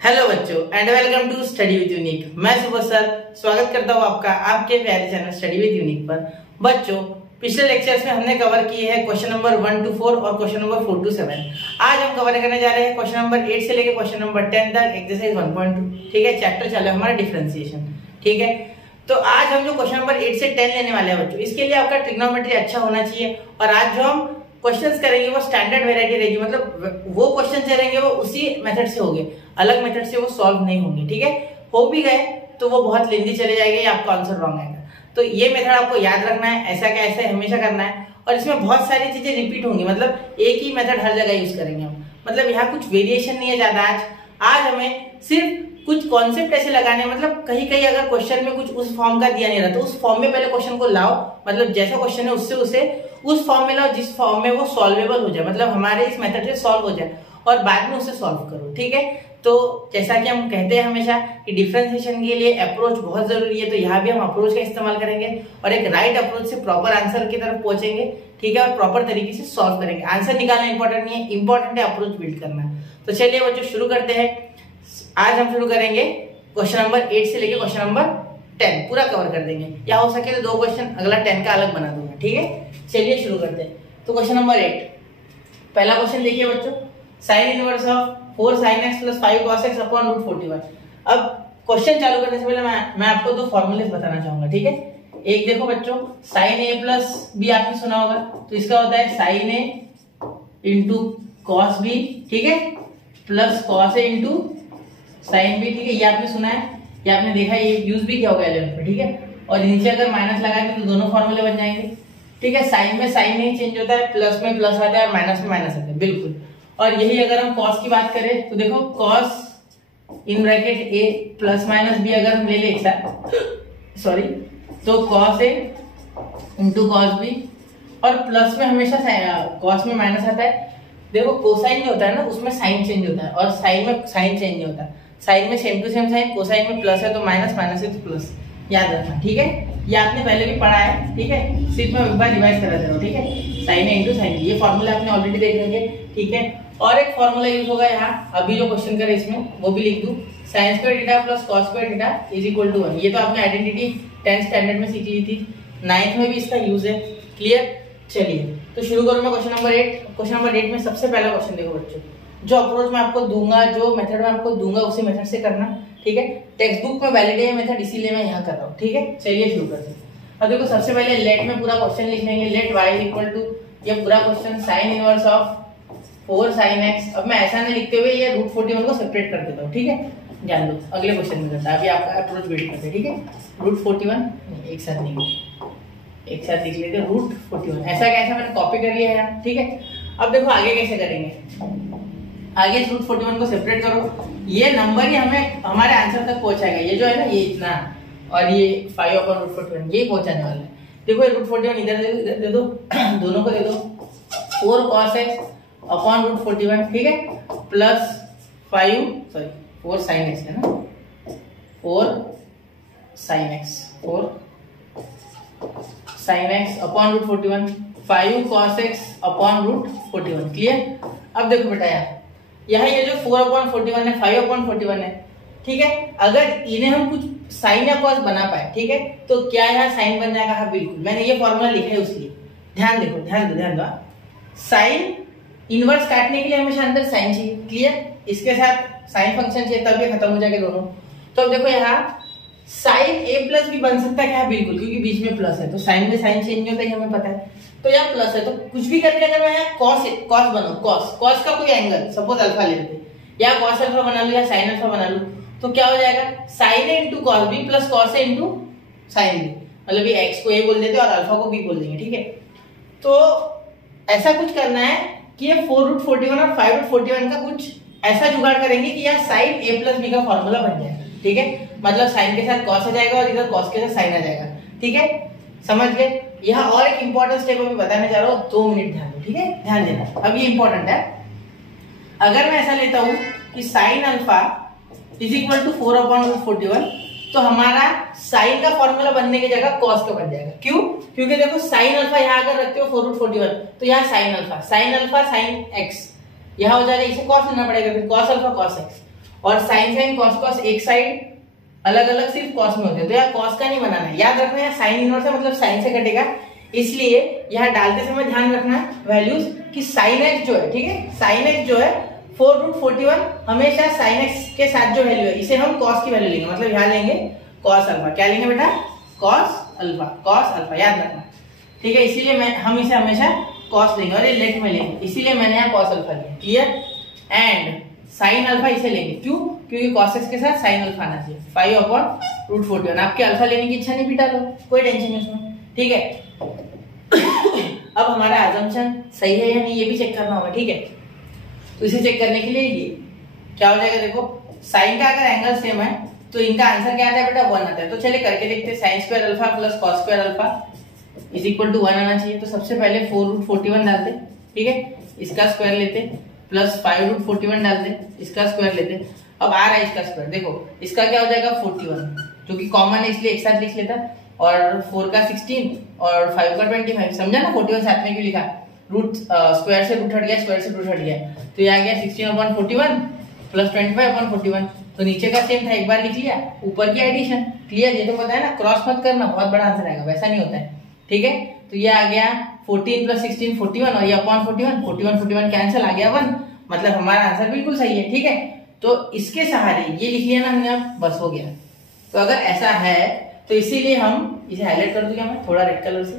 Hello बच्चों and welcome to study with Unique. मैं सुबह सर स्वागत करता हूँ आपका आपके प्यारे चैनल स्टडी विद यूनिक पर। बच्चों पिछले लेक्चर्स में हमने कवर किए हैं क्वेश्चन नंबर 1 to 4 और क्वेश्चन नंबर 4 to 7। आज हम कवर करने जा रहे हैं क्वेश्चन नंबर 8 से लेकर क्वेश्चन नंबर 10 तक एक्सरसाइज 1.2। ठीक है, चैप्टर चल रहा है हमारा डिफरेंशिएशन। ठीक है, तो आज हम जो क्वेश्चन नंबर 8 से 10 लेने वाले हैं बच्चों, इसके लिए आपका ट्रिग्नोमेट्री अच्छा होना चाहिए। और आज जो हम क्वेश्चंस करेंगे वो स्टैंडर्ड वैरायटी रहेगी, मतलब वो क्वेश्चन चलेंगे वो उसी मेथड से होंगे, अलग मेथड से वो सॉल्व नहीं होंगे। ठीक है, हो भी गए तो वो बहुत लेंदी चले जाएंगे या आपका आंसर रॉन्ग आएगा। तो ये मेथड आपको याद रखना है, ऐसा क्या ऐसा हमेशा करना है। और इसमें बहुत सारी चीजें रिपीट होंगी, मतलब एक ही मेथड हर जगह यूज करेंगे हम, मतलब यहाँ कुछ वेरिएशन नहीं है ज्यादा। आज हमें सिर्फ कुछ कॉन्सेप्ट ऐसे लगाने, मतलब कहीं कहीं अगर क्वेश्चन में कुछ उस फॉर्म का दिया नहीं रहा तो उस फॉर्म में पहले क्वेश्चन को लाओ, मतलब जैसा क्वेश्चन है उससे उसे उस फॉर्म में लाओ जिस फॉर्म में वो सॉल्वेबल हो जाए, मतलब हमारे इस मेथड से सॉल्व हो जाए, और बाद में उसे सॉल्व करो। ठीक है, तो जैसा कि हम कहते हैं हमेशा कि डिफरेंशिएशन के लिए अप्रोच बहुत जरूरी है, तो यहाँ भी हम अप्रोच का इस्तेमाल करेंगे और एक राइट अप्रोच से प्रॉपर आंसर की तरफ पहुंचेंगे। ठीक है, और प्रॉपर तरीके से सॉल्व करेंगे। आंसर निकालना इंपॉर्टेंट नहीं है, इंपॉर्टेंट है अप्रोच बिल्ड करना। तो चलिए बच्चों शुरू करते हैं। आज हम शुरू करेंगे क्वेश्चन नंबर 8 से लेके क्वेश्चन नंबर 10 पूरा कवर कर देंगे, या हो सके तो दो क्वेश्चन अगला 10 का अलग बना दूंगा। ठीक है, चलिए शुरू करते हैं। तो क्वेश्चन नंबर 8, पहला क्वेश्चन देखिए बच्चों, sign inverse of 4 sin x + 5 cos x upon √41। अब क्वेश्चन चालू करने से पहले मैं आपको दो फॉर्मूलेस बताना चाहूंगा। ठीक है, एक देखो बच्चों, sin a + b आपने सुना होगा, तो इसका होता है sin a × cos b, ठीक है, plus cos a × sin b। ठीक है, ये आपने सुना है, ये आपने देखा, ये यूज भी किया होगा 11th में। ठीक है, और नीचे अगर माइनस लगाएंगे तो दोनों फॉर्मूले बन जाएंगे। ठीक है, साइन में साइन नहीं चेंज होता है, प्लस में प्लस आता है और माइनस में माइनस आता है, बिल्कुल। और यही अगर हम कॉस की बात करें तो देखो cos in bracket a plus minus b अगर हम ले ले एक साथ, सॉरी, तो cos a into cos b, और प्लस में हमेशा कॉस में माइनस आता है। देखो कोसाइन जो होता है ना उसमें साइन चेंज होता है और साइन में साइन चेंज नहीं होता। साइन में same to same sine, cosine में प्लस है तो माइनस, माइनस है तो प्लस, याद रखना। ठीक है, ये आपने पहले भी पढ़ा है। ठीक है, सिर्फ मैं एक बार रिवाइज करा दे रहा हूँ। ठीक है, साइन ए इंटू साइन, ये फॉर्मूला आपने ऑलरेडी देख लेंगे। ठीक है, और एक फॉर्मूला यूज होगा यहाँ, अभी जो क्वेश्चन करे इसमें वो भी लिख दूं, sin square theta plus cos square theta is equal to 1। ये तो आपने आइडेंटिटी 10th स्टैंडर्ड में सीख ली थी, 9th में भी इसका यूज है। क्लियर, चलिए तो शुरू करूँ मैं क्वेश्चन नंबर 8। क्वेश्चन नंबर 8 में सबसे पहला क्वेश्चन देखो बच्चों, जो अप्रोच मैं आपको दूंगा, जो मेथड मैं आपको दूंगा उसी मेथड से करना। ठीक है, टेक्स्ट बुक में वैलिड है मेथड, इसीलिए मैं यहाँ कर रहा हूँ। ठीक है, चलिए शुरू करते हैं। अब देखो सबसे पहले लेट में पूरा क्वेश्चन लिख लेंगे, लेट y इक्वल टू, ये पूरा question sign inverse of 4 sin x। अब मैं ऐसा नहीं लिखते हुए ये √41 को सेपरेट कर देता हूँ। ठीक है, जान लो अगले क्वेश्चन में करता है, अभी आपका अप्रोच बिल्ड करते हैं। ठीक है, √41 एक साथ नहीं, एक साथ लिख लेते हैं √41, ऐसा कैसा मैंने कॉपी कर लिया है। ठीक है, अब देखो आगे कैसे करेंगे, आगे इस √41 को सेपरेट करो, ये नंबर ही हमें हमारे आंसर तक पहुंचाएगा। ये जो है ना, ये इतना और ये 5/√41 ये पहुंचाने वाला है। देखो ये √41 इधर दे दो, दोनों को दे दो, 4 cos x अपॉन √41, ठीक है, प्लस 4 sin x है ना, 4 sin x upon √41, 5 cos x upon √41। Clear, अब देखो बेटा यार, यहाँ ये जो 4/41 है, 5/41 है। ठीक है, अगर इन्हें हम कुछ साइन या कॉस बना पाए, ठीक है, तो क्या यहाँ साइन बन जाएगा? हाँ बिल्कुल, मैंने ये फॉर्मूला लिखा है उसलिए ध्यान देखो, ध्यान दो। साइन इनवर्स काटने के लिए हमेशा अंदर साइन चाहिए। क्लियर, इसके साथ साइन फंक्शन चाहिए, तब ये खत्म हो जाएगा दोनों। तो अब देखो यहाँ साइन a प्लस भी बन सकता है क्या? बिल्कुल, क्योंकि बीच में प्लस है तो साइन में साइन चेंज नहीं होता है, हमें पता है। तो यहाँ प्लस है तो कुछ भी करके अगर मैं यहाँ कॉस बनाऊं, कॉस का कोई एंगल, सपोज अल्फा ले लेते, या कॉस अल्फा बना लू या साइन अल्फा बना लू, तो क्या हो जाएगा? Sine A into cos B plus cos A into sine B, मतलब ये एक्स को ए बोल देते और अल्फा को बी बोल देंगे। ठीक है, तो ऐसा कुछ करना है कि ये 4√41 और 5√41 का कुछ ऐसा जुगाड़ करेंगे कि यार साइन a प्लस बी का फॉर्मूला बन जाएगा। ठीक है, मतलब साइन के साथ कॉस आ जाएगा और इधर कॉस के साथ साइन आ जाएगा। ठीक है, समझ गए? यहाँ और एक इंपॉर्टेंट स्टेप अभी बताने जा रहा हूँ, 2 मिनट ध्यान दो। ठीक है, ध्यान देना, अब ये इंपॉर्टेंट है। अगर मैं ऐसा लेता हूँ कि sine alpha is equal to 4/√41, तो हमारा साइन का फॉर्मूला बनने की जगह कॉस का बन जाएगा। क्यों? क्योंकि देखो साइन अल्फा यहाँ अगर रखते हो 4√41, तो यहाँ साइन अल्फा साइन एक्स यहाँ हो जाएगा, इसे कॉस लेना पड़ेगा, फिर कॉस अल्फा कॉस एक्स, और साइन कॉस एक साइड, अलग अलग सिर्फ कॉस में होते हैं, तो यहाँ कॉस का नहीं बनाना है, याद रखना है साइन इनवर्स है मतलब साइन से कटेगा, इसलिए यहाँ डालते समय ध्यान रखना वैल्यूज कि साइन एक्स जो है, ठीक है, साइन एक्स जो है 4√41 हमेशा साइन एक्स के साथ जो वैल्यू है इसे हम कॉस की वैल्यू लेंगे, मतलब यहाँ लेंगे कॉस अल्फा। क्या लेंगे बेटा? कॉस अल्फा, याद रखना, ठीक है, इसीलिए हम इसे हमेशा कॉस लेंगे और ये लेफ्ट में लेंगे, इसीलिए मैंने यहाँ कॉस अल्फा लिया। क्लियर? एंड साइन अल्फा इसे लेंगे, क्यों? क्योंकि कॉस एक्स के साथ साइन अल्फा आना चाहिए, 5/√41। आपके अल्फा लेने की इच्छा नहीं, बिटा लो, कोई टेंशन नहीं उसमें, ठीक है। अब हमारा अजम्पशन सही है या नहीं ये भी चेक करना होगा, ठीक है। तो इसे चेक करने के लिए ये क्या हो जाएगा, देखो साइन का अगर एंगल सेम है तो इनका आंसर क्या आता है बेटा? 1 आता है। तो चलिए करके देखते हैं, sine square alpha plus cos square alpha is equal to 1 आना चाहिए। तो सबसे पहले 4√41 डालते, ठीक है, इसका स्क्वायर लेते, प्लस 5√41 डालते, इसका स्क्वायर लेते। अब आ रहा है इसका स्क्वायर, देखो इसका क्या हो जाएगा 41, जो कि कॉमन है इसलिए एक साथ लिख लेता, और 4 का 16 और 5 का 25, समझा ना? 41 साथ में क्यों लिखा? रूट स्क्वायर से रूट हट गया, स्क्वायर से रूट हट गया, तो ये आ गया 16/41 प्लस 25/41। तो नीचे का सेम था, एक बार लिख लिया, ऊपर की एडिशन। क्लियर? ये तो पता है ना, क्रॉस मत करना, बहुत बड़ा आंसर आएगा, वैसा नहीं होता है, ठीक है। तो ये आ गया 14 प्लस 16 41 और ये अपॉन 41 कैंसिल, आ गया 1, मतलब हमारा आंसर बिल्कुल सही है, ठीक है। तो इसके सहारे ये लिख लिया ना हमने, अब बस हो गया। तो अगर ऐसा है तो इसीलिए हम इसे हाईलाइट कर दूंगा मैं थोड़ा रेड कलर से,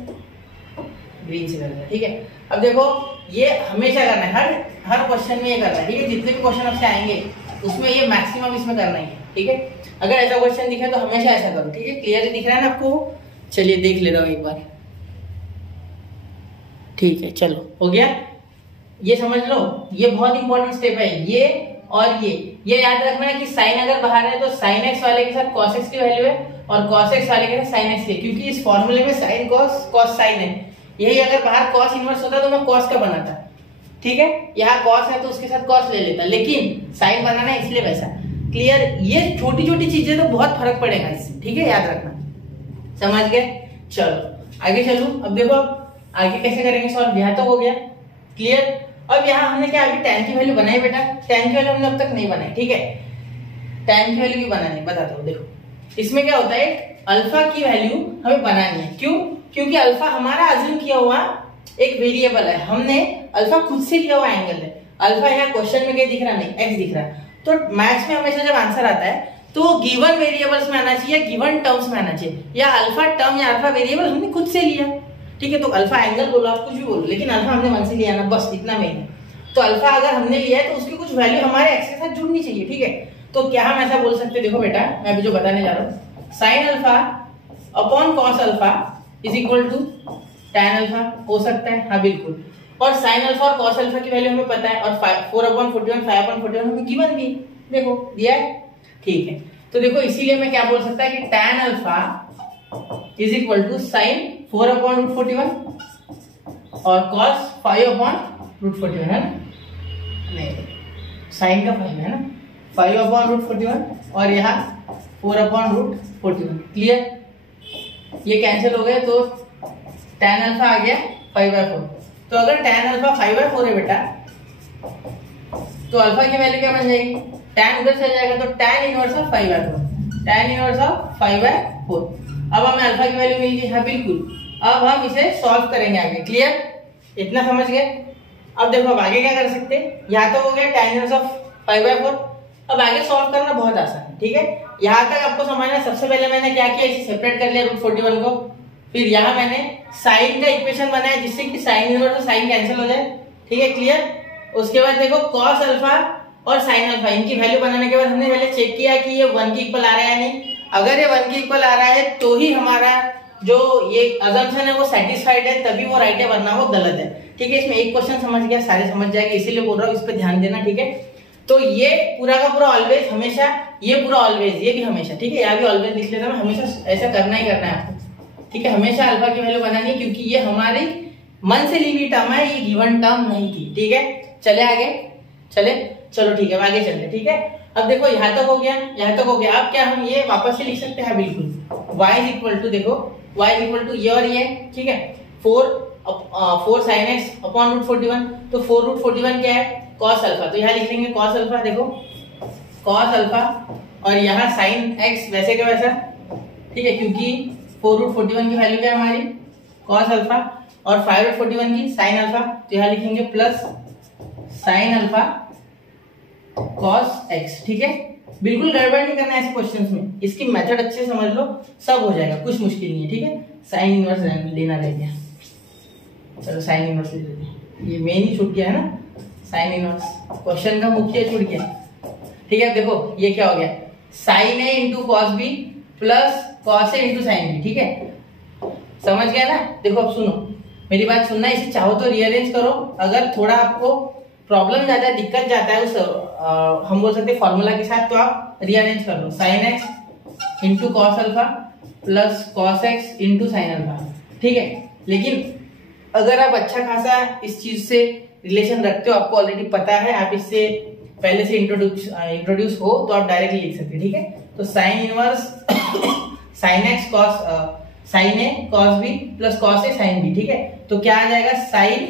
ग्रीन से कर दिया, ठीक है। अब देखो ये हमेशा करना है, हर क्वेश्चन में ये करना है, ठीक है। जितने भी क्वेश्चन आपसे आएंगे उसमें ये मैक्सिमम इसमें करना ही है, ठीक है। अगर ऐसा क्वेश्चन दिखे तो हमेशा ऐसा करो, ठीक है। क्लियर दिख रहा है ना आपको? चलिए देख ले रहा हूं एक बार, ठीक है, चलो हो गया। ये समझ लो, ये बहुत इंपॉर्टेंट स्टेप है, ये और ये याद रखना है कि साइन अगर बाहर है तो साइन एक्स वाले के साथ कॉस एक्स की वैल्यू है और कॉस एक्स वाले के साथ साइन एक्स की, क्योंकि इस फॉर्मूले में साइन कॉस साइन है। यही अगर बाहर कॉस इनवर्स होता तो मैं कॉस का बनाता, ठीक है। यहाँ कॉस है तो उसके साथ कॉस ले लेता, लेकिन साइन बनाना है इसलिए वैसा। क्लियर? ये छोटी छोटी चीजें तो बहुत फर्क पड़ेगा इससे, ठीक है, याद रखना, समझ गए? चलो आगे चलो। अब देखो आगे कैसे करेंगे सॉल्व, यहाँ तो हो गया। क्लियर? अब यहाँ हमने क्या अभी tan की वैल्यू बनाई बेटा? tan की वैल्यू हमने अब तक नहीं बनाई, ठीक है। tan की वैल्यू भी बनानी, बताता हूँ। देखो इसमें क्या होता है, अल्फा की वैल्यू हमें बनानी है, क्यों? क्योंकि अल्फा हमारा अज्यूम किया हुआ एक वेरिएबल है, हमने अल्फा खुद से लिया हुआ एंगल है। अल्फा यहाँ क्वेश्चन में क्या दिख रहा? नहीं, एक्स दिख रहा है। तो मैथ्स में हमेशा जब आंसर आता है तो गिवन वेरिएबल्स में आना चाहिए, गिवन टर्म्स में आना चाहिए, या अल्फा टर्म या अल्फा वेरिएबल हमने खुद से लिया, ठीक है। तो अल्फा एंगल बोलो, आप कुछ भी बोलो, लेकिन अल्फा हमने मन से लिया ना, बस इतना मेन है। तो अल्फा अगर हमने लिया है तो उसकी कुछ वैल्यू हमारे एक्स के साथ जुड़नी चाहिए, ठीक है। तो क्या हम ऐसा बोल सकते हैं? देखो बेटा मैं अभी जो बताने जा रहा हूँ, sine alpha upon cos alpha is equal to tan alpha हो सकता है, हाँ बिल्कुल। और साइन अल्फा और कॉस अल्फा की वैल्यू हमें पता है, और 4/41 5/41 हमें गिवन भी, देखो दिया है, ठीक है। तो देखो इसीलिए मैं क्या बोल सकता है कि tan alpha is equal to sine 4/√41 और cos 5/√41 है ना, नहीं साइन का 5 है ना, 5/√41 और यहाँ 4/√41। क्लियर? ये कैंसिल हो गए तो tan अल्फा आ गया 5/4। तो अगर tan अल्फा 5/4 है बेटा तो अल्फा की वैल्यू क्या बन जाएगी? tan उधर से जाएगा तो tan inverse of 5/4, tan inverse of 5/4। अब हमें अल्फा की वैल्यू मिल गई, हाँ बिल्कुल। अब हम इसे सॉल्व करेंगे आगे। क्लियर? इतना समझ गए? अब देखो अब आगे क्या कर सकते हैं, यहाँ तो हो गया tan इनवर्स ऑफ 5/4। अब आगे सॉल्व करना बहुत आसान है, ठीक है। यहाँ तक आपको समझना, सबसे पहले मैंने क्या किया, इसे सेपरेट कर लिया √41 को, फिर यहाँ मैंने साइन का इक्वेशन बनाया जिससे कि साइन इनवर्स और साइन कैंसिल हो जाए, ठीक है। क्लियर? उसके बाद देखो कॉस अल्फा और साइन अल्फा इनकी वैल्यू बनाने के बाद हमने पहले चेक किया कि ये 1 के इक्वल आ रहा है या नहीं। अगर ये 1 के इक्वल आ रहा है तो ही हमारा जो ये अजम्पशन है वो सेटिस्फाइड है, तभी वो राइट है, वरना वो गलत है, ठीक है। इसमें एक क्वेश्चन समझ गया, सारे समझ जाएंगे, इसीलिए बोल रहा हूँ, इस पर ध्यान देना, ठीक है। तो ये पूरा का पूरा ऑलवेज हमेशा, ये पूरा ऑलवेज, ये भी हमेशा, ठीक है। यहाँ भी ऑलवेज लिख लेता हूँ, हमेशा ऐसा करना ही करना है आपको, ठीक है। हमेशा अल्फा की वैल्यू बनानी है, क्योंकि ये हमारी मन से ली हुई टर्म है, ये गिवन टर्म नहीं थी, ठीक है। चले आगे, चले, चलो ठीक है, आगे चलते, ठीक है। अब देखो यहाँ तक हो गया, यहाँ तक हो गया। अब क्या हम ये वापस से लिख सकते हैं? बिल्कुल। y इज इक्वल टू, देखो y इज इक्वल टू ये और ये, ठीक है। 4 sin x अपॉन √41, तो 4√41 क्या है? cos alpha. तो यहाँ लिख लेंगे cos अल्फा, देखो कॉस अल्फा और यहाँ साइन एक्स वैसे का वैसा, ठीक है, क्योंकि 4√41 की वैल्यू क्या है हमारी कॉस अल्फा और 5√41 की साइन अल्फा, तो यहाँ लिखेंगे plus sine alpha cos x. ठीक है, बिल्कुल गड़बड़ नहीं करना है ऐसे क्वेश्चंस में, इसकी मेथड अच्छे से समझ लो, सब हो जाएगा, कुछ मुश्किल नहीं है। ठीक है, साइन इनवर्स लेना रह गया, चलो साइन इनवर्स ले लेते हैं, ये मेन ही छूट गया है ना, साइन इनवर्स क्वेश्चन का मुख्य छूट गया। ठीक है, अब देखो ये क्या हो गया, sine A into cos B plus cos A into sine B. ठीक है, समझ गया ना। देखो अब सुनो मेरी बात सुनना, इसे चाहो तो रीअरेंज करो, अगर थोड़ा आपको प्रॉब्लम ज्यादा दिक्कत जाता है उस हम बोल सकते हैं फॉर्मूला के साथ, तो आप रीअरेंज कर लो, sine x into cos alpha plus cos x into sine alpha. ठीक है, लेकिन अगर आप अच्छा खासा इस चीज से रिलेशन रखते हो, आपको ऑलरेडी पता है, आप इससे पहले से इंट्रोड्यूस हो, तो आप डायरेक्टली लिख सकते हैं। ठीक है, तो sine inverse sine x cos sine A cos B plus cos A sine B. ठीक है, तो क्या आ जाएगा साइन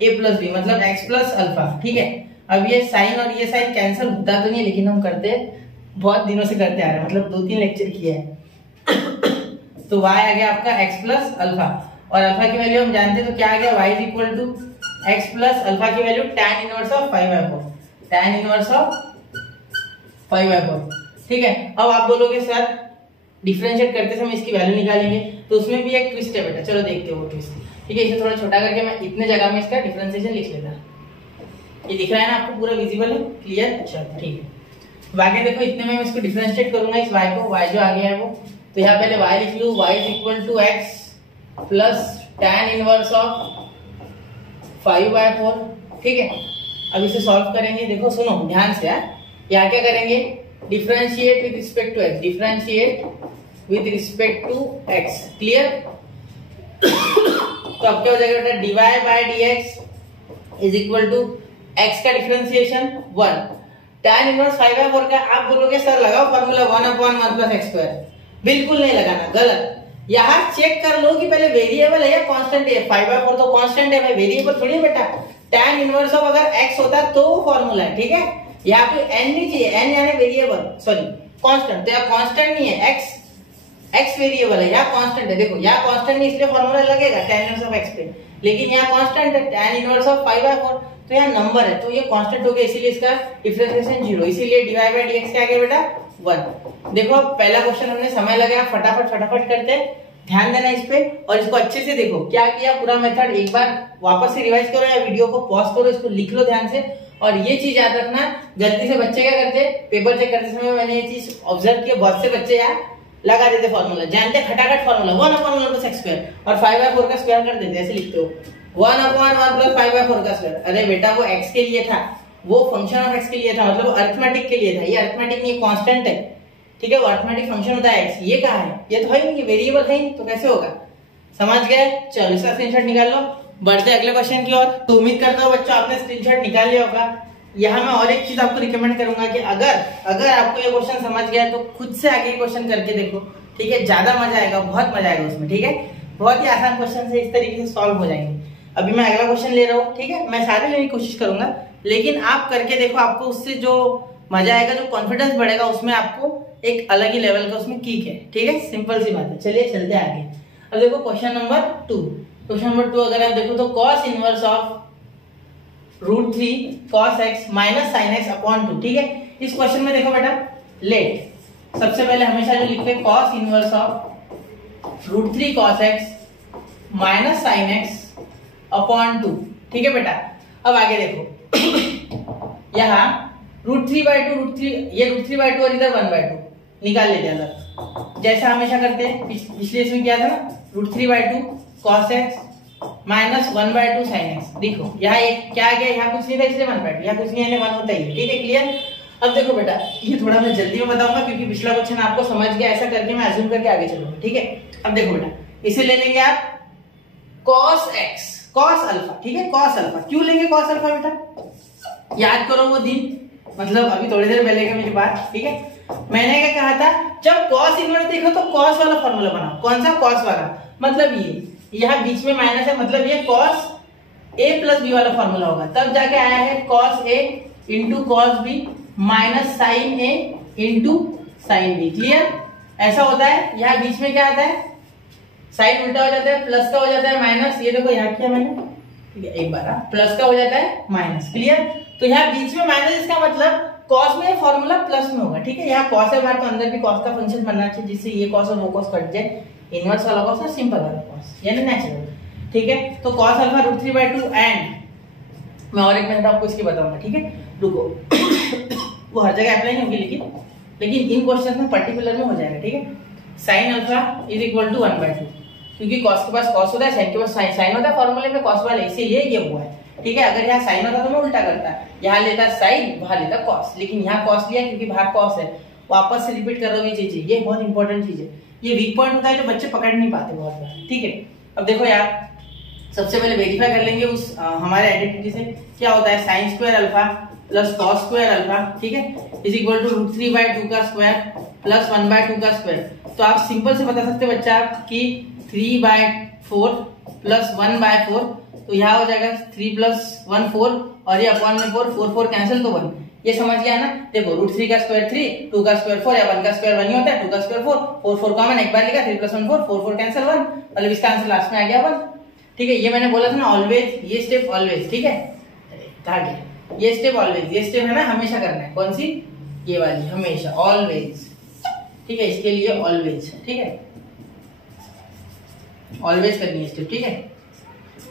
ए प्लस बी मतलब एक्स प्लस अल्फा। ठीक है, अब ये साइन और ये साइन कैंसिल होता तो नहीं है, लेकिन हम करते बहुत दिनों से करते आ रहे हैं, मतलब 2-3 लेक्चर किए हैं। तो y आ गया आपका x प्लस अल्फा और अल्फा की वैल्यू हम जानते हैं, तो क्या आ गया y is equal to x plus alpha की value tan inverse of 5/4, tan inverse of 5/4। ठीक है, अब आप बोलोगे सर डिफरेंशिएट करते समय इसकी वैल्यू निकालेंगे, तो उसमें भी एक ट्विस्ट है बेटा, चलो देखते हो वो ट्विस्ट। ठीक है, इसे थोड़ा छोटा करके मैं इतने जगह में इसका डिफरेंशिएशन लिख लेता, ये दिख रहा है ना आपको, पूरा विजिबल है, क्लियर। अच्छा ठीक है, बाकी देखो इतने में मैं इसको डिफरेंशिएट करूंगा इस y को, y जो आ गया है वो, तो यहाँ पहले y लिख लूं, y is equal to x plus tan inverse of 5/4। ठीक है, अब इसे सॉल्व करेंगे, देखो सुनो ध्यान से यार, यहाँ क्या करेंगे, differentiate with respect to x, differentiate with respect to x, clear. तो अब क्या हो जाएगा बेटा, dy by dx is equal to x का डिफरेंशिएशन 1, tan इनवर्स 5/4 का आप बोलोगे सर लगाओ फार्मूला 1/1 प्लस x स्क्वायर, बिल्कुल नहीं लगाना, गलत। यहाँ चेक कर लो कि पहले वेरिएबल है या कांस्टेंट है, 5/4 तो कांस्टेंट है, वेरिएबल थोड़ी है बेटा। tan इनवर्स ऑफ अगर x होता तो वो फार्मूला है। ठीक है, यहाँ पे n नहीं चाहिए, n यानी वेरिएबल, सॉरी कांस्टेंट, तो यहाँ कांस्टेंट नहीं है, x वेरिएबल है, यहाँ कांस्टेंट है। देखो यहाँ कांस्टेंट नहीं, इसलिए फार्मूला लगेगा tan इनवर्स ऑफ x पे, लेकिन यहाँ कांस्टेंट है tan इनवर्स ऑफ 5/4, तो यहाँ नंबर है, तो ये कांस्टेंट हो गया, इसीलिए इसका डिफरेंशिएशन 0, इसीलिए dy बाय dx क्या आ गया बेटा 1। देखो पहला क्वेश्चन हमने समय लगाया, फटाफट करते हैं, ध्यान देना इस पे, और इसको अच्छे से देखो क्या किया पूरा मेथड, एक बार वापस से रिवाइज करो या वीडियो को पॉज करो, इसको लिख लो ध्यान से। और ये चीज याद रखना, गलती से बच्चे क्या करते, पेपर चेक करते समय मैंने ये चीज ऑब्जर्व किया, बहुत से बच्चे यार लगा देते फॉर्मूला, जानते खटाखट फॉर्मूला 1/1 प्लस x स्क्वायर और 5/4 का स्क्वायर कर देते, ऐसे लिखते हो 1/1 प्लस 5/4 का स्क्वायर। अरे बेटा वो x के लिए था, वो फंक्शन ऑफ x के लिए था, मतलब अरिथमेटिक के लिए था, ये अरिथमेटिक नहीं कांस्टेंट है। ठीक है, वो अरिथमेटिक फंक्शन होता है x, ये कहाँ है, ये तो है ही नहीं, वेरिएबल है ही, तो कैसे होगा, समझ गए। चलो इसका स्क्रीनशॉट निकाल लो, बढ़ते अगले क्वेश्चन की ओर। तो उम्मीद करता हूँ बच्चों आपने स्क्रीनशॉट निकाल लिया होगा। यहाँ मैं और एक चीज आपको रिकमेंड करूंगा कि अगर आपको ये क्वेश्चन समझ गया तो खुद से आगे क्वेश्चन करके देखो। ठीक है, ज्यादा मजा आएगा, बहुत मजा आएगा उसमें। ठीक है, बहुत ही आसान क्वेश्चन है, इस तरीके से सॉल्व हो जाएंगे। अभी मैं अगला क्वेश्चन ले रहा हूँ, ठीक है, मैं सारे लेने की कोशिश करूंगा, लेकिन आप करके देखो, आपको उससे जो मजा आएगा, जो कॉन्फिडेंस बढ़ेगा, उसमें आपको एक अलग ही लेवल का उसमें किक है। ठीक है, सिंपल सी बात है, चलिए चलते आगे। अब देखो क्वेश्चन नंबर 2, क्वेश्चन नंबर 2 अगर आप देखो तो cos inverse of √3 cos x minus sin x upon 2। ठीक है, इस क्वेश्चन में देखो बेटा, लेट सबसे पहले हमेशा जो लिखते हैं cos inverse of √3 cos x minus sin x upon 2। ठीक है बेटा, अब आगे देखो यहाँ √3/2 ये √3/2 और इधर 1/2 निकाल लेते हैं अलग, जैसा हमेशा करते हैं। पिछले इसमें क्या था ना, √3/2 cos x minus 1/2 sin x। देखो यहाँ एक क्या आ गया, यहाँ कुछ नहीं था इसलिए 1/2, यहाँ कुछ नहीं है 1 होता ही। ठीक है, क्लियर। अब देखो बेटा, ये थोड़ा मैं जल्दी में बताऊंगा क्योंकि पिछला क्वेश्चन आपको समझ गया, ऐसा करके मैं अज्यूम करके आगे चलूंगा। ठीक है, अब देखो बेटा, इसे ले लेंगे आप cos x cos अल्फा। ठीक है, cos अल्फा क्यों लेंगे cos अल्फा बेटा, याद करो वो दिन, मतलब अभी थोड़ी देर पहले का मेरी बात। ठीक है, मैंने क्या कहा था, जब cos इनवर्स देखो तो cos वाला फॉर्मूला बनाओ। कौन सा, cos वाला, मतलब ये यहाँ बीच में माइनस है, मतलब ये cos a प्लस b वाला फॉर्मूला होगा, तब जाके आया है cos a into cos b minus sine A into sine b. Clear? ऐसा होता है। यहाँ बीच में क्या आता है, साइन उल्टा हो जाता है, प्लस का हो जाता है माइनस। ये देखो यहाँ किया मैंने, ठीक है, एक बार प्लस का हो जाता है माइनस। क्लियर? तो यहाँ बीच में माइनस, इसका मतलब कॉस में फॉर्मूला प्लस में होगा। ठीक है, यहाँ कॉस है बाहर, तो अंदर भी कॉस का फंक्शन बनना चाहिए, जिससे ये कॉस और वो कॉस कट जाए। इनवर्स वाला कॉस और सिंपल वाला कॉस, यानी नेचुरल। ठीक है, तो कॉस अल्फा √3/2 एंड मैं और एक मेथड आपको इसकी बताऊंगा। ठीक है, रुको वो हर जगह अप्लाई नहीं होगी, लेकिन इन क्वेश्चन में पर्टिकुलर में हो जाएगा। ठीक है, sine alpha is equal to 1/2, क्योंकि कॉस के पास कॉस होता है, साइन के पास साइन होता है, फॉर्मूले में कॉस वाला, इसीलिए ये हुआ है। ठीक है, अगर यहाँ साइन होता तो मैं उल्टा करता, यहाँ लेता साइन, वहां लेता कॉस, लेकिन यहाँ कॉस लिया क्योंकि बाहर कॉस है। वापस से रिपीट कर रहा हूँ ये चीजें, ये बहुत इंपॉर्टेंट चीज है। ये वीक पॉइंट होता है जो बच्चे पकड़ नहीं पाते बहुत बार। ठीक है, अब देखो यार, सबसे पहले वेरीफाई कर लेंगे उस हमारे आइडेंटिटी से। क्या होता है, sine square alpha plus cos square alpha, ठीक है, इज इक्वल टू √3/2 का स्क्वायर प्लस 1/2 का स्क्वायर। तो आप सिंपल से बता सकते हो बच्चा कि 3/4 प्लस 1/4, तो यहाँ हो जाएगा 3 + 1 4, और ये अपॉन में 4 4 4 कैंसिल, तो 1। ये समझ गया ना? देखो √3 का स्क्वायर 3, 2 का स्क्वायर 4, या 1 का स्क्वायर 1 ही होता है, 2 का स्क्वायर 4, 4 4 कॉमन एक बार लिखा, 3 + 1 4, 4 4 कैंसिल 1, मतलब इसका आंसर लास्ट में आ गया 1। ठीक है, ये मैंने बोला था ना ऑलवेज, ये स्टेप ऑलवेज। ठीक है, कहा गया ये स्टेप ऑलवेज, ये स्टेप है ना हमेशा करना है। कौन सी? ये वाली, हमेशा, ऑलवेज। ठीक है, इसके लिए ऑलवेज। ठीक है, ऑलवेज करनी है स्टेप। ठीक है,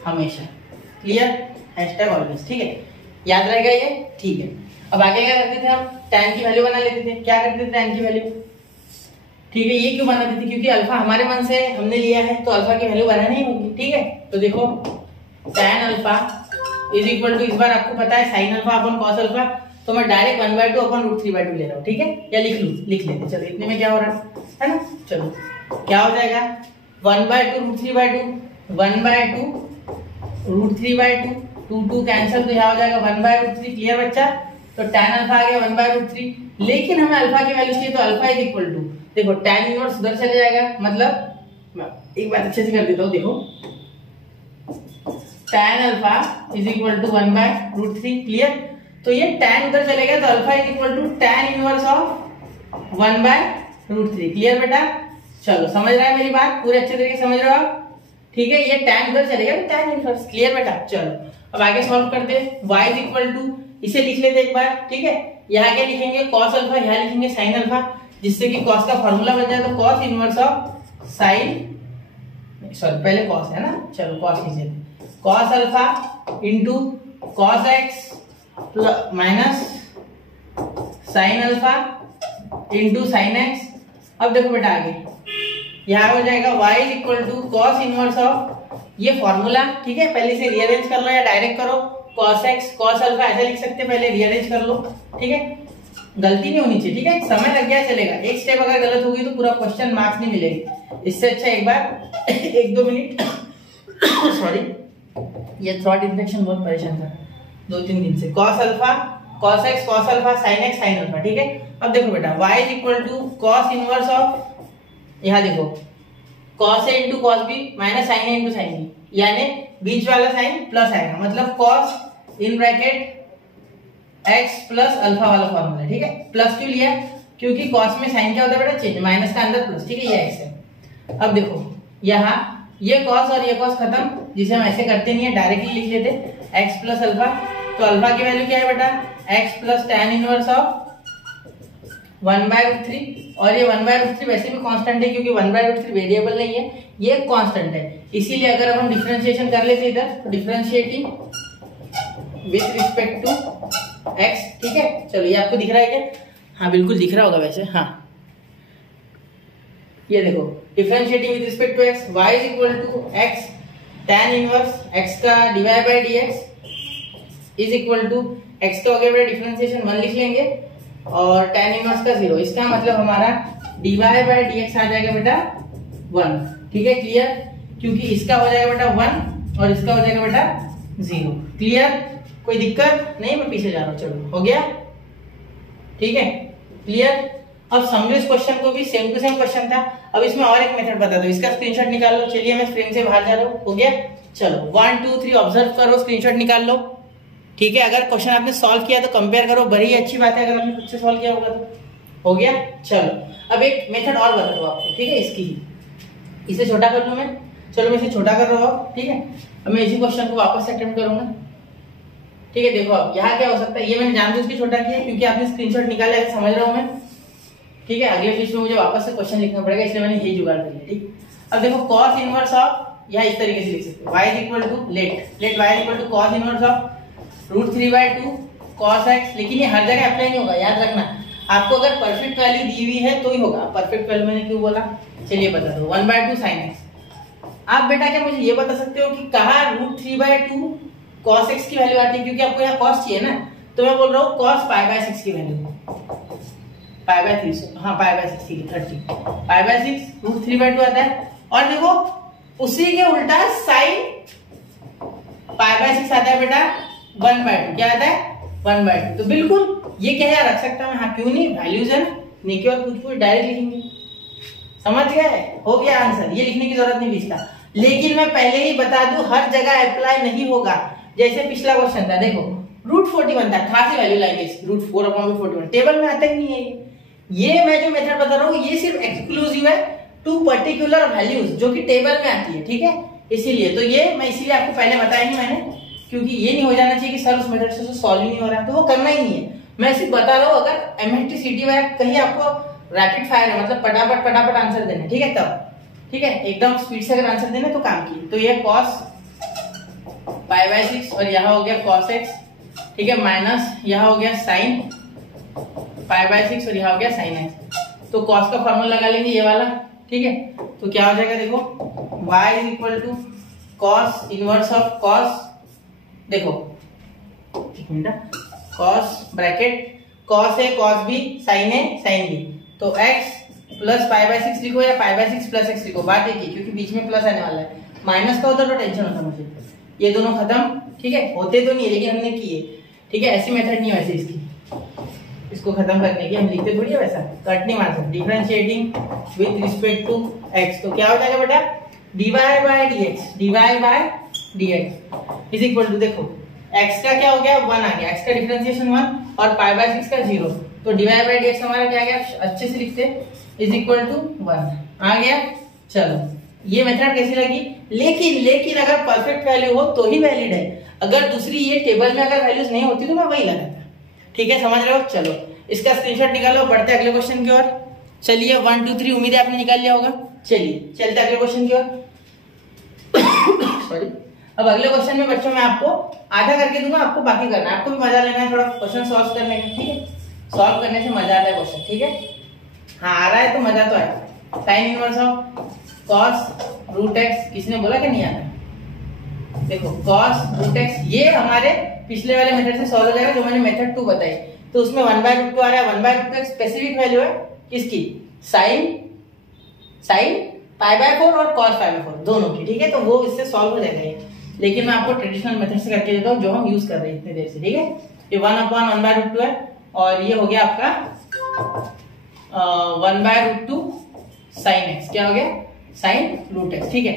हमेशा। क्लियर? Hashtag always. ठीक है, याद रहेगा ये। ठीक है, अब आगे क्या करते थे हम? tan की वैल्यू बना लेते थे। क्या करते थे tan की वैल्यू? ठीक है, ये क्यों बनाते थे? क्योंकि अल्फा हमारे मन से हमने लिया है, तो अल्फा की वैल्यू बनानी ही होगी। ठीक है, तो देखो tan alpha is equal to, इस बार आपको पता है sine alpha upon cos alpha, तो मैं डायरेक्ट 1/2 अपॉन √3/2 ले रहा हूँ। ठीक है, या लिख लेते। चलो, इतने में क्या हो रहा है ना? चलो, क्या हो जाएगा? 1/2 √3/2, 1/2 √3/2, 2 2 कैंसिल, तो यहाँ हो जाएगा 1/√3। क्लियर बच्चा? तो tan अल्फा आ गया 1/√3, लेकिन हमें अल्फा की वैल्यू चाहिए, तो अल्फा इज इक्वल टू, देखो tan इनवर्स उधर चले जाएगा, मतलब एक बार अच्छे से कर देता हूँ। देखो tan alpha is equal to 1/√3। Clear? तो ये tan उधर चलेगा, तो alpha is equal to tan inverse of 1/√3। Clear बेटा? चलो, समझ रहा है मेरी बात? पूरे अच्छे तरीके समझ रहे हो आप? ठीक है, ये tan उधर चलेगा तो tan इनवर्स। क्लियर बेटा? चलो, अब आगे सॉल्व करते हैं। y इज इक्वल टू, इसे लिख लेते एक बार। ठीक है, यहाँ क्या लिखेंगे? कॉस अल्फा, यहाँ लिखेंगे साइन अल्फा, जिससे कि कॉस का फॉर्मूला बन जाए, तो cos inverse of sine, sorry पहले कॉस है ना, चलो कॉस लीजिए, cos alpha into cos x minus sine alpha into sine x. अब देखो बेटा आगे, यहाँ हो जाएगा y is equal to cos inverse of, ये फॉर्मूला, ठीक है, पहले से रीअरेंज कर लो या डायरेक्ट करो, कॉस एक्स कॉस अल्फा ऐसे लिख सकते हैं, पहले रीअरेंज कर लो। ठीक है, गलती नहीं होनी चाहिए। ठीक है, समय लग गया चलेगा, एक स्टेप अगर गलत होगी तो पूरा क्वेश्चन मार्क्स नहीं मिलेगी। इससे अच्छा एक बार 1-2 मिनट सॉरी, ये थ्रोट इन्फेक्शन बहुत परेशान कर 2-3 दिन से। Cos alpha cos x cos alpha sine x sine alpha. ठीक है, अब देखो बेटा y is equal to cos inverse of, यहाँ देखो cos A into cos B minus sine A into sine B, यानी बीच वाला साइन प्लस आएगा, मतलब cos in bracket x plus alpha वाला फॉर्मूला। ठीक है, प्लस क्यों लिया? क्योंकि कॉस में साइन क्या होता है बेटा? चेंज, माइनस का अंदर प्लस। ठीक है, ये x है। अब देखो यहाँ ये कॉस और ये कॉस खत्म, जिसे हम ऐसे करते नहीं है, डायरेक्टली लिख लेते x प्लस अल्फा। तो अल्फा की वैल्यू क्या है बेटा? x plus tan inverse of 1/√3, और ये 1/√3 वैसे भी कांस्टेंट है, क्योंकि 1/√3 वेरिएबल नहीं है, ये कांस्टेंट है। इसीलिए अगर हम डिफरेंशिएशन कर लेते इधर, तो differentiating with respect to x। ठीक है, चलो ये आपको दिख रहा है क्या? हाँ बिल्कुल दिख रहा होगा वैसे। हाँ ये देखो, differentiating with respect to x, y is equal to x tan inverse x का dy/dx is equal to x का हो गया बेटा डिफरेंशिएशन 1 लिख लेंगे, और tan इनवर्स का 0। इसका मतलब हमारा dy/dx आ जाएगा बेटा 1। ठीक है, क्लियर? क्योंकि इसका हो जाएगा बेटा 1 और इसका हो जाएगा बेटा 0। क्लियर? कोई दिक्कत नहीं? मैं पीछे जा रहा हूँ। चलो, हो गया? ठीक है, क्लियर? अब समझो इस क्वेश्चन को भी, सेम टू सेम क्वेश्चन था। अब इसमें और एक मेथड बता दो, इसका स्क्रीनशॉट निकाल लो। चलिए मैं फ्रेम से बाहर जा रहा हूँ। हो गया? चलो 1 2 3 ऑब्जर्व करो, स्क्रीनशॉट निकाल लो। ठीक है, अगर क्वेश्चन आपने सॉल्व किया तो कंपेयर करो, बड़ी अच्छी बात है अगर आपने खुद से सॉल्व किया होगा तो। हो गया। चलो अब एक मेथड और बता दो आपको, ठीक है, इसकी ही। इसे छोटा कर लूं मैं, चलो मैं इसे छोटा कर रहा हूँ, ठीक है। अब मैं इसी क्वेश्चन को वापस से अटेम्प्ट करूंगा, ठीक है। देखो अब यहाँ क्या हो सकता है, ये मैंने जानबूझ के छोटा किया क्योंकि आपने स्क्रीनशॉट निकाला है, समझ रहा हूँ मैं, ठीक है। अगले पेज में मुझे वापस से क्वेश्चन लिखना पड़ेगा, इसलिए मैंने यही जुगाड़ कर लिया, ठीक। अब देखो कॉस इनवर्स ऑफ, यहाँ इस तरीके से लिख सकते हो, y is equal to let y equal to cos inverse of √3/2 cos x। लेकिन ये हर जगह अप्लाई नहीं होगा, याद रखना। आपको अगर परफेक्ट वैल्यू दी हुई है तो ही होगा। परफेक्ट वैल्यू मैंने क्यों बोला, चलिए बता दो, 1/2 sin x। आप बेटा क्या मुझे ये बता सकते हो कि कहाँ √3/2 cos x की वैल्यू आती है, क्योंकि आपको यहाँ cos चाहिए ना, तो मैं बोल रहा हूँ cos π/6 की वैल्यू, π/3, हाँ π/6, ठीक है, 30 π/6 √3/2 आता है। और देखो उसी के उल्टा sin π/6 आता है बेटा 1/2, क्या आता है 1/2। तो बिल्कुल ये क्या है, रख सकता मैं, हाँ क्यों नहीं, वैल्यूज है ना, नेकी और कुछ डायरेक्ट लिखेंगे, समझ गए, हो गया आंसर। ये लिखने की जरूरत नहीं बीचता। लेकिन मैं पहले ही बता दूं, हर जगह अप्लाई नहीं होगा। जैसे पिछला क्वेश्चन था, देखो √41 था, खासी वैल्यू लाएंगे इसकी, √4/41 टेबल में आता ही नहीं है। ये मैं जो मेथड बता रहा हूँ ये सिर्फ एक्सक्लूसिव है टू पर्टिकुलर वैल्यूज जो कि टेबल में आती है, ठीक है। इसीलिए तो ये मैं इसीलिए आपको पहले बताया नहीं मैंने, क्योंकि ये नहीं हो जाना चाहिए कि सर उस मेथड से सॉल्व ही नहीं हो रहा, तो वो करना ही नहीं है। मैं सिर्फ बता रहा हूँ, अगर एमएसटी सीटी में कहीं आपको रैपिड फायर है, मतलब फटाफट आंसर देना, ठीक है, तब ठीक है, एकदम स्पीड से अगर आंसर देना तो काम की। तो ये cos π/6 और यहाँ हो गया cos x, ठीक है, माइनस यहाँ हो गया sin π/6 और यहाँ हो गया sin x। तो cos का फॉर्मूला लगा लेंगे ये वाला, ठीक है। तो क्या हो जाएगा, देखो y is equal to cos inverse of cos, देखो एक minute, cos bracket cos a cos b sin a sin b, तो x प्लस π/6 लिखो या π/6 प्लस x लिखो, बात एक ही, क्योंकि बीच में प्लस आने वाला है। माइनस का होता तो टेंशन होता मुझे, ये दोनों खत्म, ठीक है, होते तो नहीं है लेकिन हमने किए, ठीक है। ऐसी मेथड नहीं है वैसे इसकी, इसको खत्म करने की हम लिखते थोड़ी है वैसा, कट नहीं मार सकते। Differentiating with respect to x, तो क्या हो जाएगा बेटा, dy/dx इज इक्वल टू, देखो x का क्या हो गया 1 आ गया, x का डिफरेंशिएशन 1 और π/6 का 0, तो dy/dx हमारा क्या आ गया, अच्छे से लिखते, इज इक्वल टू 1 आ गया। चलो ये मेथड कैसी लगी, लेकिन अगर परफेक्ट वैल्यू हो तो ही वैलिड है, अगर दूसरी ये टेबल में अगर वैल्यूज नहीं होती तो मैं वही लगाता, ठीक है, समझ रहे हो। चलो इसका स्क्रीनशॉट निकालो, बढ़ते अगले क्वेश्चन की ओर। चलिए 1 2 3 उम्मीद है आपने निकाल लिया होगा। चलिए चलते अगले क्वेश्चन की ओर। सॉरी, अब अगले क्वेश्चन में बच्चों मैं आपको आधा करके दूंगा, आपको बाकी करना है, आपको भी मजा लेना है थोड़ा क्वेश्चन सॉल्व करने का, ठीक है। सॉल्व करने से मजा आता है क्वेश्चन, ठीक है, हाँ आ रहा है तो मजा तो आएगा। Sign inverse of cos √x, किसने बोला कि नहीं आता, देखो cos √x ये हमारे पिछले वाले मेथड से सॉल्व हो जाएगा जो मैंने मेथड 2 बताई, तो उसमें 1/√2 आ रहा है। 1/√2 एक स्पेसिफिक वैल्यू है किसकी, sin π/4 और cos π/4 दोनों की, ठीक है, तो वो इससे सॉल्व हो जाएगा ये। लेकिन मैं आपको ट्रेडिशनल मेथड से करके देता हूँ जो हम यूज कर रहे हैं इतने देर से, ठीक है। ये 1/1/√2 है और ये हो गया आपका 1/√2 sin x, क्या हो गया sin √x, ठीक है।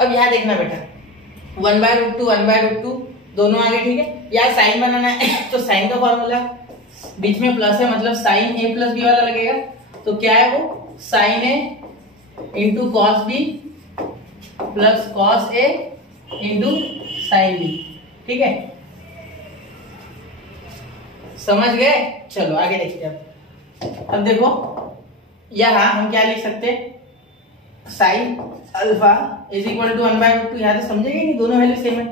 अब यहाँ देखना बेटा 1/√2 दोनों आ गए, ठीक है। यहाँ साइन बनाना है तो साइन का फॉर्मूला बीच में प्लस है, मतलब साइन a प्लस b वाला लगेगा, तो क्या है वो sine a into cos b plus cos a into sine b, ठीक है, समझ गए। चलो आगे देखते हैं। अब देखो यहाँ हम क्या लिख सकते हैं, sine alpha is equal to 1/√2, यहाँ तो समझेंगे नहीं, दोनों वैल्यू सेम है,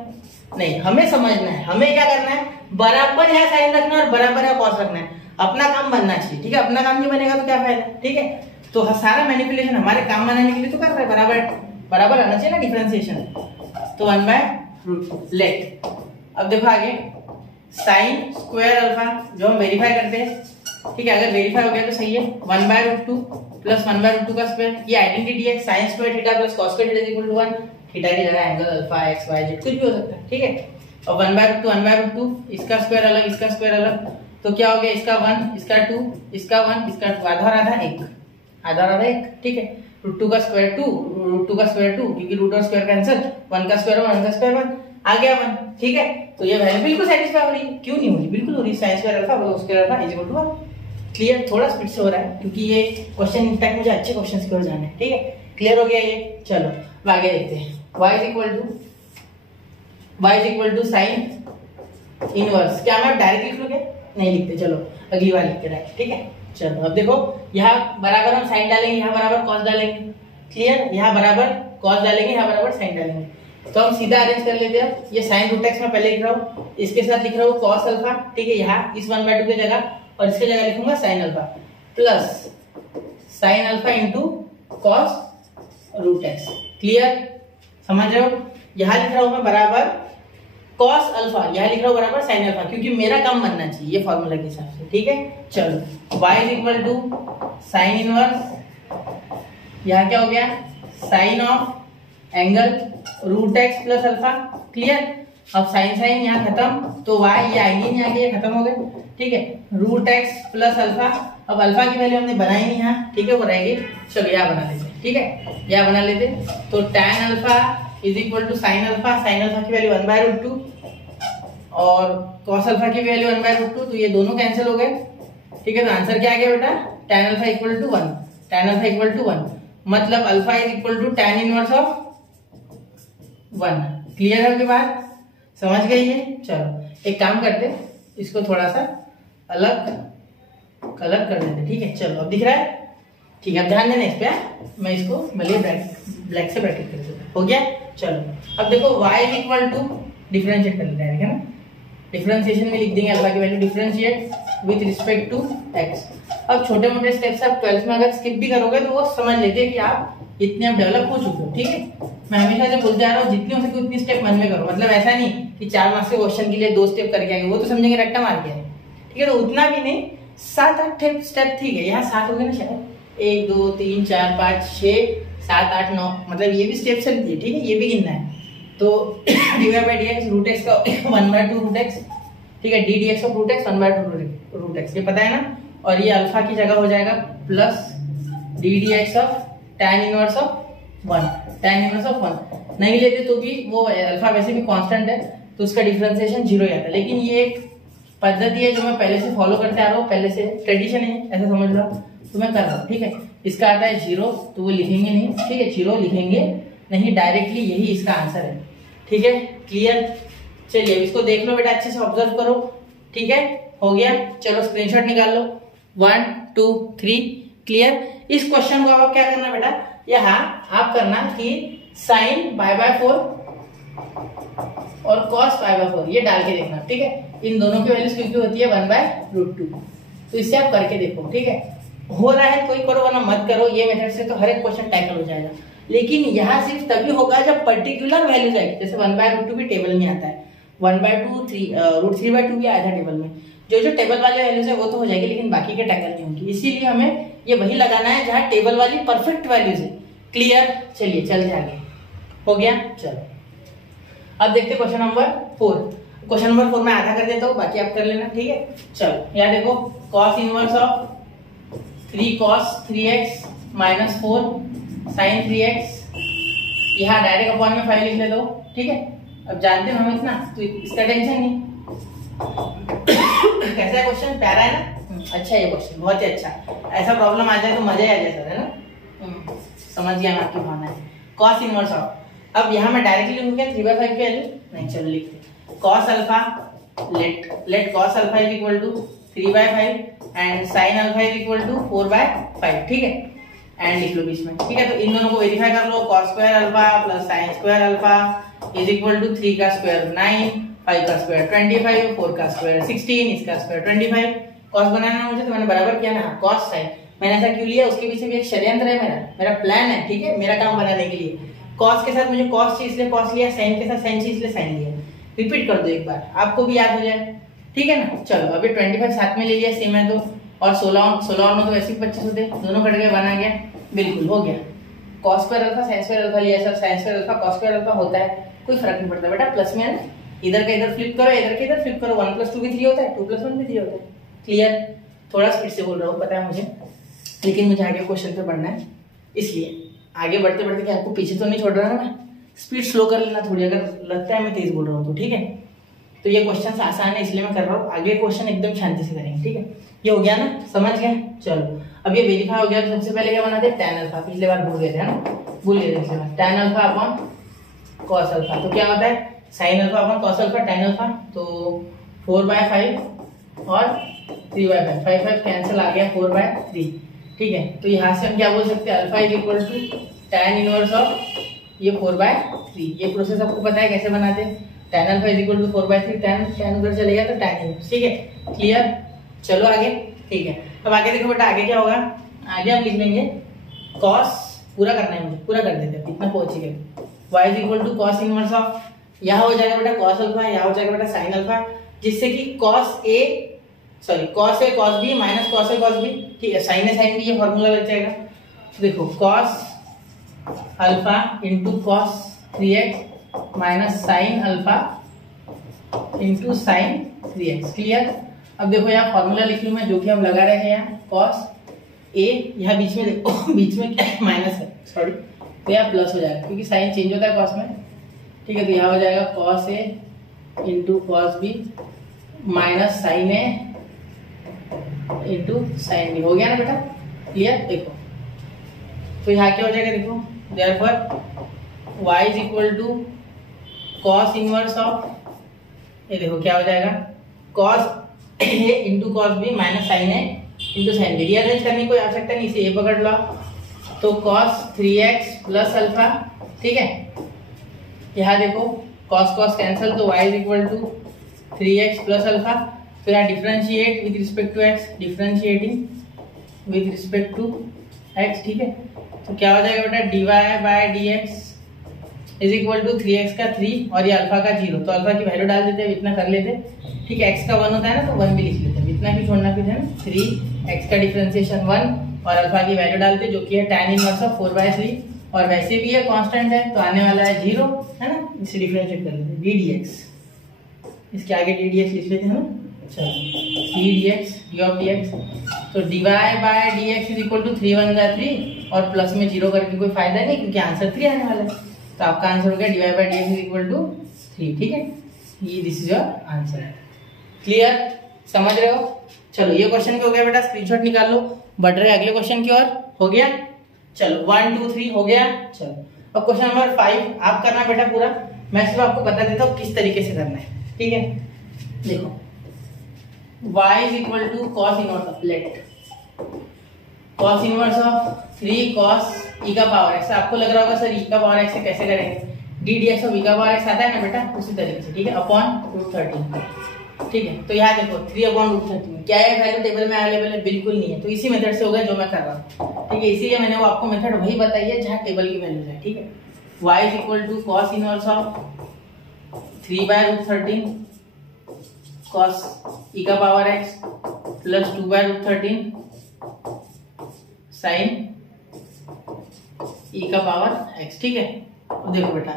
नहीं हमें समझना है, हमें क्या करना है, बराबर यहाँ साइन रखना है और बराबर यहाँ कॉस रखना है, अपना काम बनना चाहिए, ठीक है। अपना काम नहीं बनेगा तो क्या फायदा, ठीक है। तो सारा मैनिपुलेशन हमारे काम बनाने के लिए तो कर रहा है, बराबर आना चाहिए ना डिफरेंशिएशन, तो 1/√2 लेट। अब देखो आगे साइन स्क्वायर अल्फा जो हम वेरीफाई करते हैं, ठीक है, अगर वेरीफाई हो गया तो सही है, 1/√2 प्लस 1/√2 का स्क्वायर, ये आइडेंटिटी है, sine square theta plus cos square theta is equal to 1, theta की जगह angle alpha x y z कुछ भी हो सकता है, ठीक है। और 1/√2 इसका स्क्वायर अलग, इसका स्क्वायर अलग, तो क्या हो गया, इसका 1 इसका 2 इसका 1 इसका 2, आधा और आधा 1, आधा और आधा 1, ठीक है। √2 का स्क्वायर 2, √2 का स्क्वायर 2, क्योंकि रूट और स्क्वायर कैंसिल, 1 का स्क्वायर 1 का स्क्वायर 1, आ गया 1, ठीक है। तो ये वैल्यू बिल्कुल सेटिस्फाई हो रही है, क्यों नहीं हो रही, बिल्कुल हो रही है। Sine square alpha plus square alpha is equal to 1। Clear, थोड़ा स्पीड से हो रहा है क्योंकि ये क्वेश्चन इनफैक्ट मुझे अच्छे क्वेश्चंस की ओर जाना है, ठीक है। क्लियर हो गया ये, चलो अब आगे देखते हैं। y is equal to sine inverse, क्या मैं डायरेक्ट लिख लूं क्या, नहीं लिखते, चलो अगली बार लिखते रहेंगे, ठीक है। चलो अब देखो, यहाँ बराबर हम साइन डालेंगे, यहाँ बराबर कॉस डालेंगे। क्लियर, यहाँ बराबर कॉस डालेंगे, यहाँ बराबर साइन डालेंगे। तो हम सीधा अरेंज कर लेते हैं। ये साइन रूट एक्स में पहले लिख रहा हूँ, इसके साथ लिख रहा हूँ कॉस अल्फा, ठीक है, यहाँ इस 1/2 की जगह, और इसके जगह लिखूंगा sine alpha plus sine alpha into cos root x. Clear, समझ रहे हो। यहाँ लिख रहा हूँ मैं बराबर कॉस अल्फा, यहाँ लिख रहा हूँ बराबर साइन अल्फा, क्योंकि मेरा कम बनना चाहिए ये फॉर्मूला के हिसाब से, ठीक है। चलो y is equal to sine inverse, यहाँ क्या हो गया, sine of angle root x plus alpha. Clear, अब साइन साइन यहाँ खत्म, तो y ये आएंगे नहीं, आगे ये खत्म हो गए, ठीक है। रूट एक्स प्लस अल्फा, अब अल्फा की वैल्यू हमने बनाई नहीं यहाँ, ठीक है, वो रहेगी। चलो यहाँ बना लेते हैं, ठीक है, यहाँ बना लेते हैं। तो tan alpha is equal to sine alpha, sine alpha की वैल्यू 1/√2 और cos अल्फा की वैल्यू 1/√2, तो ये दोनों कैंसिल हो गए, ठीक है। तो आंसर क्या आ गया बेटा, tan alpha equal to 1, tan alpha equal to 1, मतलब alpha is equal to tan inverse of 1। Clear है, उसके बाद समझ गई है। चलो एक काम करते, इसको थोड़ा सा अलग कलर कर देते, ठीक है। चलो अब दिख रहा है, ठीक है। अब ध्यान देना इस पे, मैं इसको भले ब्लैक से ब्रैकेट कर देता, हो गया। चलो अब देखो y is equal to, differentiate कर लेते हैं ना, डिफरेंशिएशन में लिख देंगे अल्फा की value, differentiate with respect to x। अब छोटे मोटे स्टेप्स आप 12th में अगर स्किप भी करोगे तो वो समझ लेते हैं कि आप इतने अब डेवलप हो चुके हो, ठीक है। मैं हमेशा से बोलते आ रहा हूँ, जितनी हो सके उतनी स्टेप मन में करो, मतलब ऐसा नहीं कि 4 मार्क्स के क्वेश्चन के लिए 2 स्टेप करके आएंगे, वो तो समझेंगे रट्टा मार के, ठीक है। तो उतना भी नहीं, 7-8 स्टेप, ठीक है। यहाँ 7 हो गए ना शायद, 1 2 3 4 5 6 7 8 9, मतलब ये भी स्टेप चलती है, ठीक है, ये भी गिनना है। तो dy/dx रूट एक्स का 1/2 रूट एक्स, ठीक है, ddx of root x 1/2 root x, ये पता है ना। और ये अल्फा की जगह हो जाएगा plus ddx of tan inverse of 1, tan inverse of 1 नहीं लेते तो भी वो अल्फा वैसे भी कांस्टेंट है, तो उसका डिफरेंशिएशन 0 ही आता है। लेकिन ये एक पद्धति है जो मैं पहले से फॉलो करते आ रहा हूँ, पहले से ट्रेडिशन है, ऐसा समझ लो, तो मैं कर रहा हूँ, ठीक है। इसका आता है 0, तो वो लिखेंगे नहीं, ठीक है, 0 लिखेंगे नहीं, डायरेक्टली यही इसका आंसर है, ठीक है। क्लियर, चलिए इसको देख लो बेटा, अच्छे से ऑब्जर्व करो, ठीक है, हो गया। चलो स्क्रीनशॉट निकाल लो, 1 2 3। क्लियर, इस क्वेश्चन को आप क्या करना बेटा, यहाँ आप करना कि साइन π/4 और cos π/4 ये डाल के देखना, ठीक है। इन दोनों की वैल्यूज क्योंकि होती है 1/√2, तो इससे आप करके देखो, ठीक है। हो रहा है कोई करो वरना मत करो, ये मेथड से तो हर एक क्वेश्चन टैकल हो जाएगा। लेकिन यहाँ सिर्फ तभी होगा जब पर्टिकुलर वैल्यूज आएगी, जैसे 1/√2 भी टेबल में आता है, 1/2 √3/2 भी आया था टेबल में। जो टेबल वाले वैल्यूज है वो तो हो जाएगी, लेकिन बाकी के टैकल नहीं होंगी। इसीलिए हमें ये वही लगाना है जहाँ टेबल वाली परफेक्ट वैल्यूज है। क्लियर, चलिए चलते आगे, हो गया। चलो अब देखते क्वेश्चन नंबर 4। क्वेश्चन नंबर 4 में आधा कर देता हूँ, बाकी आप कर लेना, ठीक है। चलो यहाँ देखो, cos inverse of 3 cos 3x - 4 sin 3x, यहाँ डायरेक्ट अपॉन में 5 लिख लेता हूँ, ठीक है। अब जानते हो हम इतना, तो इसका टेंशन नहीं। कैसा है क्वेश्चन, प्यारा है ना, अच्छा है ये क्वेश्चन, बहुत ही अच्छा। ऐसा प्रॉब्लम आ जाए तो मजा ही आ जाता है ना, समझ गया मैं आपकी भावना है। cos इनवर्स ऑफ, अब यहाँ मैं डायरेक्टली लिखूंगा 3/5 की वैल्यू, नहीं चलो लिखते cos alpha, let cos alpha is equal to 3/5 and sin alpha is equal to 4/5, ठीक है। एंड लिख लो बीच में, ठीक है। तो इन दोनों को वेरीफाई कर लो, cos square alpha plus sin square alpha is equal to 3 का स्क्वायर 9, 5 का स्क्वायर 25, 4 का स्क्वायर 16, इसका स्क्वायर 25। cos बनाना मुझे, तो मैंने बराबर किया ना, cos sin। मैंने ऐसा क्यों लिया, उसके पीछे भी एक षड्यंत्र है, मेरा प्लान है, ठीक है, मेरा काम बनाने के लिए। cos के साथ मुझे cos चाहिए इसलिए cos लिया, sin के साथ sin चाहिए इसलिए sin लिया। रिपीट कर दो एक बार, आपको भी याद हो जाए, ठीक है ना। चलो अभी 25 साथ में ले लिया, सेम है तो, और 16 और 9 तो वैसे ही 25 होते, दोनों कट गए, बना गया, बिल्कुल हो गया। cos square alpha sin square alpha लिया sir, sin square alpha cos square alpha होता है, कोई फर्क नहीं पड़ता बेटा, प्लस में है ना, इधर का इधर फ्लिप करो, इधर का इधर फ्लिप करो, 1 + 2 भी 3 होता है, 2 + 1 भी 3 होता है। क्लियर, थोड़ा स्पीड से बोल रहा हूँ, पता है मुझे, लेकिन मुझे आगे क्वेश्चन पे बढ़ना है, इसलिए आगे बढ़ते बढ़ते कि आपको पीछे तो नहीं छोड़ रहा ना मैं, स्पीड स्लो कर लेना थोड़ी, अगर लगता है मैं तेज बोल रहा हूँ तो, ठीक है। तो ये क्वेश्चन आसान है इसलिए मैं कर रहा हूँ, आगे क्वेश्चन एकदम शांति से करेंगे, ठीक है। ये हो गया ना, समझ गए। चलो अब ये वेरीफाई हो गया तो सबसे पहले क्या बनाते हैं, tan अल्फा। पिछले बार भूल गए थे ना, भूल गए थे पिछले बार। tan alpha upon cos alpha, तो क्या होता है sin alpha upon cos alpha tan alpha, तो 4/5 और 3/5, 5 कैंसिल आ गया 4/3, ठीक है। तो यहाँ से हम क्या बोल सकते हैं, alpha is equal to tan inverse of ये 4/3। ये प्रोसेस आपको पता है कैसे बनाते हैं, tan alpha is equal to 4/3, tan उधर चलेगा तो tan इनवर्स, ठीक है। क्लियर, चलो आगे, ठीक है। अब आगे देखो बेटा, आगे क्या होगा, आगे हम लिख लेंगे cos, पूरा करना है मुझे, पूरा कर देते हैं, इतना पहुंचेगा। y is equal to cos inverse of, यहाँ हो जाएगा बेटा cos अल्फा, यहाँ हो जाएगा बेटा sin अल्फा, जिससे कि cos a cos b minus cos a cos b, ठीक है। sin a sin b, ये फॉर्मूला लग जाएगा। तो देखो cos alpha into cos 3x minus sin alpha into sin 3x, clear. अब देखो यहाँ फॉर्मूला लिख लूं मैं, जो कि हम लगा रहे हैं यहाँ cos a, यहाँ बीच में देखो बीच में क्या माइनस है, सॉरी, तो यहाँ प्लस हो जाएगा क्योंकि साइन चेंज होता है cos में, ठीक है। तो यहाँ हो जाएगा cos a into cos b minus sin a into sin b, हो गया ना बेटा, क्लियर। देखो तो यहाँ क्या हो जाएगा, देखो therefore y is equal to cos inverse of, ये देखो क्या हो जाएगा cos a into cos b minus sin a into sin b। Rearrange करने की कोई आवश्यकता नहीं, इसे ये पकड़ लो, तो cos 3x प्लस अल्फा, ठीक है। यहाँ देखो cos कैंसिल, तो y is equal to 3x plus alpha, फिर यहाँ differentiate with respect to x, differentiating with respect to x, ठीक है। तो क्या हो जाएगा बेटा, dy by dx is equal to 3x का 3 और ये अल्फा का 0, तो अल्फा की वैल्यू डाल देते हैं, इतना कर लेते, ठीक है। x का 1 होता है ना, तो 1 भी लिख लेते हैं, इतना भी छोड़ना फिर है ना, 3x का डिफरेंशिएशन 1 और अल्फा की वैल्यू डालते जो कि है tan इनवर्स ऑफ 4/3, और वैसे भी ये कांस्टेंट है तो आने वाला है 0, है ना। इसे डिफरेंशिएट कर लेते हैं, ddx, इसके आगे ddx लिख लेते हैं ना। चलो ddx d ऑफ dx, तो dy by dx is equal to 3 1 जा 3 और प्लस में 0 करके कोई फायदा नहीं क्योंकि आंसर 3 आने वाला है, तो आपका आंसर हो गया dy by dx is equal to 3, ठीक है। ये this is your answer, clear, समझ रहे हो। चलो ये क्वेश्चन भी हो गया बेटा, स्क्रीनशॉट निकाल लो, बढ़ रहे अगले क्वेश्चन की ओर, हो गया। चलो 1 2 3 हो गया। चलो अब क्वेश्चन नंबर 5 आप करना बेटा पूरा, मैं सिर्फ आपको बता देता हूँ किस तरीके से करना है, ठीक है। देखो y is equal to cos inverse of, let cos inverse of 3 cos e का पावर x, आपको लग रहा होगा सर e का पावर x से कैसे करेंगे, ddx ऑफ e का पावर x आता है ना बेटा, उसी तरीके से, ठीक है, अपॉन √13, ठीक है। तो यहाँ देखो 3 अपॉन √13, क्या है वैल्यू टेबल में अवेलेबल है, बिल्कुल नहीं है, तो इसी मेथड से होगा जो मैं कर रहा हूँ, ठीक है। इसीलिए मैंने वो आपको मेथड वही बताई है जहाँ टेबल की वैल्यूज है, ठीक है। y is equal to cos inverse of 3/√13 cos e का पावर x प्लस 2/√13 sin e का पावर x, ठीक है। अब देखो बेटा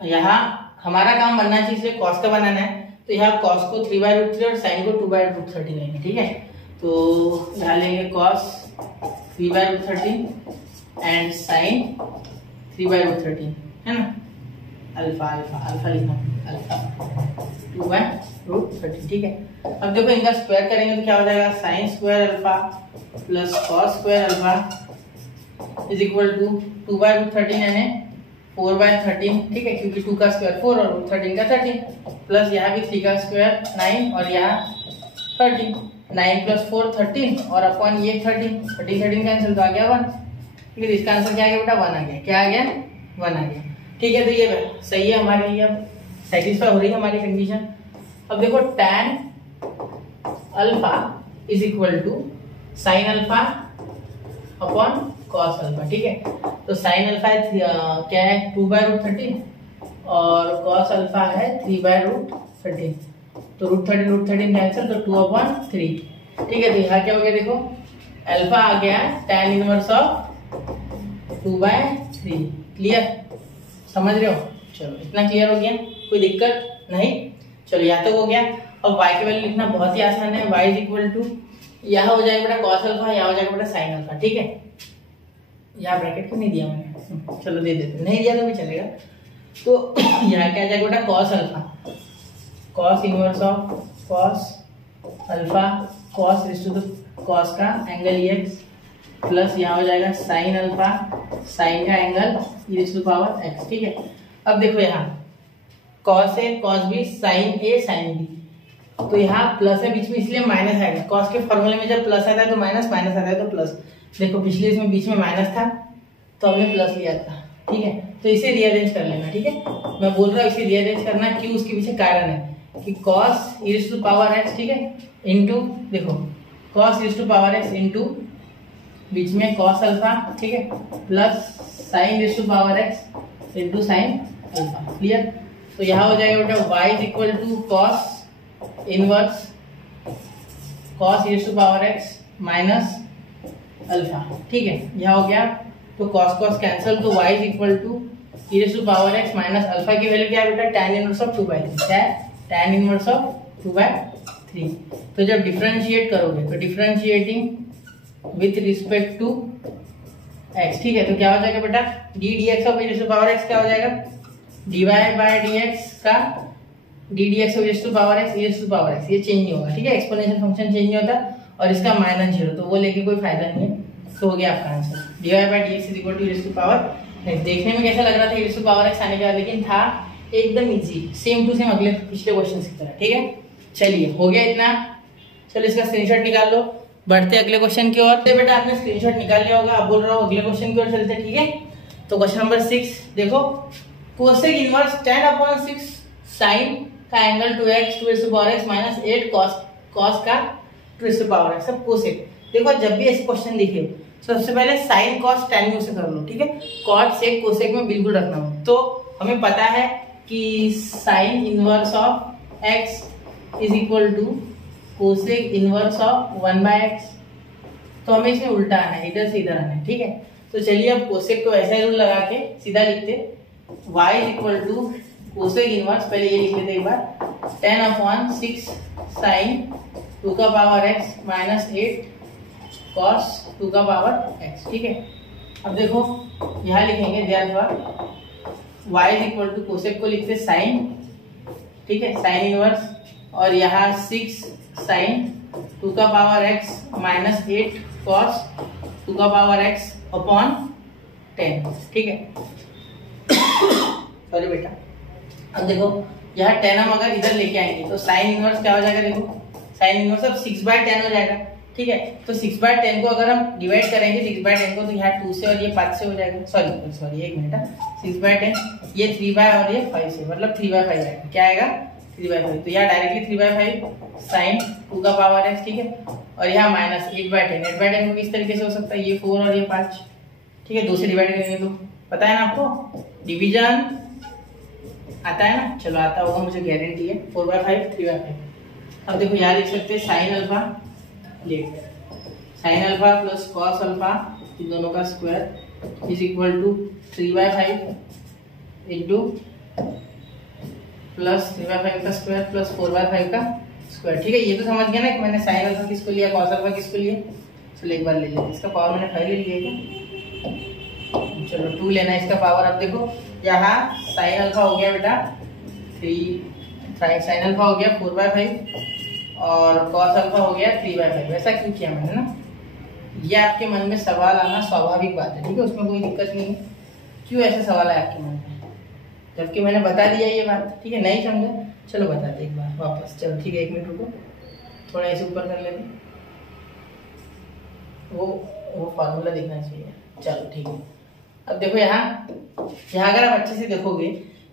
यहाँ हमारा काम बनना चाहिए, इसलिए cos का बनाना है, तो यहाँ cos को 3/√3 और sin को 2/√13 लेंगे, ठीक है। तो यहाँ लेंगे cos 3/√13 एंड sin 3/√13, है ना, अल्फा अल्फा अल्फा लिखना, अल्फा 2/√13, ठीक है। अब देखो इनका स्क्वायर करेंगे तो क्या हो जाएगा, sin square alpha plus cos square alpha is equal to 2/√13 यानी 4/13, ठीक है, क्योंकि 2 का स्क्वायर 4 और 13 का 13, प्लस यहाँ भी 3 का स्क्वायर 9 और यहाँ 13, 9 प्लस 4 13 और अपॉन ये 13 कैंसिल, तो आ गया 1, ठीक है। इसका आंसर क्या आ गया बेटा, 1 आ गया, क्या आ गया, 1 आ गया, ठीक है। तो ये सही है हमारे लिए, अब सेटिस्फाई हो रही है हमारी कंडीशन। अब देखो tan alpha is equal to sin alpha upon cos alpha, ठीक है। तो sin अल्फा क्या है 2/√13 और cos अल्फा है 3/√13, तो √13 कैंसिल, तो 2/3, ठीक है। तो यहाँ क्या हो गया, देखो अल्फा आ गया tan इनवर्स ऑफ 2/3, क्लियर, समझ रहे हो। चलो इतना क्लियर हो गया, कोई दिक्कत नहीं। चलो यहाँ तक हो गया। अब y की वैल्यू लिखना बहुत ही आसान है, y इज इक्वल टू यहाँ हो जाएगा बेटा cos अल्फा, यहाँ हो जाएगा बेटा sin अल्फा, ठीक है। यहाँ ब्रैकेट क्यों नहीं दिया मैंने, चलो दे देते, नहीं दिया तो भी चलेगा। तो यहाँ क्या आ जाएगा बेटा, cos alpha, cos inverse of cos alpha cos raise to the cos का एंगल एक्स प्लस यहाँ हो जाएगा साइन अल्फा साइन का angle e raise to power x. ठीक है, अब देखो यहाँ cos a cos b sine a sine b, तो यहाँ प्लस है बीच में इसलिए माइनस आएगा। कॉस के फॉर्मूले में जब प्लस आता है तो माइनस, माइनस आता है तो प्लस। देखो पिछले इसमें बीच में माइनस था तो हमने प्लस लिया था। ठीक है, तो इसे रीअरेंज कर लेना। ठीक है, मैं बोल रहा हूँ इसे रीअरेंज करना, क्यों, उसके पीछे कारण है कि cos e raise to power x, ठीक है, इनटू देखो cos e raise to power x into बीच में कॉस अल्फा, ठीक है, plus sine raise to power x into sine alpha. Clear? तो यहाँ हो जाएगा बेटा y is equal to cos inverse cos e raise to power x minus alpha. ठीक है, यहाँ हो गया, तो कॉस कॉस कैंसिल, तो y is equal to e raise to power x minus alpha की वैल्यू क्या है बेटा, tan inverse of 2/3, tan inverse of 2/3। तो जब डिफरेंशिएट करोगे तो differentiating with respect to x, ठीक है, तो क्या हो जाएगा बेटा, d dx of e raise to power x क्या हो जाएगा, dy बाय dx का d dx of e raise to power x e raise to power x, ये चेंज नहीं होगा। ठीक है, एक्सपोनेंशियल फंक्शन चेंज नहीं होता, और इसका -0, तो वो लेके कोई फायदा नहीं है। तो हो गया आपका answer, dy by dx is equal to e raise to power x। देखने में कैसा लग रहा था e raise to power x आने के बाद, लेकिन था एकदम इजी, सेम टू सेम अगले पिछले क्वेश्चन की तरह। ठीक है, चलिए हो गया इतना, चलो इसका स्क्रीनशॉट निकाल लो, बढ़ते अगले क्वेश्चन की ओर। तो बेटा आपने स्क्रीनशॉट निकाल लिया होगा, अब बोल रहा हूँ अगले क्वेश्चन की ओर चलते हैं। ठीक है, तो क्वेश्चन नंबर 6 देखो, कोसेक इनवर्स tan/6 साइन का angle 2x 2 to power x minus 8 cos का 2 टू पावर x। सब कोसेक, देखो जब भी ऐसे क्वेश्चन दिखे सबसे पहले साइन कॉस tan में से कर लो। ठीक है, कॉट सेक कोसेक में बिल्कुल रखना हो। तो हमें पता है कि sine inverse of x is equal to cosec inverse of 1/x, तो हमें इसमें उल्टा आना है, इधर से इधर आना है। ठीक है, तो चलिए अब कोसेक को ऐसा रूल लगा के सीधा लिखते, y is equal to cosec inverse, पहले ये लिख लेते एक बार, tan/6 साइन 2 का पावर x माइनस 8 कॉस 2 का पावर x। ठीक है, अब देखो यहाँ लिखेंगे therefore y is equal to cosec को लिखते साइन, ठीक है, साइन इनवर्स, और यहाँ 6 साइन 2 का पावर x माइनस 8 कॉस 2 का पावर x अपॉन 10। ठीक है, सॉरी बेटा, अब देखो यहाँ 10 हम अगर इधर लेके आएंगे तो साइन इनवर्स क्या हो जाएगा, देखो साइन इनवर्स अब 6/10 हो जाएगा। ठीक है, तो 6/10 को अगर हम डिवाइड करेंगे 6/10 को, तो यहाँ 2 से और ये 5 से हो जाएगा, सॉरी एक मिनट, 6/10 ये 3 और ये 5 से, मतलब 3/5 आएगा। क्या आएगा, 3/5, तो यहाँ डायरेक्टली 3/5 साइन 2 का पावर x। ठीक है, और यहाँ माइनस 8/10, 8/10 को किस तरीके से हो सकता है, ये 4 और ये 5। ठीक है, 2 से डिवाइड करेंगे तो पता है ना आपको, डिवीजन आता है ना, चलो आता होगा, मुझे गारंटी है, 4/5 3/5। अब देखो यहाँ लिख सकते हैं sine alpha, sine alpha plus cos alpha, इन दोनों का square is equal to 3/5 into plus 3/5 का स्क्वायर प्लस 4/5 का स्क्वायर। ठीक है, ये तो समझ गया ना कि मैंने साइन अल्फा किसको लिया, कॉस अल्फा किसको लिया। चलो एक बार ले लेते, इसका पावर मैंने 5 ले लिया क्या, चलो 2 लेना है इसका पावर। अब देखो यहाँ साइन अल्फा हो गया बेटा 3, साइन अल्फा हो गया 4/5 और कॉस अल्फा हो गया 3/5। वैसा क्यों किया मैंने ना, ये आपके मन में सवाल आना स्वाभाविक बात है। ठीक है, उसमें कोई दिक्कत नहीं है, क्यों ऐसा सवाल है आपके मन में, जबकि मैंने बता दिया ये बात। ठीक है, नहीं समझा, चलो बताते एक बार वापस। चलो ठीक है, 1 मिनट रुको, थोड़ा ऐसे ऊपर कर लेते, वो फार्मूला दिखना चाहिए। चलो ठीक है, अब देखो यहाँ अगर आप अच्छे से देखोगे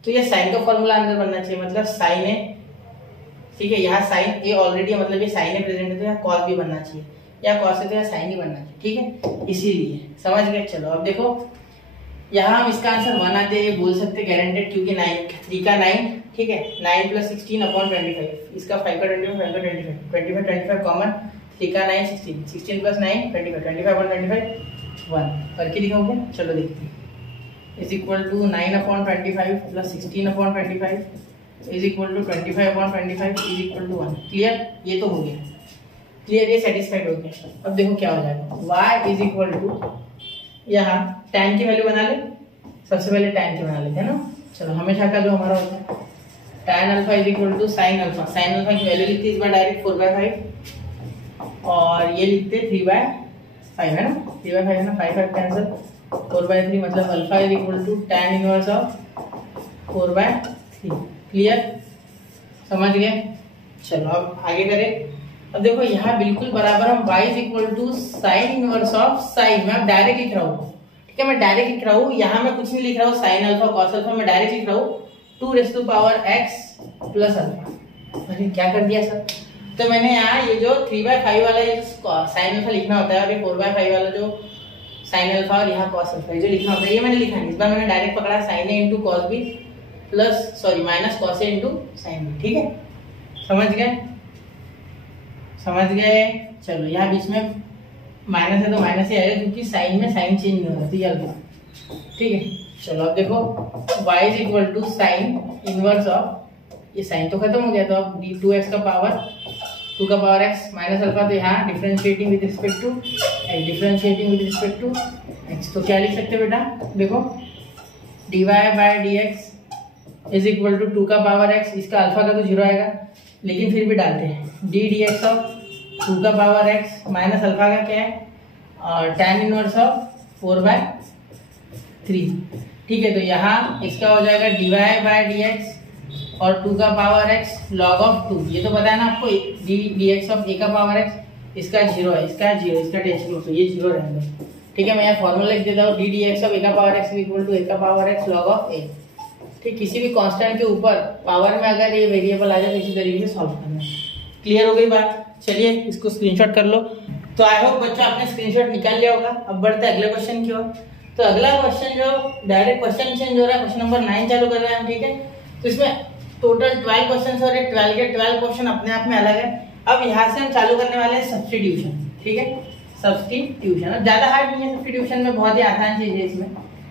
तो ये साइन का फॉर्मूला अंदर बनना चाहिए, मतलब साइन है। ठीक है, यहाँ साइन ए ऑलरेडी है, मतलब ये साइन है प्रेजेंट है, तो यहाँ कॉस भी बनना चाहिए, या कॉस है तो यहाँ साइन ही बनना चाहिए। ठीक है, इसीलिए समझ गए। चलो अब देखो यहाँ हम इसका आंसर 1 आते हैं, बोल सकते गारंटेड, क्योंकि 3 का 9, ठीक है, 9 + 16/25, इसका 5 का 25, 5 का 25, 25 कॉमन, 3 का 9 16, 16 + 9 25, 25/25 1 करके दिखाओगे। चलो देखते हैं, is equal to 9/25 plus 16/25 is equal to 25/25 is equal to 1। Clear, ये तो हो गया, क्लियर, ये सेटिस्फाइड हो गया। अब देखो क्या हो जाएगा, y इज इक्वल टू, यहाँ tan की वैल्यू बना ले, सबसे पहले tan की बना लेते हैं ना। चलो हमेशा का जो हमारा होता है tan alpha is equal to sine alpha. Sine alpha की वैल्यू लिखते इस बार डायरेक्ट 4/5 और ये लिखते 3/5 है ना, 3/5 है ना, 5 कैंसिल, 4/3 मतलब alpha is equal to tan inverse of 4/3। Clear, समझ गए। चलो अब आगे करें। अब देखो यहाँ बिल्कुल बराबर हम y is equal to sine inverse of sine, मैं डायरेक्ट लिख रहा हूँ, ठीक है, मैं डायरेक्ट लिख रहा हूँ, यहाँ मैं कुछ नहीं लिख रहा हूँ साइन अल्फा कॉस अल्फा, मैं डायरेक्ट लिख रहा हूँ 2⁻x प्लस अल्फा। अरे क्या कर दिया सर, तो मैंने यहाँ ये जो 3/5 वाला ये साइन अल्फा लिखना होता है और ये 4/5 वाला जो साइन अल्फा और यहाँ कॉस अल्फा जो लिखना होता है ये मैंने लिखा नहीं, इस बार मैंने डायरेक्ट पकड़ा sine A into cos B plus sorry minus cos A into sine B. ठीक है, समझ गए, समझ गए। चलो यहाँ बीच में माइनस है तो माइनस ही आएगा क्योंकि साइन में साइन चेंज नहीं होता, तो ये अल्फा। ठीक है, चलो अब देखो y is equal to sine inverse of, ये साइन तो खत्म हो गया तो अब 2x का पावर 2 का पावर x माइनस अल्फा, तो यहाँ differentiating with respect to x, differentiating with respect to x, तो क्या लिख सकते हैं बेटा, देखो dy by dx is equal to 2 का पावर x, इसका अल्फा का तो 0 आएगा लेकिन फिर भी डालते हैं d dx ऑफ 2 का पावर x माइनस अल्फा का क्या है और tan इनवर्स ऑफ 4/3। ठीक है, तो यहाँ इसका हो जाएगा dy बाय dx और 2 का पावर x log ऑफ 2, ये तो पता है ना आपको, d dx ऑफ a का पावर x, इसका 0 है, इसका 0, इसका टेंशन लो, तो ये 0 रहेगा। ठीक है, मैं यहाँ फॉर्मूला लिख देता हूँ d dx ऑफ a का power x equal to a का power x log of a। ठीक, किसी भी कांस्टेंट के ऊपर पावर में अगर ये वेरिएबल आ जाए तो इसी तरीके से सॉल्व करना है। क्लियर हो गई बात, चलिए इसको स्क्रीनशॉट कर लो। तो आई होप बच्चों आपने स्क्रीनशॉट निकाल लिया होगा। अब बढ़ते हैं अगले क्वेश्चन की ओर। तो अगला क्वेश्चन जो डायरेक्ट क्वेश्चन चेंज हो रहा है, क्वेश्चन नंबर 9 चालू कर रहे हैं हम। ठीक है, तो इसमें टोटल 12 क्वेश्चन और 12 के 12 क्वेश्चन अपने आप में अलग है। अब यहाँ से हम चालू करने वाले हैं सब्स्टिट्यूशन। ठीक है, सब्स्टिट्यूशन अब ज्यादा हार्ड नहीं है, सब्स्टिट्यूशन में बहुत ही आसान चीज है इसमें।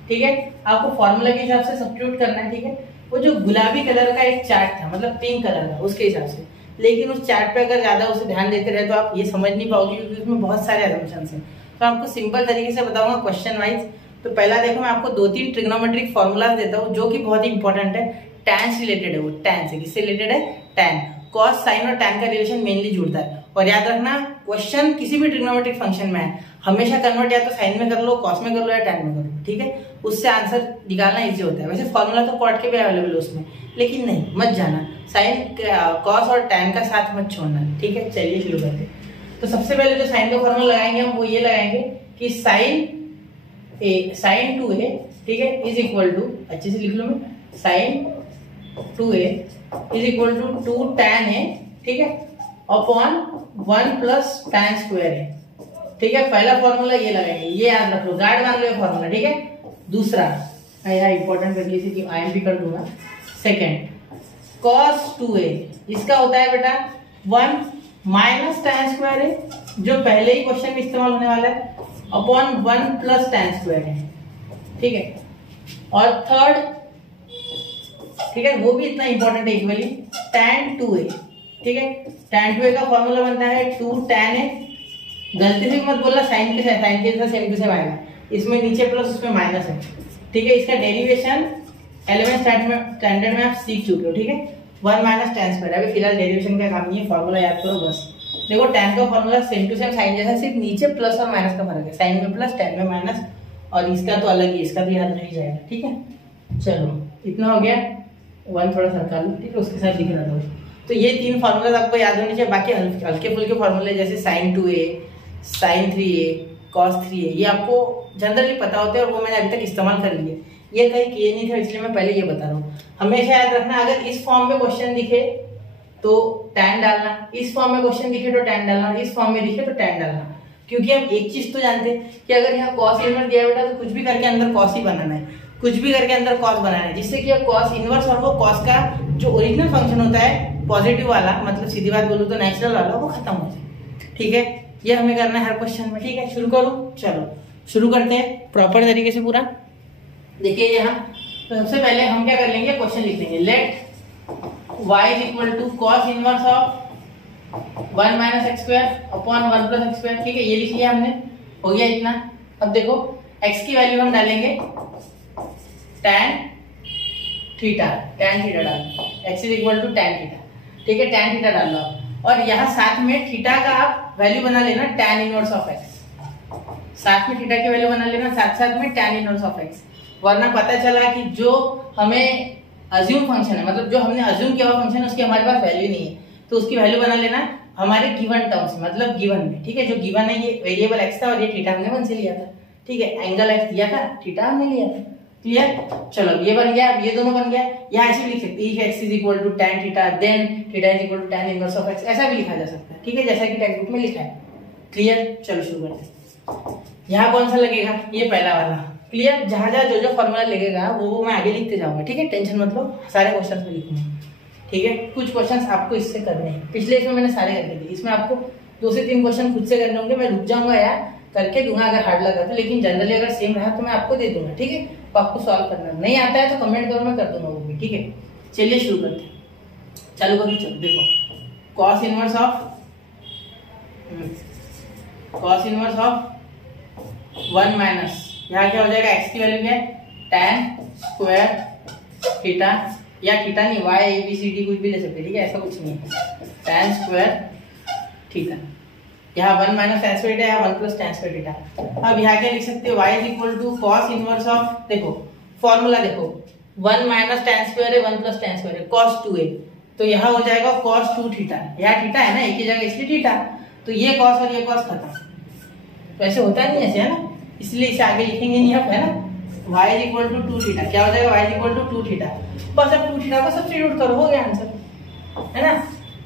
ठीक है, आपको फॉर्मूला के हिसाब से सब्स्टिट्यूट करना है। ठीक है, वो जो गुलाबी कलर का एक चार्ट था, मतलब पिंक कलर का, उसके हिसाब से, लेकिन उस चार्ट पे अगर ज्यादा उसे ध्यान देते रहे तो आप ये समझ नहीं पाओगे क्योंकि उसमें बहुत सारे असम्पशंस हैं। तो आपको सिंपल तरीके से बताऊंगा क्वेश्चन वाइज। तो पहला देखो, मैं आपको 2-3 ट्रिग्नोमेट्रिक फॉर्मूलाज देता हूँ जो कि बहुत ही इंपॉर्टेंट है, टैन से रिलेटेड है। वो टैन से किससे रिलेटेड है, टैन, कॉस साइन और टैन का रिलेशन मेनली जुड़ता है। और याद रखना, क्वेश्चन किसी भी ट्रिग्नोमेट्रिक फंक्शन में है, हमेशा कन्वर्ट या तो साइन में कर लो, कॉस में कर लो या टैन में कर लो। ठीक है, उससे आंसर निकालना इजी होता है। वैसे फॉर्मूला तो कॉट के भी अवेलेबल है उसमें, लेकिन नहीं, मत जाना, साइन कॉस और टैन का साथ मत छोड़ना। ठीक है, चलिए शुरू करते हैं। तो सबसे पहले जो साइन का फॉर्मूला लगाएंगे हम वो ये लगाएंगे कि साइन 2a, ठीक है, इज इक्वल टू, अच्छे से लिख लो मैं, sine 2a is equal to 2 tan a, ठीक है, upon 1 plus tan square a। ठीक है, पहला फॉर्मूला ये लगाएंगे, ये याद रख लो, गार्ड मान लो ये फॉर्मूला। ठीक है, दूसरा यहाँ इंपॉर्टेंट करके इसे IMP कर दूंगा। सेकेंड, cos 2a, इसका होता है बेटा 1 माइनस tan स्क्वायर a, जो पहले ही क्वेश्चन में इस्तेमाल होने वाला है, अपॉन 1 प्लस tan स्क्वायर है। ठीक है, और थर्ड, ठीक है, वो भी इतना इंपॉर्टेंट है इक्वली, tan 2a। ठीक है, tan 2a का फॉर्मूला बनता है 2 tan a, गलती से मत बोलना साइन के साथ सेम टू सेम आएगा, इसमें नीचे प्लस उसमें माइनस है। ठीक है, इसका डेरिवेशन 11th स्टैंडर्ड में आप सीख चुके हो। ठीक है, 1 माइनस tan स्क्वायर, अभी फिलहाल डेरिवेशन का काम नहीं है, फॉर्मूला याद करो बस। देखो tan का formula same to same sine जैसा, सिर्फ नीचे प्लस और माइनस का फर्क है, साइन में प्लस tan में माइनस, और इसका तो अलग ही, इसका तो याद रह जाएगा। ठीक है, चलो इतना हो गया, 1 थोड़ा सरका लो, ठीक है, उसके साथ लिख रहा था। तो ये 3 फॉर्मूला आपको याद होने चाहिए। बाकी हल्के फुल्के फॉर्मूले जैसे sign 2a, sign 3a, cos 3a, ये आपको जनरली पता होते हैं और वो मैंने अभी तक इस्तेमाल कर लिए। ये कहीं किए नहीं थे इसलिए मैं पहले ये बता रहा हूँ। हमेशा याद रखना, अगर इस फॉर्म में क्वेश्चन दिखे तो tan डालना, इस फॉर्म में क्वेश्चन दिखे तो tan डालना, इस फॉर्म में दिखे तो tan डालना, क्योंकि हम एक चीज तो जानते हैं कि अगर यहाँ कॉस इनवर्स दिया बेटा तो कुछ भी करके अंदर कॉस ही बनाना है, कुछ भी करके अंदर कॉस बनाना है, जिससे कि कॉस इनवर्स और वो कॉस का जो ओरिजिनल फंक्शन होता है पॉजिटिव वाला, मतलब सीधी बात बोलूँ तो नेचुरल वाला, वो खत्म हो जाए। ठीक है, ये हमें करना है हर क्वेश्चन में। ठीक है, शुरू करूँ, चलो शुरू करते हैं प्रॉपर तरीके से पूरा। देखिए यहाँ तो सबसे पहले हम क्या कर लेंगे, क्वेश्चन लिख देंगे, let y is equal to cos inverse of 1 minus x square upon 1 plus x square. ठीक है, ये लिख लिया हमने, हो गया इतना। अब देखो x की वैल्यू हम डालेंगे tan थीटा, tan थीटा डाल लो, x is equal to tan theta, ठीक है, tan थीटा डाल लो। और यहाँ साथ में थीटा का आप वैल्यू बना लेना tan इनवर्स ऑफ x, साथ में थीटा की वैल्यू बना लेना, साथ साथ में tan इनवर्स ऑफ x, वरना पता चला कि जो हमें अज्यूम फंक्शन है, मतलब जो हमने अज्यूम किया हुआ फंक्शन है उसकी हमारे पास वैल्यू नहीं है, तो उसकी वैल्यू बना लेना हमारे गिवन टर्म्स, मतलब गिवन में, ठीक है। जो गिवन है ये वेरिएबल x था और ये थीटा हमने 1 से लिया था, ठीक है, एंगल x दिया था, थीटा हमने लिया था, क्लियर। चलो ये बन गया, अब ये दोनों बन गया। यहाँ ऐसे भी लिख सकते हैं x is equal to tan theta then theta is equal to tan inverse of x, ऐसा भी लिखा जा सकता है, ठीक है, जैसा कि टेक्स्ट बुक में लिखा है, क्लियर। चलो शुरू करते हैं। यहाँ कौन सा लगेगा, ये पहला वाला, क्लियर। जहां जहां जो जो फॉर्मूला लगेगा वो मैं आगे लिखते जाऊंगा, ठीक है, टेंशन मत लो, सारे क्वेश्चन में लिखूंगा, ठीक है। कुछ क्वेश्चंस आपको इससे करने हैं, पिछले इसमें मैंने सारे करके दिए, इसमें आपको 2 से 3 क्वेश्चन खुद से करने होंगे, मैं रुक जाऊंगा यार, करके दूंगा अगर हार्ड लगा तो, लेकिन जनरली अगर सेम रहा तो मैं आपको दे दूंगा, ठीक है। तो आपको सॉल्व करना नहीं आता है तो कमेंट करो, मैं कर दूंगा वो भी, ठीक है। चलिए शुरू करते हैं, चालू करो। चलो देखो, cos इनवर्स ऑफ 1 माइनस, यहाँ क्या हो जाएगा, x की वैल्यू क्या है, tan स्क्वायर थीटा, या थीटा नहीं, y a b c d कुछ भी ले सकते, ठीक है, ऐसा कुछ नहीं है, tan स्क्वायर थीटा, यहाँ 1 माइनस tan स्क्वायर थीटा, यहाँ 1 प्लस tan स्क्वायर थीटा। अब यहाँ क्या लिख सकते हो, y is equal to cos inverse of, देखो फॉर्मूला देखो, 1 माइनस tan स्क्वायर है, 1 प्लस tan स्क्वायर है, cos 2a, तो यहाँ हो जाएगा cos 2 थीटा, यहाँ थीटा है ना एक ही जगह इसलिए थीटा, तो ये cos और ये cos खत्म, तो ऐसे होता नहीं ऐसे, है ना, इसलिए इसे आगे लिखेंगे नहीं आप, है ना। y is equal to 2 theta, क्या हो जाएगा, y is equal to 2 theta, बस अब 2 थीटा को सब्स्टिट्यूट करो, हो गया आंसर, है ना।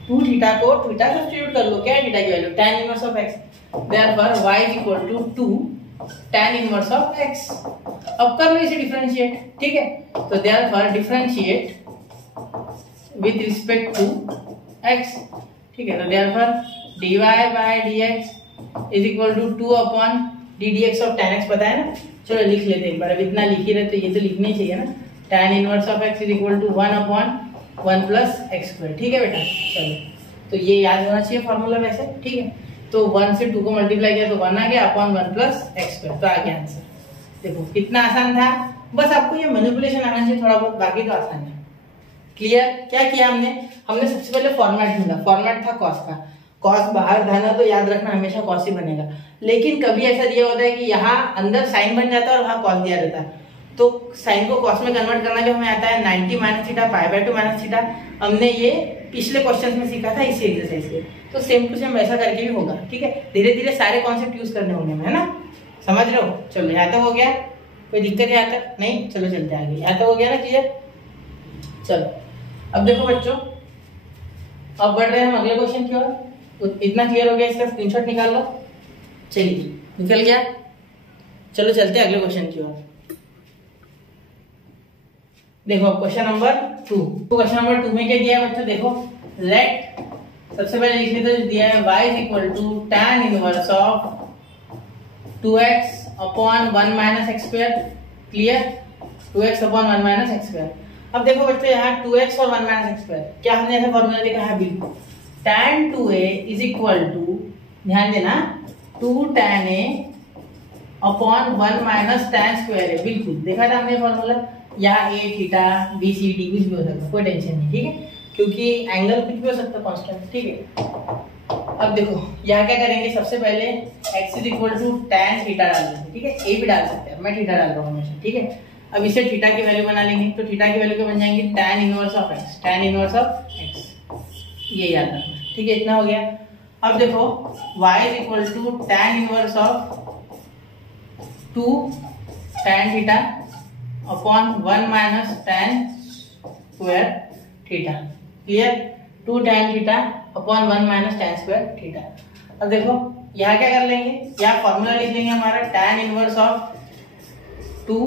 2 थीटा को थीटा सब्स्टिट्यूट कर लो, क्या है थीटा की value, tan inverse of x, therefore y is equal to 2 tan inverse of x। अब कर लो इसे डिफरेंशिएट, ठीक है, तो therefore differentiate with respect to x, ठीक है, तो therefore dy by dx is equal to 2 upon ddx of tan x, पता है ना। चलो लिख लेते हैं एक बार, अब इतना लिख ही रहे तो ये तो लिखना ही चाहिए ना, tan inverse of x is equal to 1 upon 1 plus x square, ठीक है बेटा। चलो तो ये याद होना चाहिए फॉर्मूला वैसे, ठीक है, तो 1 से 2 को मल्टीप्लाई किया तो 1 आ गया अपॉन 1 प्लस x स्क्वायर, तो आ गया आंसर। देखो कितना आसान था, बस आपको ये मैनिपुलेशन आना चाहिए थोड़ा बहुत, बाकी तो आसान है, क्लियर। क्या किया हमने सबसे पहले फॉर्मेट ढूंढा, फॉर्मेट था cos का, cos बाहर जाना तो याद रखना हमेशा cos ही बनेगा, लेकिन कभी ऐसा दिया होता है कि यहाँ अंदर साइन बन जाता है और वहाँ cos दिया रहता है, तो साइन को cos में कन्वर्ट करना जो हमें आता है 90 minus theta pi by 2 minus theta, हमने ये पिछले क्वेश्चन में सीखा था इसी एक्सरसाइज के, तो सेम टू सेम वैसा करके भी होगा, ठीक है। धीरे धीरे सारे कॉन्सेप्ट यूज करने होंगे, है ना, समझ रहे हो। चलो यहाँ तक हो गया, कोई दिक्कत है यहाँ तक, नहीं, चलो चलते आगे, यहाँ तक हो गया ना क्लियर। चलो अब देखो बच्चों, अब बढ़ रहे हैं हम अगले क्वेश्चन की ओर, तो इतना क्लियर हो गया, इसका स्क्रीनशॉट निकाल लो, चलिए निकल गया। चलो चलते हैं अगले क्वेश्चन की ओर। देखो क्वेश्चन नंबर 2, तो क्वेश्चन नंबर 2 में क्या दिया है बच्चों, देखो लेट, सबसे पहले लिख लेते हैं, दिया है y is equal to tan inverse of 2x upon 1 minus x square, clear, 2x upon 1 minus x square. अब देखो बच्चों यहाँ 2x और 1 माइनस x स्क्वायर, क्या हमने ऐसा फॉर्मूला देखा है, बिल्कुल, tan 2a is equal to, ध्यान देना, 2 tan a upon 1 minus tan square है, बिल्कुल देखा था हमने फॉर्मूला, यहाँ a theta b c d कुछ भी हो सकता है, कोई टेंशन नहीं, ठीक है, क्योंकि एंगल कुछ भी हो सकता है कांस्टेंट, ठीक है। अब देखो यहाँ क्या करेंगे, सबसे पहले x is equal to tan theta डाल देंगे, ठीक है, a भी डाल सकते हैं, मैं थीटा डाल रहा हूँ हमेशा, ठीक है। अब इसे थीटा की वैल्यू बना लेंगे, तो थीटा की वैल्यू क्या बन जाएंगी, tan inverse of x, tan inverse of x, ये याद रखना, ठीक है, इतना हो गया। अब देखो y is equal to tan inverse of 2 tan theta upon 1 minus tan square theta, clear, 2 tan theta upon 1 minus tan square theta. अब देखो यहाँ क्या कर लेंगे, यहाँ फॉर्मूला लिख लेंगे हमारा tan इनवर्स ऑफ 2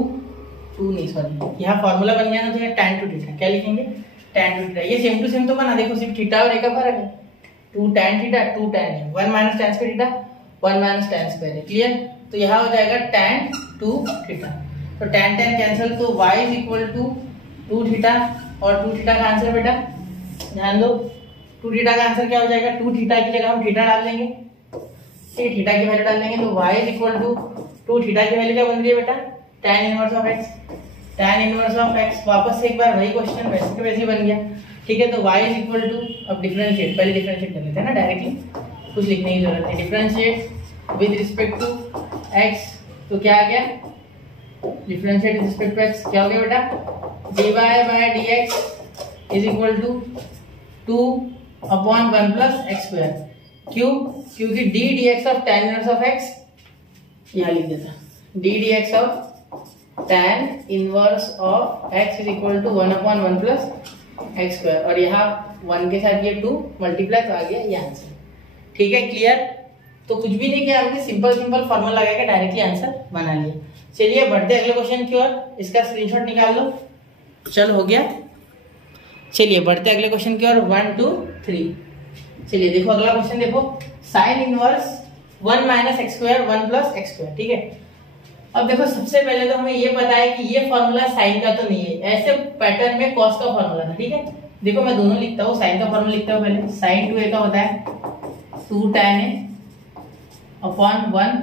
नहीं सॉरी, यहाँ फॉर्मूला बन गया ना, तो tan टू थीटा, क्या लिखेंगे, tan टू थीटा, ये सेम टू सेम तो बना, देखो सिर्फ थीटा और a का फर्क है, 2 tan थीटा 2 tan है, 1 minus tan square theta 1 minus tan square है, क्लियर, तो यहाँ हो जाएगा tan 2 थीटा, तो tan कैंसिल, तो y is equal to 2 theta, और 2 थीटा का आंसर बेटा ध्यान दो, 2 थीटा का आंसर क्या हो जाएगा, 2 थीटा की जगह हम थीटा डाल देंगे, थीटा की वैल्यू डाल देंगे, तो y is equal to 2 theta की वैल्यू क्या बन रही है बेटा, tan inverse of x, tan inverse of x, वापस से एक बार वही क्वेश्चन वैसे के वैसे ही बन गया, ठीक है। तो y इज इक्वल टू, अब डिफरेंशिएट, पहले डिफरेंशिएट कर लेते हैं ना डायरेक्टली, कुछ लिखने की जरूरत नहीं। Differentiate with respect to x, तो क्या आ गया, differentiate with respect to x क्या हो गया बेटा, dy by dx is equal to 2/1 plus x square. क्यों, क्योंकि d dx of tan inverse of x, यहाँ लिख देता, d dx of tan inverse of x is equal to 1/1 plus x square, और यहाँ 1 के साथ ये 2 मल्टीप्लाई, तो आ गया ये आंसर, ठीक है। क्लियर, तो कुछ भी नहीं किया आपने, सिंपल सिंपल फॉर्मूला लगा के डायरेक्टली आंसर बना लिया। चलिए बढ़ते अगले क्वेश्चन की ओर, इसका स्क्रीनशॉट निकाल लो। चल हो गया, चलिए बढ़ते अगले क्वेश्चन की ओर, 1 2 3। चलिए देखो अगला क्वेश्चन, देखो sine inverse 1 minus x square 1 plus x square, ठीक है। अब देखो सबसे पहले तो हमें ये पता है कि ये फॉर्मूला साइन का तो नहीं है, ऐसे पैटर्न में कॉस का फॉर्मूला था, ठीक है। देखो मैं दोनों लिखता हूँ, साइन का फॉर्मूला लिखता हूँ पहले, साइन 2a का होता है 2 tan a upon 1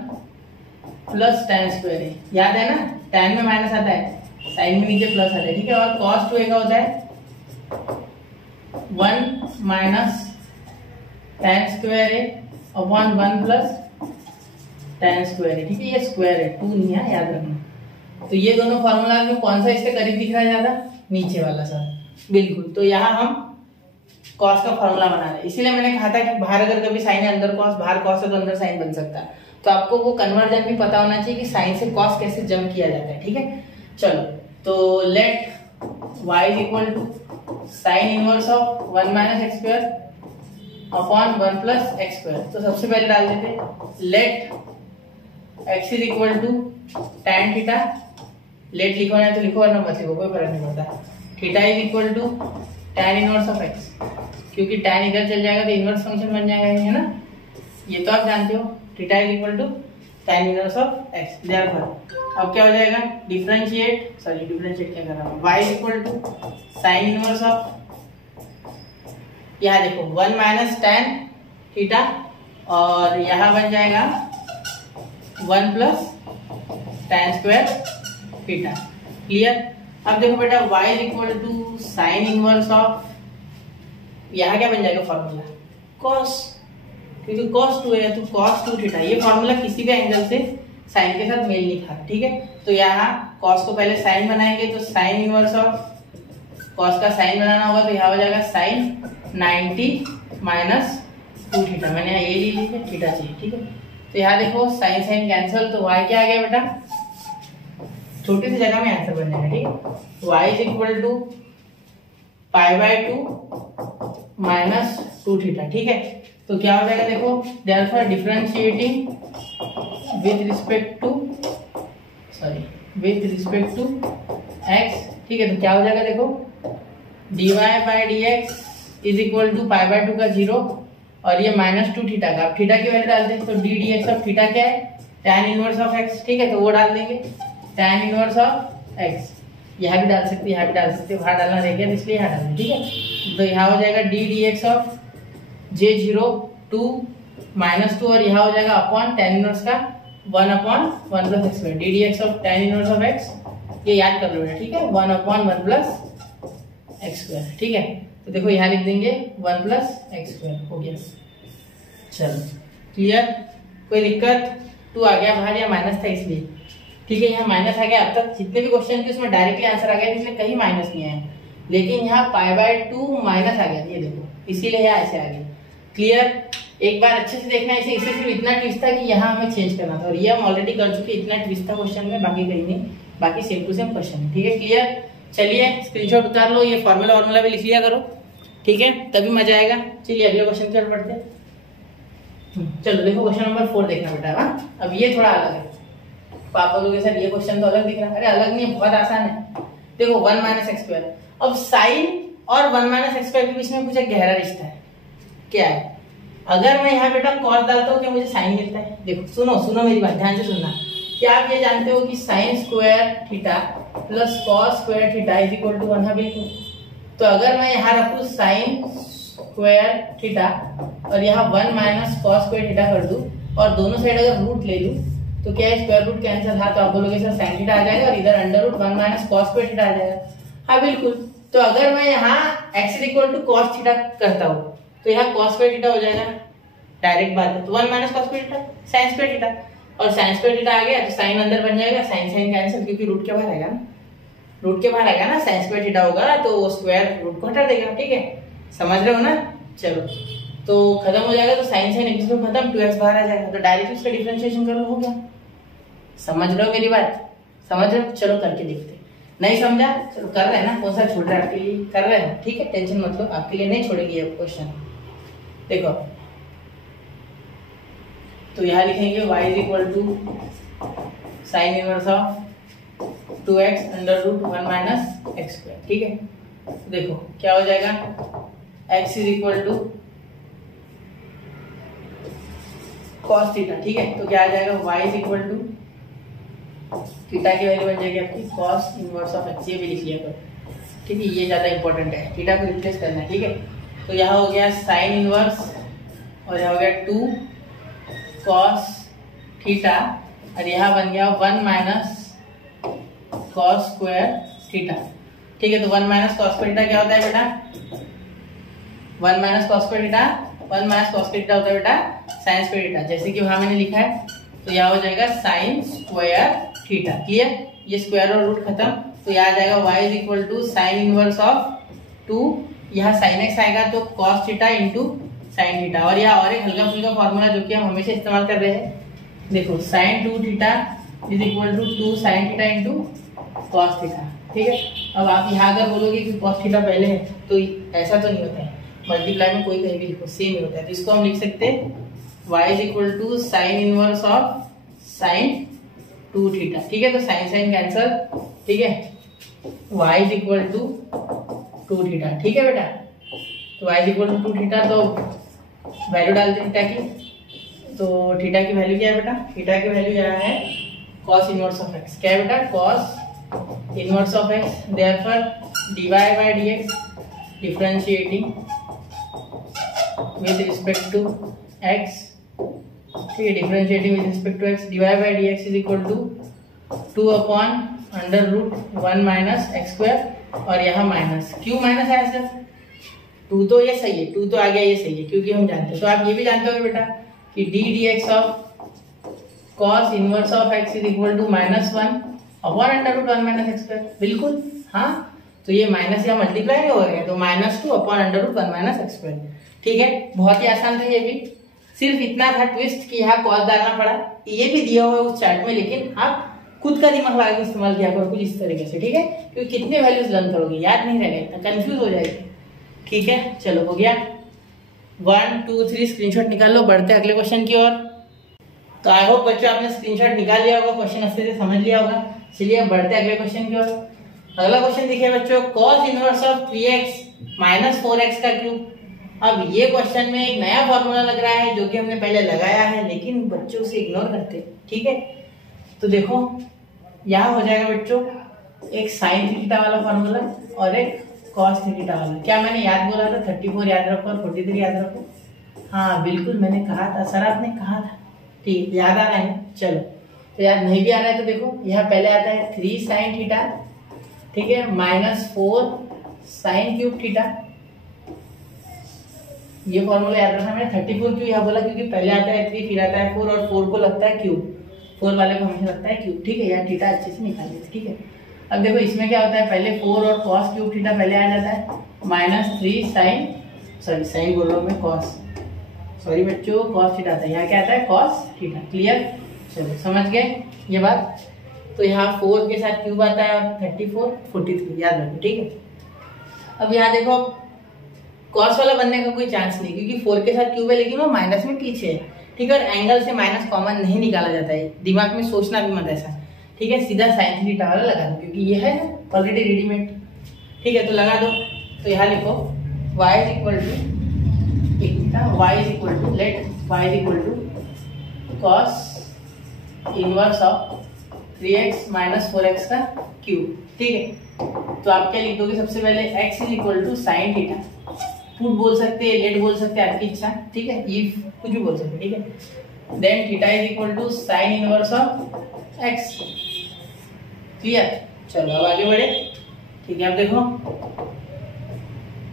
plus tan square a, याद है ना, tan में माइनस आता है, साइन में नीचे प्लस आता है, ठीक है। और cos 2a का होता है 1 minus tan square a upon 1 plus tan square है, ठीक है। ये स्क्वायर है, 2 नहीं है, याद रखना। तो ये दोनों फार्मूला में कौन सा इसके करीब दिख रहा है ज्यादा, नीचे वाला सर, बिल्कुल। तो यहाँ हम कॉस का फॉर्मूला बना रहे हैं, इसीलिए मैंने कहा था कि बाहर अगर कभी साइन है अंदर कॉस, बाहर कॉस है तो अंदर साइन बन सकता है। तो आपको वो कन्वर्जन भी पता होना चाहिए कि साइन से कॉस कैसे जंप किया जाता है, ठीक है। चलो तो let y is equal to sine inverse of 1 minus x square upon 1 plus x square. तो सबसे पहले डाल देते let x is equal to tan theta, let लिखो ना तो लिखो वरना मत लिखो, कोई फर्क नहीं पड़ता। Theta is equal to tan inverse of x, क्योंकि tan इधर चल जाएगा तो इनवर्स फंक्शन बन जाएगा, है ना, ये तो आप जानते हो। Theta is equal to tan inverse of x, therefore अब क्या हो जाएगा, डिफरेंशिएट, सॉरी डिफरेंशिएट क्या कर रहा हूँ, y is equal to sine inverse of, यहाँ देखो 1 माइनस tan थीटा, और यहाँ बन जाएगा 1 plus tan square theta. Clear, अब देखो बेटा y is equal to sine inverse of, यहाँ क्या बन जाएगा फॉर्मूला, cos, क्योंकि cos 2 है तो cos 2 थीटा। ये फॉर्मूला किसी भी एंगल से साइन के साथ मेल नहीं खाता, ठीक है। तो यहाँ cos को पहले साइन बनाएंगे, तो साइन इनवर्स ऑफ cos का साइन बनाना होगा, तो यहाँ हो जाएगा साइन 90 माइनस 2 थीटा, मैंने यहाँ ये ले लीजिए, थीटा चाहिए, ठीक है। तो यहाँ देखो साइन साइन कैंसिल, तो y क्या आ गया बेटा, छोटी सी जगह में आंसर बन जाएगा, ठीक है। y is equal to π/2 minus 2 theta, ठीक है। तो क्या हो जाएगा देखो, therefore differentiating with respect to, sorry with respect to x, ठीक है। तो क्या हो जाएगा देखो, dy by dx is equal to π/2 का 0, और ये माइनस 2 थीटा का, अब थीटा की वैल्यू डाल दें, तो d dx ऑफ थीटा क्या है, tan इनवर्स ऑफ x, ठीक है। तो वो डाल देंगे tan इनवर्स ऑफ x, यहाँ भी डाल सकते, यहाँ भी डाल सकते, बाहर डालना रह गया इसलिए यहाँ डाल दें, ठीक है। तो यहाँ हो जाएगा d dx of j0 2 minus 2, और यहाँ हो जाएगा अपॉन tan इनवर्स का 1/1 plus x square, d dx of tan inverse of x, ये याद कर लो, ठीक है, 1/1 प्लस एक्स स्क्वायर, ठीक है। तो देखो यहाँ लिख देंगे 1 प्लस एक्स स्क्वायर, हो गया। चलो क्लियर, कोई दिक्कत, 2 आ गया बाहर, या माइनस था इसलिए, ठीक है। यहाँ माइनस आ गया, अब तक जितने भी क्वेश्चन थे उसमें डायरेक्टली आंसर आ गया, इसमें कहीं माइनस नहीं आया, लेकिन यहाँ π/2 माइनस आ गया, ये देखो, इसीलिए यहाँ ऐसे आ गया। क्लियर, एक बार अच्छे से देखना, इसे सिर्फ इतना ट्विस्ट था कि यहाँ हमें चेंज करना था, और ये हम ऑलरेडी कर चुके, इतना ट्विस्ट था क्वेश्चन में, बाकी कहीं नहीं, बाकी सेम टू सेम क्वेश्चन है, ठीक है। क्लियर, चलिए स्क्रीनशॉट उतार लो, ये फॉर्मूला भी लिख लिया करो, ठीक है, तभी मजा आएगा। चलिए अगले क्वेश्चन की ओर बढ़ते हैं। चलो देखो क्वेश्चन नंबर 4 देखना बेटा, हाँ अब ये थोड़ा अलग है, पापा लोगों के साथ ये क्वेश्चन तो अलग दिख रहा है, अरे अलग नहीं है, बहुत आसान है। देखो 1 माइनस एक्स स्क्वायर, अब साइन और 1 माइनस एक्स स्क्वायर के बीच में कुछ एक गहरा रिश्ता है, क्या है, अगर मैं यहाँ बेटा कॉस डालता हूँ क्या मुझे साइन मिलता है। देखो सुनो मेरी बात ध्यान से सुनना, क्या आप ये जानते हो कि sine square theta plus cos square theta is equal to 1 है, बिल्कुल। तो अगर मैं यहाँ रखूँ साइन स्क्वायर थीटा और यहाँ 1 माइनस कॉस स्क्वायर थीटा कर दूं, और दोनों साइड अगर रूट ले लूं, तो क्या है, स्क्वायर रूट कैंसिल, हाँ तो आप बोलोगे सर साइन थीटा आ जाएगा और इधर under root 1 minus cos square theta आ जाएगा। हाँ बिल्कुल, तो अगर मैं यहाँ x equal to cos theta करता हूँ तो यहाँ कॉस स्क्वायर थीटा हो जाएगा, डायरेक्ट बात है। तो 1 minus cos square theta sine square theta, और साइन स्क्वायर थीटा आ गया तो साइन अंदर बन जाएगा, साइन साइन कैंसिल, क्योंकि रूट के बाहर आएगा ना, रूट के बाहर आएगा ना, साइन स्क्वायर थीटा होगा तो वो स्क्वायर रूट को हटा देगा। ठीक है, समझ रहे हो ना। चलो तो खत्म हो जाएगा, तो साइन साइन एक दूसरे को खत्म, 2x बाहर आ जाएगा, तो डायरेक्ट इसका डिफरेंशिएशन कर लो, हो गया। समझ रहे हो मेरी बात, समझ रहे हो। चलो करके देखते हैं। नहीं समझा, चलो कर रहे हैं ना, कौन सा छोड़ रहे हैं आपके लिए, कर रहे हैं, ठीक है, टेंशन मत लो, आपके लिए नहीं छोड़ेंगे ये क्वेश्चन। देखो तो यहाँ लिखेंगे y is equal to sine inverse of 2x under root 1 minus x square. ठीक है, तो देखो क्या हो जाएगा, x is equal to cos theta. ठीक है, तो क्या आ जाएगा, y is equal to theta की वैल्यू बन जाएगी आपकी कॉस इनवर्स ऑफ x, ये भी लिख लिया करो। ठीक है, ये ज्यादा इंपॉर्टेंट है, थीटा को रिप्लेस करना है। ठीक है, तो यहाँ हो गया साइन इनवर्स और यहाँ हो गया 2 कॉस थीटा, और यहाँ बन गया 1 माइनस कॉस स्क्वायर थीटा। ठीक है, तो 1 माइनस कॉस स्क्वायर थीटा क्या होता है बेटा, 1 minus cos square theta, 1 minus cos square theta होता है बेटा साइन स्क्वायर थीटा, जैसे कि वहां मैंने लिखा है। तो यहाँ हो जाएगा साइन स्क्वायर थीटा। क्लियर, ये स्क्वायर और रूट खत्म, तो यहाँ आ जाएगा y is equal to sine inverse of 2, यहाँ साइन x आएगा तो cos theta into sine theta, और यहाँ और एक हल्का फुल्का फॉर्मूला जो कि हम हमेशा इस्तेमाल कर रहे हैं, देखो sine 2 theta is equal to 2 sine theta into cos theta. ठीक है, अब आप यहाँ अगर बोलोगे कि कॉस थीटा पहले है तो ऐसा तो नहीं होता है, मल्टीप्लाई में कोई कहीं भी लिखो सेम ही होता है, तो इसको हम लिख सकते हैं y is equal to sine inverse of sine 2 theta. ठीक है, तो साइन साइन कैंसल। ठीक है, y is equal to 2 theta. ठीक है बेटा, तो y is equal to 2 theta, तो वैल्यू डालते थीटा की, तो थीटा की वैल्यू क्या है बेटा, थीटा की वैल्यू यहाँ है cos इनवर्स ऑफ x। क्या है बेटा, cos inverse of x, therefore dy by dx differentiating with respect to x। ठीक है, differentiating with respect to x, dy by dx is equal to 2 upon under root 1 minus x square, और यहाँ minus, क्यों minus आया sir, 2 तो ये सही है, 2 तो आ गया, ये सही है, क्योंकि हम जानते हैं। तो आप ये भी जानते हो बेटा कि d dx of cos inverse of x is equal to -1 upon under root 1 minus x square. बिल्कुल, हाँ, तो ये माइनस या मल्टीप्लाई हो गया, तो -2 upon under root 1 minus x square. ठीक है, बहुत ही आसान था ये भी, सिर्फ इतना था ट्विस्ट कि यहाँ cos डालना पड़ा, ये भी दिया हुआ है उस चार्ट में, लेकिन आप खुद का दिमाग लगा के इस्तेमाल किया करो कुछ इस तरीके से। ठीक है, क्योंकि कितने वैल्यूज लर्न करोगे, याद नहीं रहेगा, कंफ्यूज हो जाएगी। ठीक है, चलो हो गया, 1 2 3 स्क्रीनशॉट निकाल लो, बढ़ते अगले क्वेश्चन की ओर। तो आई होप बच्चों आपने स्क्रीनशॉट निकाल लिया होगा, क्वेश्चन अच्छे से समझ लिया होगा। चलिए बढ़ते अगले क्वेश्चन की ओर। अगला क्वेश्चन देखिए बच्चों, cos inverse of 3x minus 4x का क्यूब। अब ये क्वेश्चन में एक नया फॉर्मूला लग रहा है जो कि हमने पहले लगाया है, लेकिन बच्चों उसे इग्नोर करते। ठीक है, तो देखो यहाँ हो जाएगा बच्चों एक साइन थीटा वाला फॉर्मूला और एक कॉस थीटा वाला। क्या मैंने याद बोला था, 34 याद रखो और 43 याद रखो। हाँ बिल्कुल, मैंने कहा था सर, आपने कहा था। ठीक, याद आ रहा है। चलो, तो याद नहीं भी आ रहा है तो देखो यहाँ पहले आता है 3 साइन थीटा, ठीक है, -4 साइन क्यूब थीटा। ये फॉर्मूला याद रखना। मैंने 34 क्यों यहाँ बोला, क्योंकि पहले आता है 3 फिर आता है 4 और 4 को लगता है क्यूब, 4 वाले को हमेशा लगता है क्यूब। ठीक है, यार थीटा अच्छे से निकाल लेते। ठीक है, अब देखो इसमें क्या होता है, पहले 4 और कॉस क्यूब थीटा पहले आ जाता है, -3 साइन, सॉरी साइन बोल रहा हूँ मैं, कॉस, सॉरी बच्चों, कॉस थीटा आता है, यहाँ क्या आता है कॉस थीटा। क्लियर, चलो समझ गए ये बात। तो यहाँ 4 के साथ क्यूब आता है और 34 43 याद रखो। ठीक है, अब यहाँ देखो कॉस वाला बनने का कोई चांस नहीं, क्योंकि 4 के साथ क्यूब है लेकिन वो माइनस में पीछे है। ठीक है, और एंगल से माइनस कॉमन नहीं निकाला जाता है, दिमाग में सोचना भी मत ऐसा। ठीक है, सीधा साइन थीटा वाला लगा दो, क्योंकि ये है ना ऑलरेडी रेडीमेड। ठीक है, तो लगा दो। तो यहाँ लिखो y is equal to y is equal to let y is equal to cos inverse of 3x minus 4x का क्यूब। ठीक है, तो आप क्या लिख दोगे, सबसे पहले x is equal to sine theta, put बोल सकते हैं, लेट बोल सकते हैं, आपकी इच्छा। ठीक है, ये कुछ भी बोल सकते हैं। ठीक है, then theta is equal to sine inverse of x. Clear? चलो अब आगे बढ़े। ठीक है, अब देखो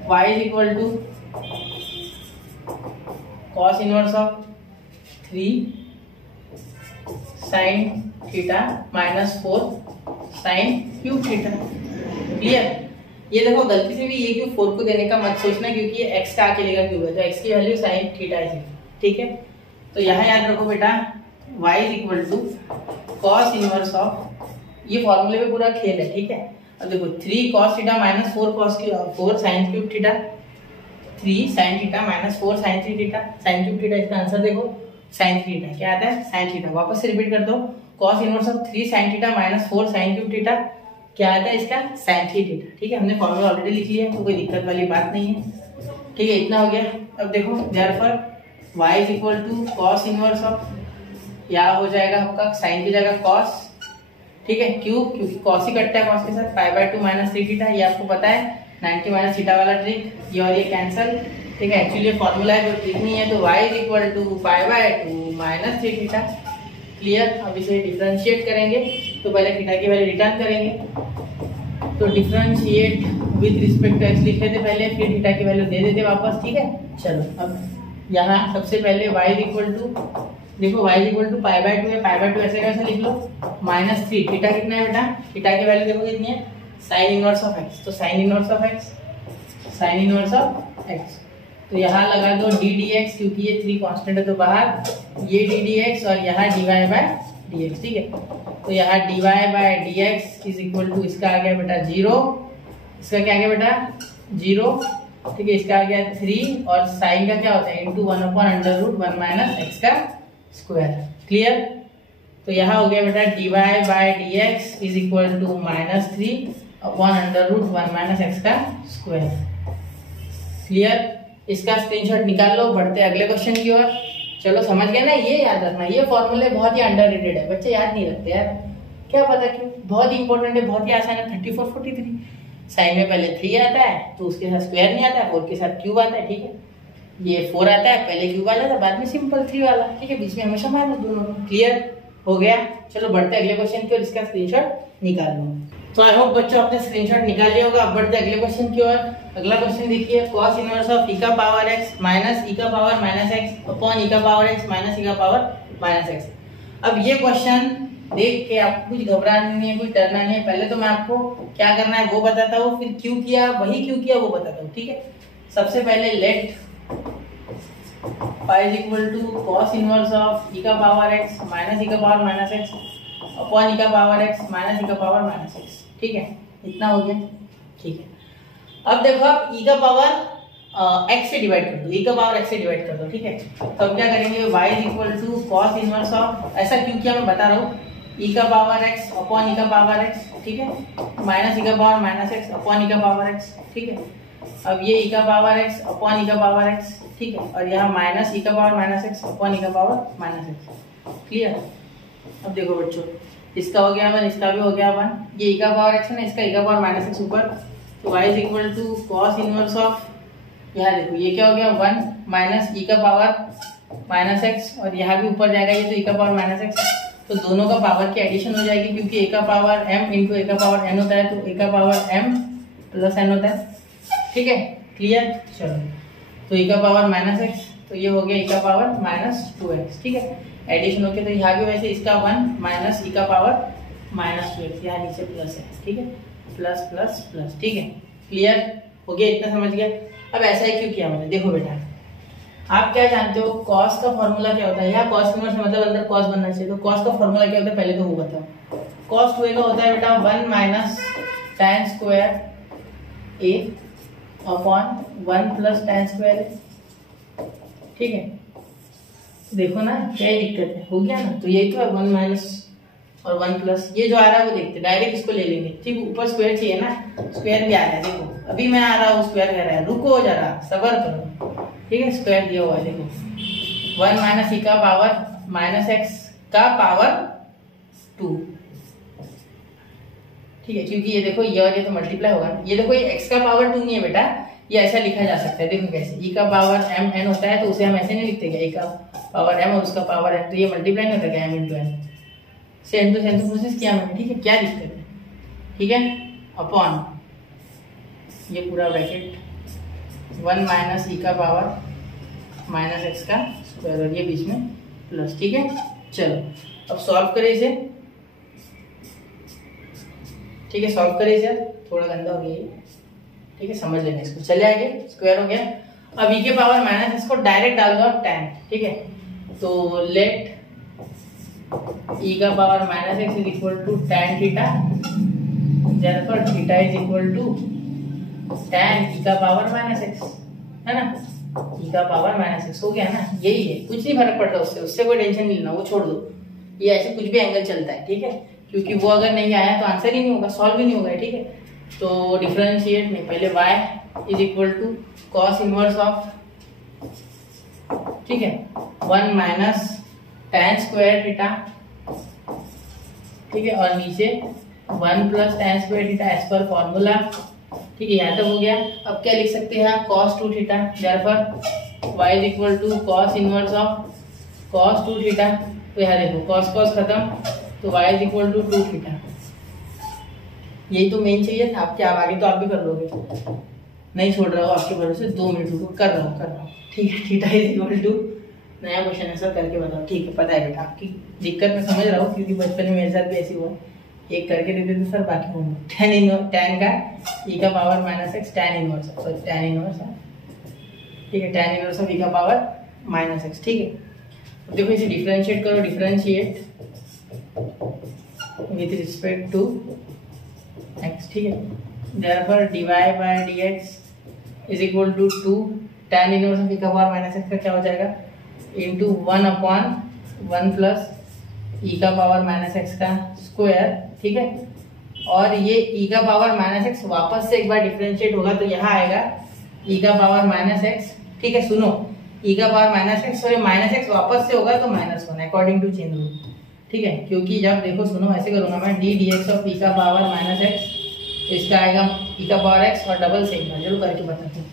y is equal to cos inverse of 3 sine theta minus 4 sine cube theta. Clear? ये देखो गलती से भी ये क्यूब 4 को देने का मत सोचना, क्योंकि ये x का अकेले का क्यूब है, तो x की वैल्यू साइन थीटा है। ठीक है, तो यहाँ याद रखो बेटा y is equal to cos inverse of, ये फॉर्मूले में पूरा खेल है। ठीक है, अब देखो 3 cos theta minus 4 sine cube theta, 3 sine theta minus 4 sine 3 theta, sine cube theta. इसका आंसर देखो साइन थीटा क्या आता है, साइन थीटा। वापस से रिपीट कर दो, cos inverse of 3 sine theta minus 4 sine cube theta क्या आता है इसका, साइन थीटा। ठीक है, हमने फॉर्मूला ऑलरेडी लिख लिया है, तो कोई दिक्कत वाली बात नहीं है। ठीक है, इतना हो गया। अब देखो therefore y is equal to cos inverse of, या हो जाएगा आपका साइन की जगह cos। ठीक है, क्यों? क्योंकि cos ही कटता है cos के साथ, π/2 माइनस 3 थीटा। ये आपको पता है 90 माइनस थीटा वाला ट्रिक, ये और ये कैंसल। ठीक है, एक्चुअली ये फॉर्मूला है, जो ट्रिक नहीं है। तो y is equal to π/2 minus 3 theta. Clear? अब इसे डिफरेंशिएट करेंगे, तो पहले थीटा की वैल्यू रिटर्न करेंगे, तो differentiate with respect to x लिख लेते पहले, फिर थीटा की वैल्यू दे देते वापस। ठीक है, चलो अब यहाँ सबसे पहले y इज इक्वल टू, देखो y इज इक्वल टू π/2 है, π/2 ऐसे कैसे लिख लो, माइनस 3। थीटा कितना है बेटा, थीटा की वैल्यू देखो कितनी है, साइन इनवर्स ऑफ x। तो sine inverse of x, sign inverse of x, तो यहाँ लगा दो d dx, क्योंकि ये 3 कांस्टेंट है तो बाहर ये d dx और यहाँ dy बाय dx। ठीक है, तो यहाँ dy by dx is equal to, इसका आ गया बेटा 0, इसका क्या आ गया बेटा 0। ठीक है, इसका आ गया 3, और साइन का क्या होता है इंटू 1/√1 माइनस एक्स का स्क्वायर। क्लियर? तो यहाँ हो गया बेटा dy by dx is equal to minus 3/√1 minus x का स्क्वायर। क्लियर? इसका स्क्रीनशॉट निकाल लो, बढ़ते अगले क्वेश्चन की ओर। चलो समझ गए ना, ये याद रखना, ये फॉर्मूले बहुत ही अंडररेटेड है, बच्चे याद नहीं रखते यार, क्या पता क्यों। बहुत ही इंपॉर्टेंट है, बहुत ही आसान है। 34 43 साइन में पहले 3 आता है, तो उसके साथ स्क्वायर नहीं आता है, 4 के साथ क्यूब आता है। ठीक है, ये 4 आता है, पहले क्यूब आ जाता है, बाद में सिंपल 3 वाला। ठीक है, बीच में हमेशा माइनस दोनों। क्लियर हो गया? चलो बढ़ते अगले क्वेश्चन की ओर, इसका स्क्रीनशॉट निकाल लो। तो आई होप बच्चों आपने स्क्रीनशॉट निकाल लिया होगा। अब बढ़ते अगले क्वेश्चन की ओर। अगला क्वेश्चन देखिए, cos इनवर्स ऑफ e का पावर x माइनस e का power minus x upon e का पावर x माइनस e का पावर माइनस x। अब ये क्वेश्चन देख के आपको कुछ घबराना नहीं है, कुछ डरना नहीं है। पहले तो मैं आपको क्या करना है वो बताता हूँ, फिर क्यों किया, वही क्यों किया वो बताता हूँ। ठीक है, सबसे पहले let pi is equal to cos inverse of e का पावर x माइनस e का power minus x upon e का पावर x माइनस e का पावर माइनस x। ठीक है, इतना हो गया। ठीक है, अब देखो आप e का पावर x से डिवाइड कर दो, e का पावर x से डिवाइड कर दो। ठीक है, तो अब क्या करेंगे, y is equal to cos inverse of, ऐसा क्यों किया मैं बता रहा हूँ, e का पावर x अपॉन e का पावर x। ठीक है, माइनस e का power minus x upon e का पावर x। ठीक है, अब ये e का पावर x अपॉन e का पावर x। ठीक है, और यहाँ माइनस e का power minus x upon e का पावर माइनस x। क्लियर? अब देखो बच्चों, इसका हो गया 1, इसका भी हो गया 1, ये e का पावर x है ना, इसका e का पावर माइनस x ऊपर, तो y is equal to cos inverse of, यहाँ देखो ये क्या हो गया 1 माइनस e का पावर माइनस x, और यहाँ भी ऊपर जाएगा ये, तो e का पावर माइनस x, तो दोनों का पावर की एडिशन हो जाएगी, क्योंकि a का पावर m इंटू a का पावर n होता है, तो a का पावर m प्लस n होता है। ठीक है, क्लियर? चलो, तो e का पावर माइनस x, तो ये हो गया e का पावर माइनस 2x। ठीक है, एडिशन होके, तो यहाँ भी वैसे इसका 1 माइनस e का पावर माइनस 2x, यहाँ नीचे प्लस है। ठीक है, प्लस प्लस प्लस। ठीक है, क्लियर हो गया? इतना समझ गया? अब ऐसा ही क्यों किया मैंने, देखो बेटा आप क्या जानते हो cos का फॉर्मूला क्या होता है, यहाँ cos इनवर्स मतलब अंदर cos बनना चाहिए, तो cos का फॉर्मूला क्या होता है पहले तो वो बताओ। cos 2a का होता है बेटा 1 minus tan square a upon 1 plus tan square a। ठीक है, देखो ना क्या दिक्कत है, हो गया ना, तो यही तो है 1 माइनस और 1 प्लस, ये जो आ रहा है वो देखते डायरेक्ट इसको ले लेंगे। ठीक, ऊपर स्क्वायर चाहिए ना, स्क्वायर भी आ रहा है, देखो अभी मैं आ रहा हूँ, स्क्वायर कह रहा है, रुको जरा सबर करो। ठीक है, स्क्वायर दिया हुआ है, देखो 1 माइनस e का पावर माइनस x का पावर 2। ठीक है, क्योंकि ये देखो ये और ये तो मल्टीप्लाई होगा, ये देखो ये x का पावर 2 नहीं है बेटा, ये ऐसा लिखा जा सकता है, देखो कैसे, e का पावर m n होता है, तो उसे हम ऐसे नहीं लिखते क्या, e का पावर m और उसका पावर n, तो ये मल्टीप्लाई नहीं होता क्या m इंटू n से n टू प्रोसेस किया मैंने, ठीक है, क्या दिक्कत है, ठीक है, अपॉन ये पूरा ब्रैकेट 1 माइनस ई का पावर माइनस एक्स का स्क्वायर और ये बीच में प्लस, ठीक है। चलो अब सॉल्व करें इसे, ठीक है, सॉल्व करें इसे, थोड़ा गंदा हो गया ये, ठीक है, समझ लेंगे इसको। चले आगे, स्क्वायर हो गया। अब ई के पावर माइनस एक्स को डायरेक्ट डाल दो tan, ठीक है, तो लेट ई का power minus x is equal to tan theta, therefore theta is equal to tan e का पावर माइनस एक्स, है ना, ई का पावर माइनस एक्स हो गया ना, यही है, कुछ नहीं फर्क पड़ता उससे कोई टेंशन नहीं लेना, वो छोड़ दो, ये ऐसे कुछ भी एंगल चलता है, ठीक है, क्योंकि वो अगर नहीं आया तो आंसर ही नहीं होगा, सॉल्व ही नहीं होगा, ठीक है। तो डिफरेंशिएट में पहले y is equal to cos inverse of, ठीक है, 1 माइनस tan स्क्वायर थीटा, ठीक है, और नीचे 1 plus tan square theta as पर फॉर्मूला, ठीक है, यहाँ तक हो गया। अब क्या लिख सकते हैं, cos 2 theta, therefore y is equal to cos inverse of cos 2 theta, तो यहाँ देखो cos cos खत्म, तो y is equal to 2 theta, यही तो मेन चाहिए था आपके, आप आगे तो आप भी कर लोगे, नहीं छोड़ रहा हूँ आपके भरोसे, 2 मिनट रुको, कर रहा हूँ, ठीक है। थीटा इज इक्वल टू, नया क्वेश्चन आंसर करके बताओ, ठीक है, पता है बेटा आपकी दिक्कत मैं समझ रहा हूँ, क्योंकि बचपन में मेरे साथ भी ऐसी हुआ, एक करके देते थे सर, बाकी होंगे tan का e का power minus x tan inverse, sorry tan inverse, ठीक है, tan इनवर्स ऑफ e का पावर माइनस एक्स, ठीक है। अब देखो इसे डिफरेंशिएट करो, differentiate with respect to x, ठीक है, therefore dy by dx is equal to 2 tan inverse of e का पावर माइनस एक्स का क्या हो जाएगा, इनटू 1 अपॉन 1 प्लस e का पावर माइनस एक्स का स्क्वायर, ठीक है, और ये e का पावर माइनस एक्स वापस से एक बार डिफरेंशिएट होगा तो यहाँ आएगा e का पावर माइनस एक्स, ठीक है, सुनो, e का पावर माइनस एक्स और माइनस एक्स वापस से होगा तो -1 अकॉर्डिंग टू चेन रूल, ठीक है, क्योंकि जब देखो सुनो ऐसे करूंगा मैं d dx ऑफ e का पावर माइनस एक्स, इसका आएगा e का पावर x और डबल सेक में जरूर करके बताते हैं,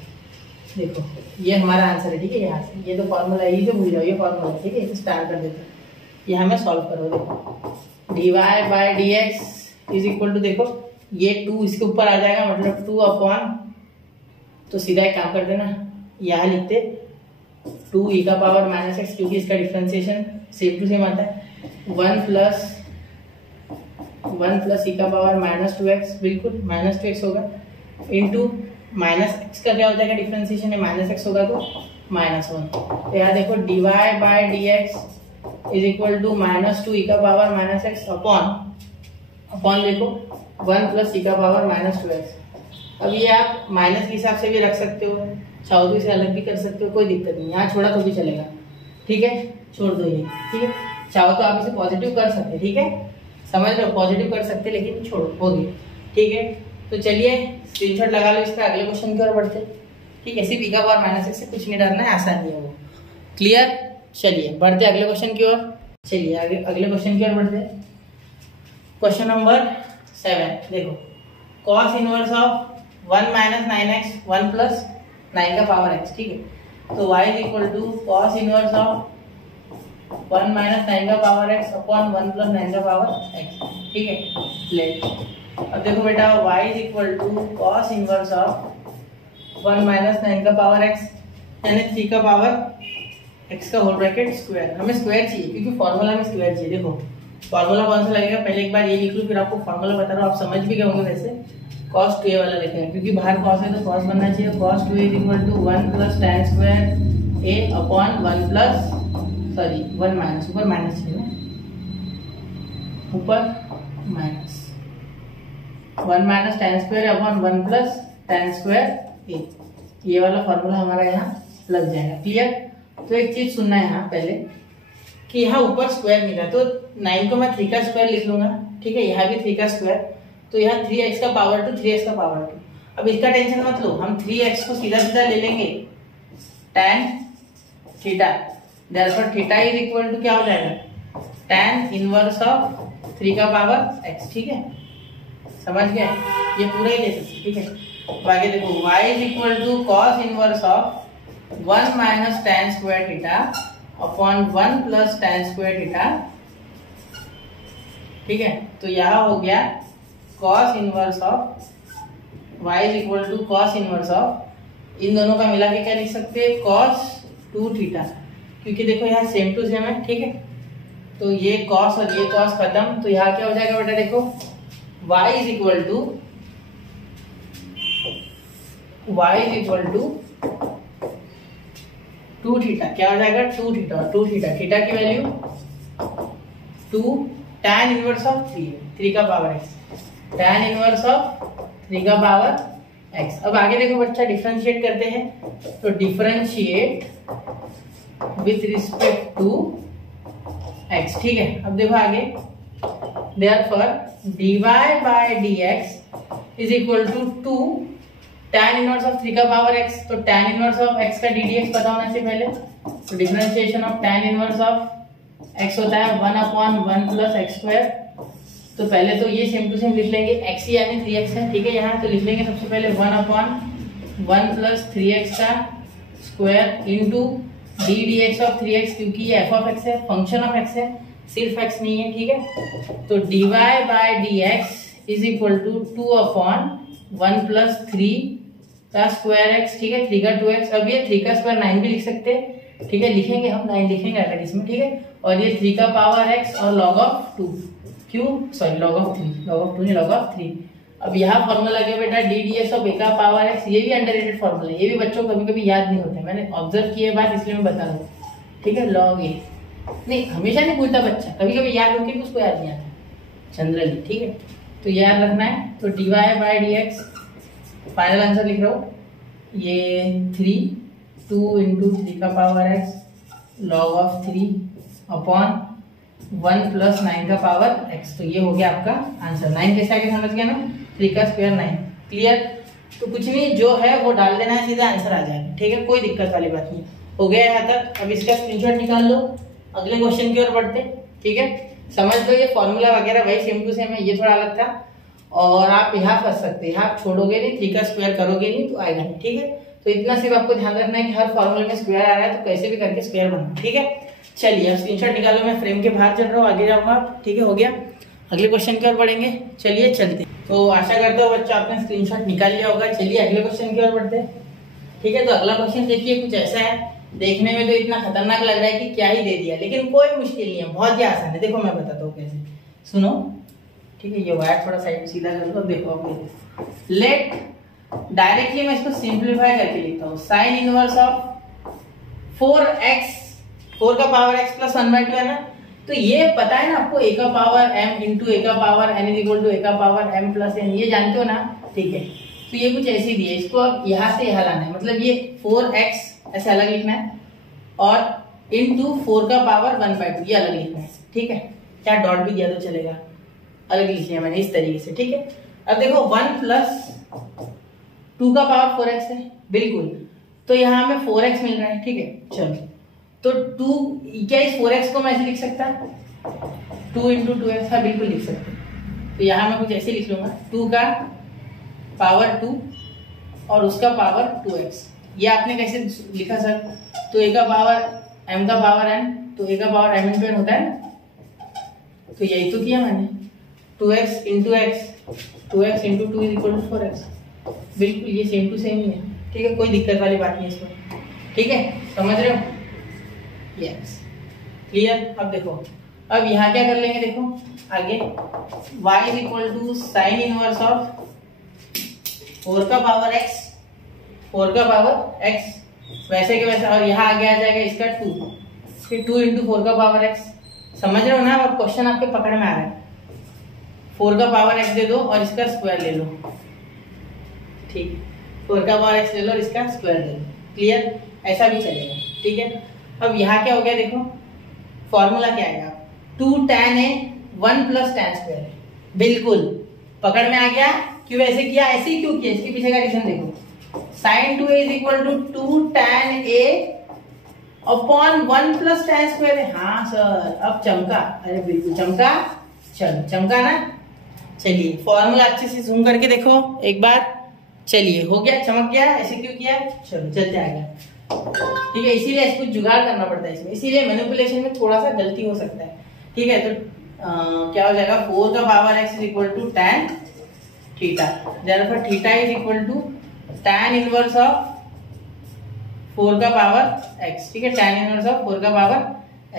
देखो ये हमारा आंसर है, ठीक है, यहाँ से ये तो फॉर्मूला यही तो भूल जाओ, ये फॉर्मूला है, ठीक है, इसे स्टार कर देते हैं, ये हमें सॉल्व करो, देखो dy by dx is equal to, देखो ये 2 इसके ऊपर आ जाएगा, मतलब 2 अपॉन, तो सीधा एक काम कर देना, यहाँ लिखते 2 e का पावर माइनस एक्स, क्योंकि इसका डिफरेंशिएशन सेम टू सेम आता है, 1 प्लस e का पावर माइनस 2x, बिल्कुल माइनस 2x होगा, इंटू माइनस एक्स का क्या हो जाएगा, डिफरेंशिएशन है माइनस एक्स होगा तो -1, तो यहाँ देखो dy by dx is equal to -2 e का पावर माइनस एक्स अपॉन देखो 1 प्लस e का पावर माइनस 2x। अब ये आप माइनस के हिसाब से भी रख सकते हो, चाहो तो इसे अलग भी कर सकते हो, कोई दिक्कत नहीं, यहाँ छोड़ा तो भी चलेगा, ठीक है, छोड़ दो ये, ठीक है, चाहो तो आप इसे पॉजिटिव कर सकते, ठीक है, समझ लो, पॉजिटिव कर सकते, लेकिन छोड़ो, हो गया, ठीक है। तो चलिए स्क्रीनशॉट लगा लो इसका, अगले क्वेश्चन की ओर बढ़ते, ठीक है, सिर्फ e का पावर माइनस एक्स से कुछ नहीं डरना है, आसान ही है वो, क्लियर। चलिए बढ़ते अगले क्वेश्चन की ओर, चलिए आगे अगले क्वेश्चन की ओर बढ़ते, क्वेश्चन नंबर 7, देखो cos inverse of 1 minus 9x 1 plus 9 का पावर x, ठीक है, तो y is equal to cos inverse of 1 minus 9 का पावर x अपॉन 1 प्लस 9 का पावर x, ठीक है, लेट, अब देखो बेटा y is equal to cos inverse of 1 minus 9 का पावर x, यानी 3 का पावर x का होल ब्रैकेट स्क्वायर, हमें स्क्वायर चाहिए क्योंकि फॉर्मूला में स्क्वायर चाहिए, देखो फॉर्मूला कौन सा लगेगा, पहले एक बार ये लिख लूं, फिर आपको फॉर्मूला बता रहा हूँ, आप समझ भी गए होंगे वैसे, cos 2a वाला लिखेंगे, क्योंकि बाहर cos है तो cos बनना चाहिए, cos 2a is equal to 1 plus tan square a upon 1 plus, sorry 1 minus, ऊपर माइनस चाहिए, ऊपर minus 1 minus tan square upon 1 plus tan square a, ये वाला फॉर्मूला हमारा यहाँ लग जाएगा, क्लियर। तो एक चीज सुनना है यहाँ पहले कि यहाँ ऊपर स्क्वायर मिला, तो 9 को मैं 3 का स्क्वायर लिख लूंगा, ठीक है, यहाँ भी 3 का स्क्वायर, तो यहाँ 3x का पावर 2 3x का पावर 2, अब इसका टेंशन मत लो, हम 3x को सीधा सीधा ले लेंगे tan theta, therefore theta is equal to क्या हो जाएगा, tan इनवर्स ऑफ 3 का पावर x, ठीक है, समझ गए, ये पूरा ही ले सकते, ठीक है। आगे देखो y is equal to cos inverse of 1 minus tan square theta upon 1 plus tan square theta. ठीक है, तो यहाँ हो गया cos inverse of y is equal to cos inverse of, इन दोनों का मिला के क्या लिख सकते हैं, cos 2 थीटा, क्योंकि देखो यहाँ सेम टू सेम है। ठीक है, तो ये cos और ये cos खत्म, तो यहाँ क्या हो जाएगा बेटा, देखो y is equal to 2 theta, क्या हो जाएगा 2 थीटा, और 2 थीटा, थीटा की वैल्यू 2 tan इनवर्स ऑफ 3 का power x, tan inverse of 3 का पावर x। अब आगे देखो बच्चा डिफरेंशिएट करते हैं, तो differentiate with respect to x। ठीक है, अब देखो आगे, therefore dy by dx is equal to 2 tan inverse of 3 का पावर x, तो tan इनवर्स ऑफ x का ddx पता होना चाहिए पहले, तो differentiation of tan inverse of x होता है 1/1 प्लस एक्स स्क्वायर। तो पहले तो ये सेम टू सेम लिख लेंगे, x यानी 3x है। ठीक है, यहाँ तो लिख लेंगे सबसे पहले 1/1 प्लस 3x का square into D d x of 3x, क्योंकि ये एफ ऑफ एक्स है, फंक्शन ऑफ x है, सिर्फ x नहीं है। ठीक है, तो dy by dx is equal to 2/1 plus 3 का स्क्वायर x। ठीक है, 3 का 2x, अब ये 3 का स्क्वायर 9 भी लिख सकते हैं। ठीक है, लिखेंगे हम 9 लिखेंगे अगर इसमें। ठीक है, और ये 3 का पावर x और log ऑफ 2, क्यों sorry log of 3, log of 2 नहीं log ऑफ 3। अब यहाँ फॉर्मूला क्या बेटा, डी डी एस ऑफ ए का पावर x, ये भी अंडररेटेड फॉर्मूला है, ये भी बच्चों को कभी कभी याद नहीं होता है, मैंने ऑब्जर्व किए बात इसलिए मैं बता रहा हूँ। ठीक है, log ए नहीं हमेशा नहीं पूछता बच्चा, कभी कभी याद होकर भी उसको याद नहीं आता जनरली। ठीक है, तो याद रखना है, तो dy by dx, final answer लिख रहा हूँ, ये 2 इंटू 3 का power x log of 3 upon 1 plus 9 का पावर x, तो ये हो गया आपका आंसर। 9 कैसे आगे समझ गया ना, 3 का स्क्वायर 9। क्लियर, तो कुछ नहीं, जो है वो डाल देना है, सीधा आंसर आ जाएगा। ठीक है, कोई दिक्कत वाली बात नहीं। हो गया यहाँ तक, अब इसका स्क्रीनशॉट निकाल लो, अगले क्वेश्चन की ओर बढ़ते। ठीक है, समझ लो ये फॉर्मूला वगैरह वही सेम टू सेम है, ये थोड़ा अलग था, और आप यहाँ फंस सकते हैं, आप छोड़ोगे नहीं, 3 का स्क्वायर करोगे नहीं तो आएगा नहीं। ठीक है, तो इतना सिर्फ आपको ध्यान रखना है कि हर फॉर्मूले में स्क्वायर आ रहा है, तो कैसे भी करके स्क्वायर बनाओ। ठीक है, चलिए अब स्क्रीनशॉट निकालो, मैं फ्रेम के बाहर चल रहा हूँ, आगे जाऊंगा। ठीक है, हो गया, अगले क्वेश्चन की ओर बढ़ेंगे। चलिए चलते। तो आशा करता हूँ बच्चा आपने स्क्रीनशॉट निकाल लिया होगा। चलिए अगले क्वेश्चन की ओर बढ़ते हैं। ठीक है, तो अगला क्वेश्चन देखिए कुछ ऐसा है, देखने में तो इतना खतरनाक लग रहा है कि क्या ही दे दिया, लेकिन कोई मुश्किल नहीं है, बहुत ही आसान है। देखो मैं बताता हूँ कैसे, सुनो। ठीक है, ये वायर थोड़ा साइड सीधा कर लो। देखो अब लेट, डायरेक्टली मैं इसको सिंप्लीफाई करके लिखता हूँ, साइन इनवर्स ऑफ 4x, 4 का पावर x प्लस 1/2 है ना, तो ये पता है ना आपको, a का पावर m इंटू a का power n is equal to a का पावर m प्लस n, ये जानते हो ना। ठीक है, तो ये कुछ ऐसे दिए, इसको अब यहाँ से यहाँ लाना है, मतलब ये 4x ऐसे अलग लिखना है और इंटू 4 का पावर 1/2 ये अलग लिखना है। ठीक है, क्या डॉट भी दिया तो चलेगा, अलग लिख लिया मैंने इस तरीके से। ठीक है, अब देखो 1 प्लस 2 का पावर 4x है, बिल्कुल, तो यहाँ हमें 4x मिल रहा है। ठीक है, चलो, तो 2 क्या इस 4x को मैं ऐसे लिख सकता है, 2 इंटू 2x, हाँ बिल्कुल लिख सकते हैं। तो यहाँ मैं कुछ ऐसे लिख लूंगा, 2 का पावर 2 और उसका पावर 2x। ये आपने कैसे लिखा सर, तो a का पावर m का पावर n, तो a का पावर m इंटू n होता है ना, तो यही तो किया मैंने, 2x into x, 2x into 2 is equal to 4x, बिल्कुल ये सेम टू सेम ही है। ठीक है, कोई दिक्कत वाली बात नहीं इसमें। ठीक है, समझ रहे हो, यस क्लियर। अब देखो, अब यहाँ क्या कर लेंगे, देखो आगे y is equal to sine inverse of 4 का पावर x, 4 का पावर x वैसे के वैसे, और यहाँ आगे आ जाएगा इसका 2, फिर 2 इंटू 4 का पावर x। समझ रहे हो ना, अब क्वेश्चन आपके पकड़ में आ रहा है, 4 का पावर x दे दो और इसका स्क्वायर ले लो। ठीक, 4 का पावर x ले लो और इसका स्क्वायर ले लो। क्लियर, ऐसा भी चलेगा। ठीक है, अब यहाँ क्या हो गया, देखो फॉर्मूला क्या आएगा, 2 tan a 1 plus tan square, बिल्कुल पकड़ में आ गया। क्यों ऐसे किया, ऐसे ही क्यों किया, इसके पीछे का रीजन देखो, sine 2a is equal to 2 tan a upon 1 plus tan square है। हाँ सर, अब चमका, अरे बिल्कुल चमका, चलो चमका ना। चलिए फॉर्मूला अच्छे से जूम करके देखो एक बार, चलिए हो गया, चमक गया, ऐसे क्यों किया, चलो चलते आगे। ठीक है, इसीलिए कुछ जुगाड़ करना पड़ता है इसमें, इसीलिए मैनिपुलेशन में थोड़ा सा गलती हो सकता है। ठीक है, तो क्या हो जाएगा 4 का power x is equal to tan theta, therefore theta is equal to tan inverse of 4 का पावर x। ठीक है, tan इनवर्स ऑफ 4 का पावर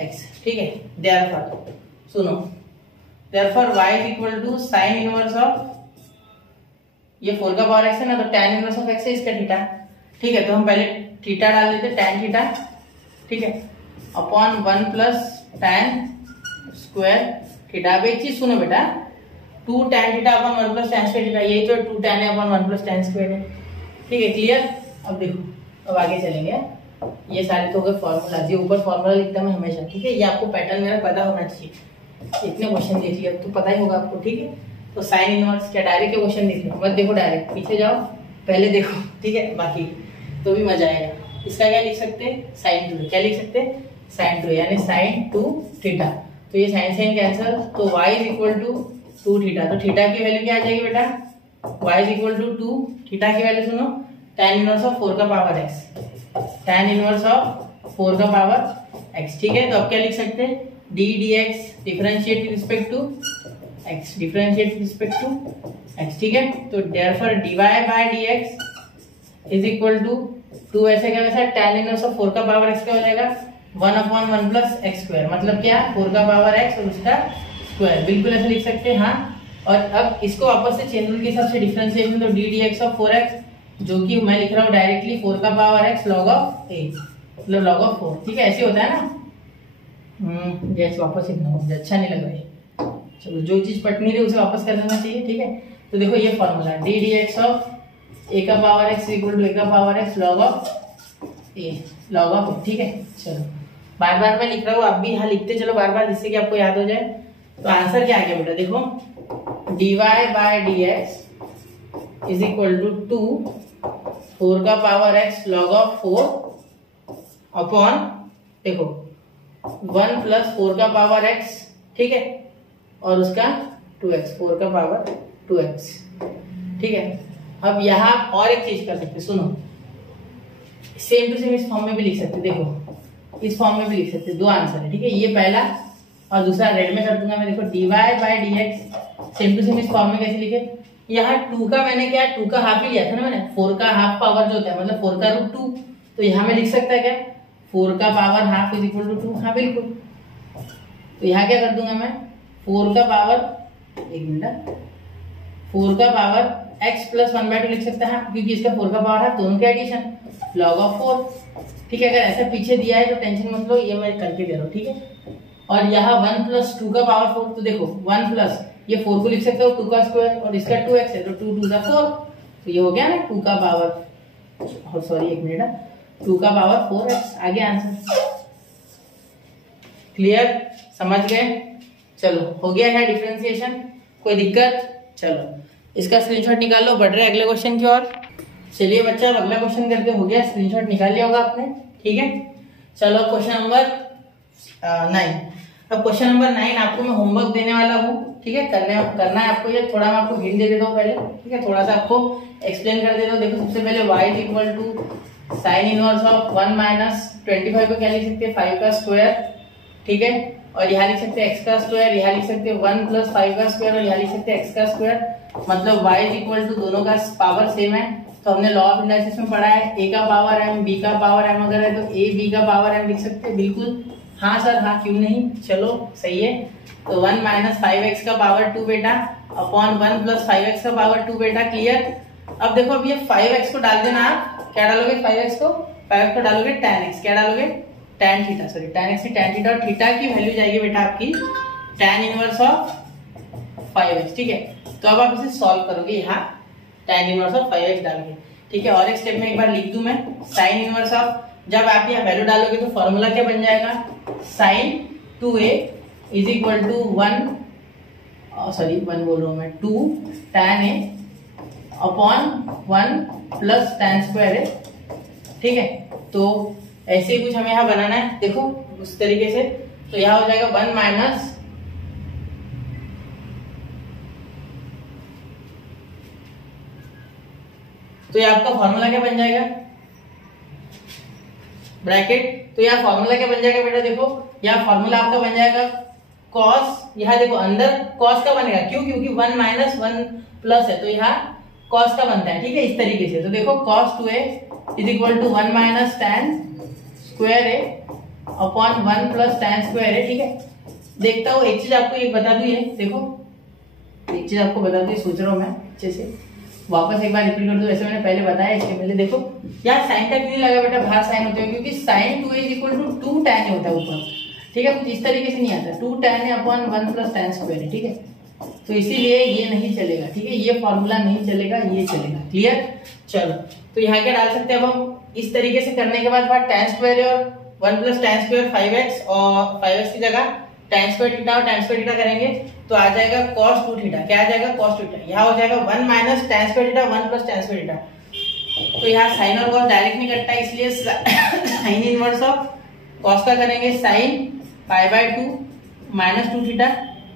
x। ठीक है, देयरफॉर सुनो, therefore y is equal to sin inverse of ये 4 का power x है ना, तो tan इनवर्स ऑफ x है इसका थीटा। ठीक है, तो हम पहले थीटा डाल देते tan थीटा। ठीक है, upon 1 plus tan square theta. अब एक चीज सुनो बेटा, 2 tan theta upon 1 plus tan square theta, यही तो 2 tan है अपॉन 1 प्लस tan स्क्वायर है। ठीक है, क्लियर। अब देखो, अब आगे चलेंगे। ये सारे तो हो गए फॉर्मूला, ये ऊपर फॉर्मूला लिखता मैं हमेशा। ठीक है, ये आपको पैटर्न मेरा पता होना चाहिए, इतने क्वेश्चन देख लिया तो पता ही होगा आपको। ठीक है, तो साइन इनवर्स क्या डायरेक्ट के क्वेश्चन देख लो, मत देखो डायरेक्ट, पीछे जाओ पहले देखो। ठीक है, बाकी तो भी मजा आएगा। इसका क्या लिख सकते हैं, साइन 2। क्या लिख सकते हैं, साइन 2, यानी साइन 2 थीटा। तो ये साइन साइन कैंसिल, तो y is equal to 2 theta. तो थीटा की वैल्यू क्या आ जाएगी बेटा, y is equal to 2 theta की वैल्यू सुनो, tan इनवर्स ऑफ 4 का power x, tan inverse of 4 का पावर x। ठीक है, तो अब क्या लिख सकते हैं, d dx differentiate with respect to x, differentiate with respect to x। ठीक है, तो therefore dy by dx is equal to 2 ऐसे क्या वैसा tan इनवर्स ऑफ 4 का पावर x क्या हो जाएगा 1 अपॉन 1 प्लस एक्स स्क्वायर, मतलब क्या 4 का पावर x और उसका स्क्वायर, बिल्कुल ऐसे लिख सकते हैं। हाँ, और अब इसको वापस से चेन रूल के हिसाब से डिफरेंशिएशन, तो D d x of 4x, जो कि मैं लिख रहा हूँ डायरेक्टली 4 का power x log of a, मतलब लॉग ऑफ 4। ठीक है, ऐसे होता है ना। जैसे वापस लिखना, मुझे अच्छा नहीं लग रहा है। चलो, जो चीज पट नहीं रही उसे वापस कर लेना चाहिए। ठीक है, तो देखो ये formula d d x of a का power x equal to a का power x log of a, log of. ठीक है, चलो बार बार मैं लिख रहा हूँ, आप भी यहाँ लिखते चलो बार बार, जिससे कि आपको याद हो जाए। तो आंसर क्या आ गया बेटा, देखो dy by dx is equal to 2 4 का power x log of 4 upon देखो 1 प्लस 4 का पावर x। ठीक है, और उसका 2x, 4 का पावर 2x। ठीक है, अब यहाँ और एक चीज कर सकते, सुनो, सेम टू सेम इस फॉर्म में भी लिख सकते, देखो इस फॉर्म में भी लिख सकते, दो आंसर है। ठीक है, ये पहला और दूसरा रेड में कर दूंगा मैं। देखो dy by dx same to same इस फॉर्म में कैसे लिखे, यहाँ 2 का मैंने क्या 2 का हाफ ही लिया था ना मैंने, 4 का हाफ पावर जो होता है मतलब 4 का रूट 2, तो यहाँ में लिख सकता है क्या 4 का power half is equal to 2। हाँ बिल्कुल, तो यहाँ क्या कर दूंगा मैं 4 का पावर, एक मिनट, 4 का पावर x प्लस 1/2 लिख सकता है, क्योंकि इसका 4 का पावर है, दोनों के एडिशन लॉग ऑफ 4। ठीक है, अगर ऐसा पीछे दिया है तो टेंशन मत लो, ये मैं करके दे रहा हूँ। ठीक है, और यहाँ 1 प्लस 2 का पावर 4, तो देखो 1 प्लस ये 4 को लिख सकते हो 2 का स्क्वायर, और इसका 2x है तो 2 2 दा 4, तो ये हो गया ना 2 का पावर, सॉरी एक मिनट, 2 का पावर 4x। आगे आंसर क्लियर, समझ गए। चलो हो गया है डिफरेंशिएशन, कोई दिक्कत। चलो इसका स्क्रीनशॉट निकाल लो, बढ़ रहे अगले क्वेश्चन की ओर। चलिए बच्चा अगला क्वेश्चन करते, हो गया, स्क्रीनशॉट निकाल लिया होगा आपने। ठीक है, चलो क्वेश्चन नंबर 9। अब क्वेश्चन नंबर 9 आपको मैं होमवर्क देने वाला हूँ। ठीक है, करना है आपको, ये थोड़ा मैं आपको हिंट दे देता हूँ पहले। ठीक है, थोड़ा सा आपको एक्सप्लेन कर देता हूँ। देखो सबसे पहले y is equal to sine inverse of 1 minus 25 को क्या लिख सकते हैं 5 का स्क्वायर। ठीक है, और यहाँ लिख सकते हैं x का स्क्वायर, यहाँ लिख सकते हैं 1 प्लस 5 का स्क्वायर, और यहाँ लिख सकते हैं x का स्क्वायर, मतलब y इज इक्वल टू दोनों का पावर सेम है। तो हमने लॉ ऑफ इंडाइसिस में पढ़ा है a का पावर m b का पावर m अगर है तो a b का पावर m लिख सकते हैं। बिल्कुल हाँ सर, हाँ क्यों नहीं, चलो सही है। तो 1 माइनस 5x का पावर 2 बेटा अपॉन 1 प्लस 5x का पावर 2 बेटा। क्लियर। अब देखो अब ये 5x को डाल देना, आप क्या डालोगे 5x को डालोगे tan x, क्या डालोगे tan theta, sorry tan x से tan थीटा, और थीटा की वैल्यू जाएगी बेटा आपकी tan इनवर्स ऑफ 5x। ठीक है, तो अब आप इसे सॉल्व करोगे यहाँ tan इनवर्स ऑफ 5x डाल के। ठीक है, और एक स्टेप में एक बार लिख दूं मैं, साइन इनवर्स ऑफ, जब आप यहाँ वैल्यू डालोगे तो फॉर्मूला क्या बन जाएगा, sign 2a is equal to 1 बोल रहा हूँ मैं 2 tan a upon 1 plus tan square है। ठीक है, तो ऐसे ही कुछ हमें यहाँ बनाना है, देखो उस तरीके से। तो यहाँ हो जाएगा 1 माइनस, तो ये आपका फॉर्मूला क्या बन जाएगा, ब्रैकेट। तो यहाँ फॉर्मूला क्या बन जाएगा बेटा, देखो यहाँ फॉर्मूला आपका बन जाएगा कॉस, यहाँ देखो अंदर कॉस का बनेगा, क्यों, क्योंकि 1 माइनस 1 प्लस है तो यहाँ कॉस का बनता है, ठीक है, इस तरीके से। तो देखो cos 2a is equal to 1 minus tan square a upon 1 plus tan square a, ठीक है। देखता हूँ एक चीज आपको एक बता दूं, ये देखो एक चीज आपको बता दूं, सोच रहा हूँ मैं अच्छे से, वापस एक बार रिपीट कर दूं, वैसे मैंने पहले बताया इसके पहले। देखो यहाँ साइन का क्यों नहीं लगा बेटा, बाहर साइन होते हैं, क्योंकि sine 2a is equal to 2 tan होता है ऊपर, ठीक है, कुछ इस तरीके से नहीं आता, 2 tan upon 1 plus tan square है, ठीक है। तो इसीलिए ये नहीं चलेगा, ठीक है, ये फॉर्मूला नहीं चलेगा, ये चलेगा। क्लियर। चलो तो यहाँ क्या डाल सकते हैं अब हम, इस तरीके से करने के बाद tan स्क्वायर और 1 प्लस tan स्क्वायर 5x, और 5x की जगह tan स्क्वायर थीटा और tan स्क्वायर थीटा करेंगे तो आ जाएगा cos 2 थीटा। क्या आ जाएगा, cos थीटा। यहाँ हो जाएगा 1 minus tan square theta 1 plus tan square theta. तो यहाँ साइन और cos डायरेक्ट नहीं कटता, इसलिए साइन इनवर्स ऑफ cos का करेंगे sin π/2 माइनस 2 थीटा।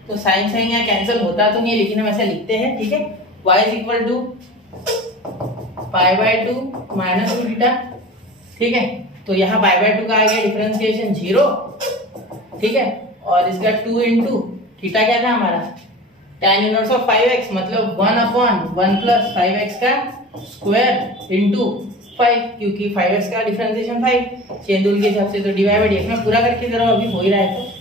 तो साइन साइन यहाँ कैंसिल होता तो नहीं, लेकिन हम ऐसा लिखते हैं, ठीक है। y is equal to π/2 minus 2 theta, ठीक है। तो यहाँ π/2 का आ गया डिफरेंशिएशन 0, ठीक है, और इसका 2 इंटू थीटा क्या था हमारा, tan इनवर्स ऑफ 5x, मतलब 1 अपॉन 1 प्लस 5x का स्क्वायर इंटू 5, क्योंकि 5x का डिफरेंशिएशन 5 चेन रूल के हिसाब से। तो डिवाइड बाय dx में पूरा करके जरा अभी हो ही रहा है, तो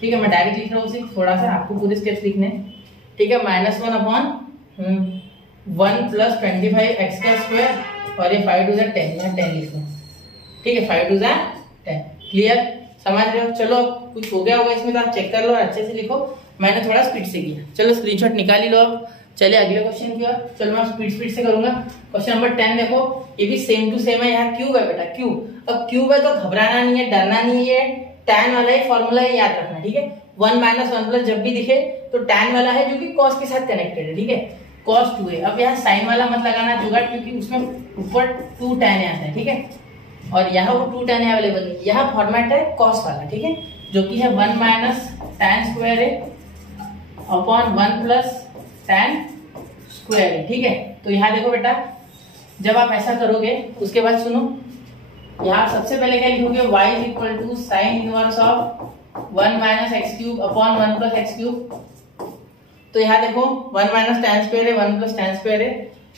ठीक है, मैं डायरेक्ट लिख रहा हूँ, सिर्फ थोड़ा सा आपको पूरे स्टेप्स लिखने, ठीक है। -1 अपॉन 1 प्लस 25x का स्क्वायर, और ये 5 टू 10, यहाँ 10 लिखो, ठीक है, 5 टू 10। क्लियर, समझ रहे हो। चलो कुछ हो गया होगा इसमें तो आप चेक कर लो और अच्छे से लिखो, मैंने थोड़ा स्पीड से किया। चलो स्क्रीनशॉट निकाल ही लो अब, चलिए अगले क्वेश्चन की ओर। चलो मैं स्पीड से करूंगा। क्वेश्चन नंबर 10 देखो, ये भी सेम टू सेम है, यहाँ क्यूब है बेटा, क्यूब। अब क्यूब है तो घबराना नहीं है, डरना नहीं है, tan वाला ही फॉर्मूला है, याद रखना, ठीक है। 1 माइनस 1 प्लस जब भी दिखे तो tan वाला है, जो कि cos के साथ कनेक्टेड है, ठीक है, cos 2a। अब यहाँ साइन वाला मत लगाना जुगाड़, क्योंकि उसमें ऊपर 2 tan आता है, ठीक है, और यहाँ वो 2 tan अवेलेबल है। यहाँ फॉर्मेट है cos वाला, ठीक है, जो कि है 1 माइनस tan स्क्वायर है अपॉन 1 प्लस tan स्क्वायर है, ठीक है। तो यहाँ देखो बेटा, जब आप ऐसा करोगे उसके बाद सुनो, यहाँ सबसे पहले क्या लिखोगे, y is equal to sine inverse of 1 minus x cube upon 1 plus x cube. तो यहाँ देखो 1 माइनस tan स्क्वायर है, 1 प्लस tan स्क्वायर है,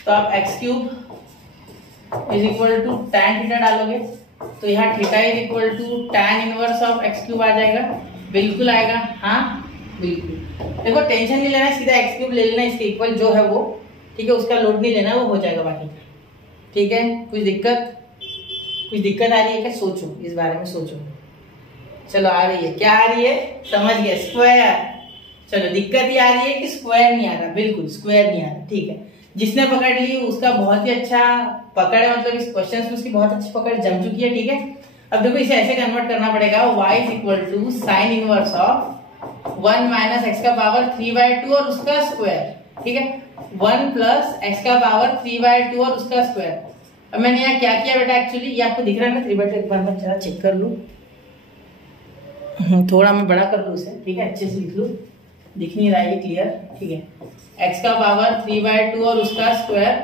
तो आप x cube is equal to tan theta डालोगे, तो यहाँ theta is equal to tan inverse of x cube आ जाएगा, बिल्कुल आएगा, हाँ बिल्कुल। देखो टेंशन नहीं लेना, सीधा एक्स क्यूब ले लेना, इसके इक्वल जो है वो, ठीक है, उसका लोड नहीं लेना, वो हो जाएगा बाकी, ठीक है। कुछ दिक्कत आ रही है क्या, सोचो इस बारे में, सोचो। चलो आ रही है, क्या आ रही है, समझ गए, स्क्वायर। चलो दिक्कत ये आ रही है कि स्क्वायर नहीं आ रहा, बिल्कुल स्क्वायर नहीं आ रहा, ठीक है। जिसने पकड़ ली उसका बहुत ही अच्छा पकड़ है, मतलब इस क्वेश्चन में उसकी बहुत अच्छी पकड़ जम चुकी है, ठीक है। अब देखो इसे ऐसे कन्वर्ट करना पड़ेगा, y is equal to sine inverse of 1 minus x का पावर 3/2 और उसका स्क्वायर, ठीक है, 1 प्लस एक्स का पावर 3/2 और उसका स्क्वायर। अब मैंने यहाँ क्या किया बेटा, एक्चुअली ये आपको दिख रहा है ना 3/2, एक बार मैं जरा चेक कर लूं, थोड़ा मैं बड़ा कर लूं उसे, ठीक है, अच्छे से लिख लूं, दिख नहीं रहा है ये क्लियर, ठीक है। एक्स का पावर 3/2 और उसका स्क्वायर,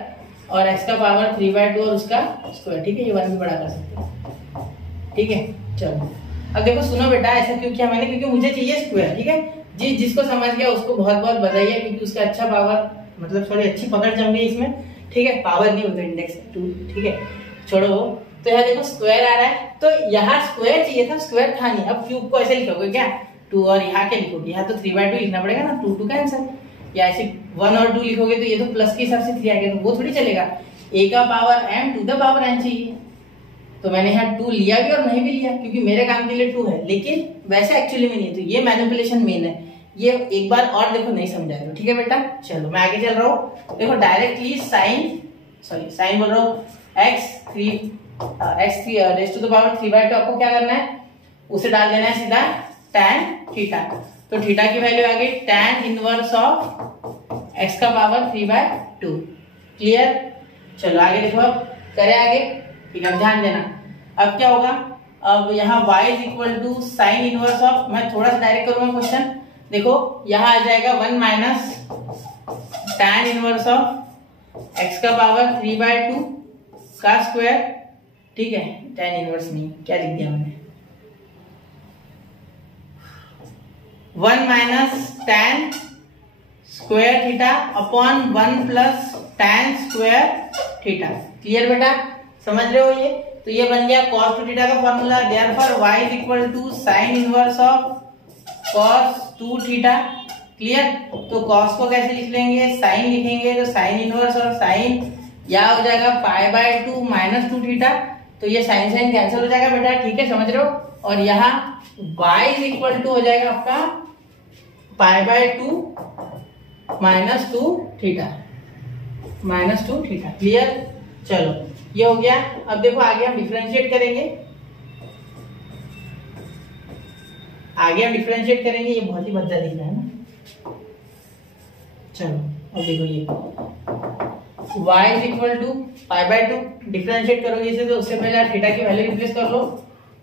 और एक्स का पावर 3/2 और उसका स्क्वायर, ठीक है, ये 1 भी बड़ा कर सकते हैं, ठीक है। चलो अब देखो सुनो बेटा, ऐसा क्यों किया मैंने, क्योंकि मुझे चाहिए स्क्वायर, ठीक है। जिसको समझ गया उसको बहुत बहुत बधाई है, क्योंकि उसका अच्छा पावर, मतलब थोड़ी अच्छी पकड़ जम गई इसमें, ठीक है। पावर नहीं होता, इंडेक्स 2, ठीक है, छोड़ो वो। तो यहाँ देखो स्क्वायर आ रहा है, तो यहाँ स्क्वायर चाहिए था, स्क्वायर था नहीं। अब क्यूब को ऐसे लिखोगे क्या, 2, और यहाँ क्या लिखोगे, यहाँ तो 3/2 लिखना पड़ेगा ना, 2 का आंसर, या ऐसे 1 और 2 लिखोगे तो ये तो प्लस के हिसाब से 3 आ गया, तो वो थोड़ी चलेगा, a का power m to the power n चाहिए। तो मैंने यहाँ 2 लिया भी और नहीं भी लिया, क्योंकि मेरे काम के लिए 2 है, लेकिन वैसे एक्चुअली में नहीं। तो ये मैनिपुलेशन मेन है, ये एक बार और देखो नहीं समझा तो, ठीक है बेटा। चलो मैं आगे चल रहा हूँ, देखो डायरेक्टली साइन बोल रहा हूँ, x3 rays to the power 3/2 आपको क्या करना है, उसे डाल देना है सीधा tan थीटा। तो थीटा की वैल्यू आ गई tan इनवर्स ऑफ x का पावर 3/2। क्लियर। चलो आगे देखो, अब करें आगे, ठीक है, ध्यान देना। अब क्या होगा, अब यहाँ y is equal to sine inverse of, मैं थोड़ा सा डायरेक्ट करूंगा क्वेश्चन, देखो यहाँ आ जाएगा 1 minus tan inverse of x का पावर 3/2 का स्क्वायर ठीक है, tan इनवर्स नहीं, क्या लिख दिया मैंने, 1 minus tan square theta upon 1 plus tan square theta. Clear बेटा, समझ रहे हो ये? तो ये बन गया cos 2 थीटा का formula. Therefore y is equal to sine inverse of cos 2 theta. Clear, तो cos को कैसे लिख लेंगे, साइन लिखेंगे, तो साइन इनवर्स और साइन या हो जाएगा पाई बाय 2 माइनस 2 थीटा। तो ये साइन साइन कैंसिल हो जाएगा बेटा, ठीक है, समझ रहे हो? और यहाँ y इज इक्वल टू हो जाएगा आपका पाई by 2 minus 2 theta, minus 2 theta. Clear, चलो ये हो गया। अब देखो आगे हम डिफरेंशिएट करेंगे, ये बहुत ही भद्दा दिख रहा है ना। चलो अब देखो ये y is equal to pi by 2, differentiate करोगे इसे तो उससे पहले थीटा की वैल्यू रिप्लेस कर लो।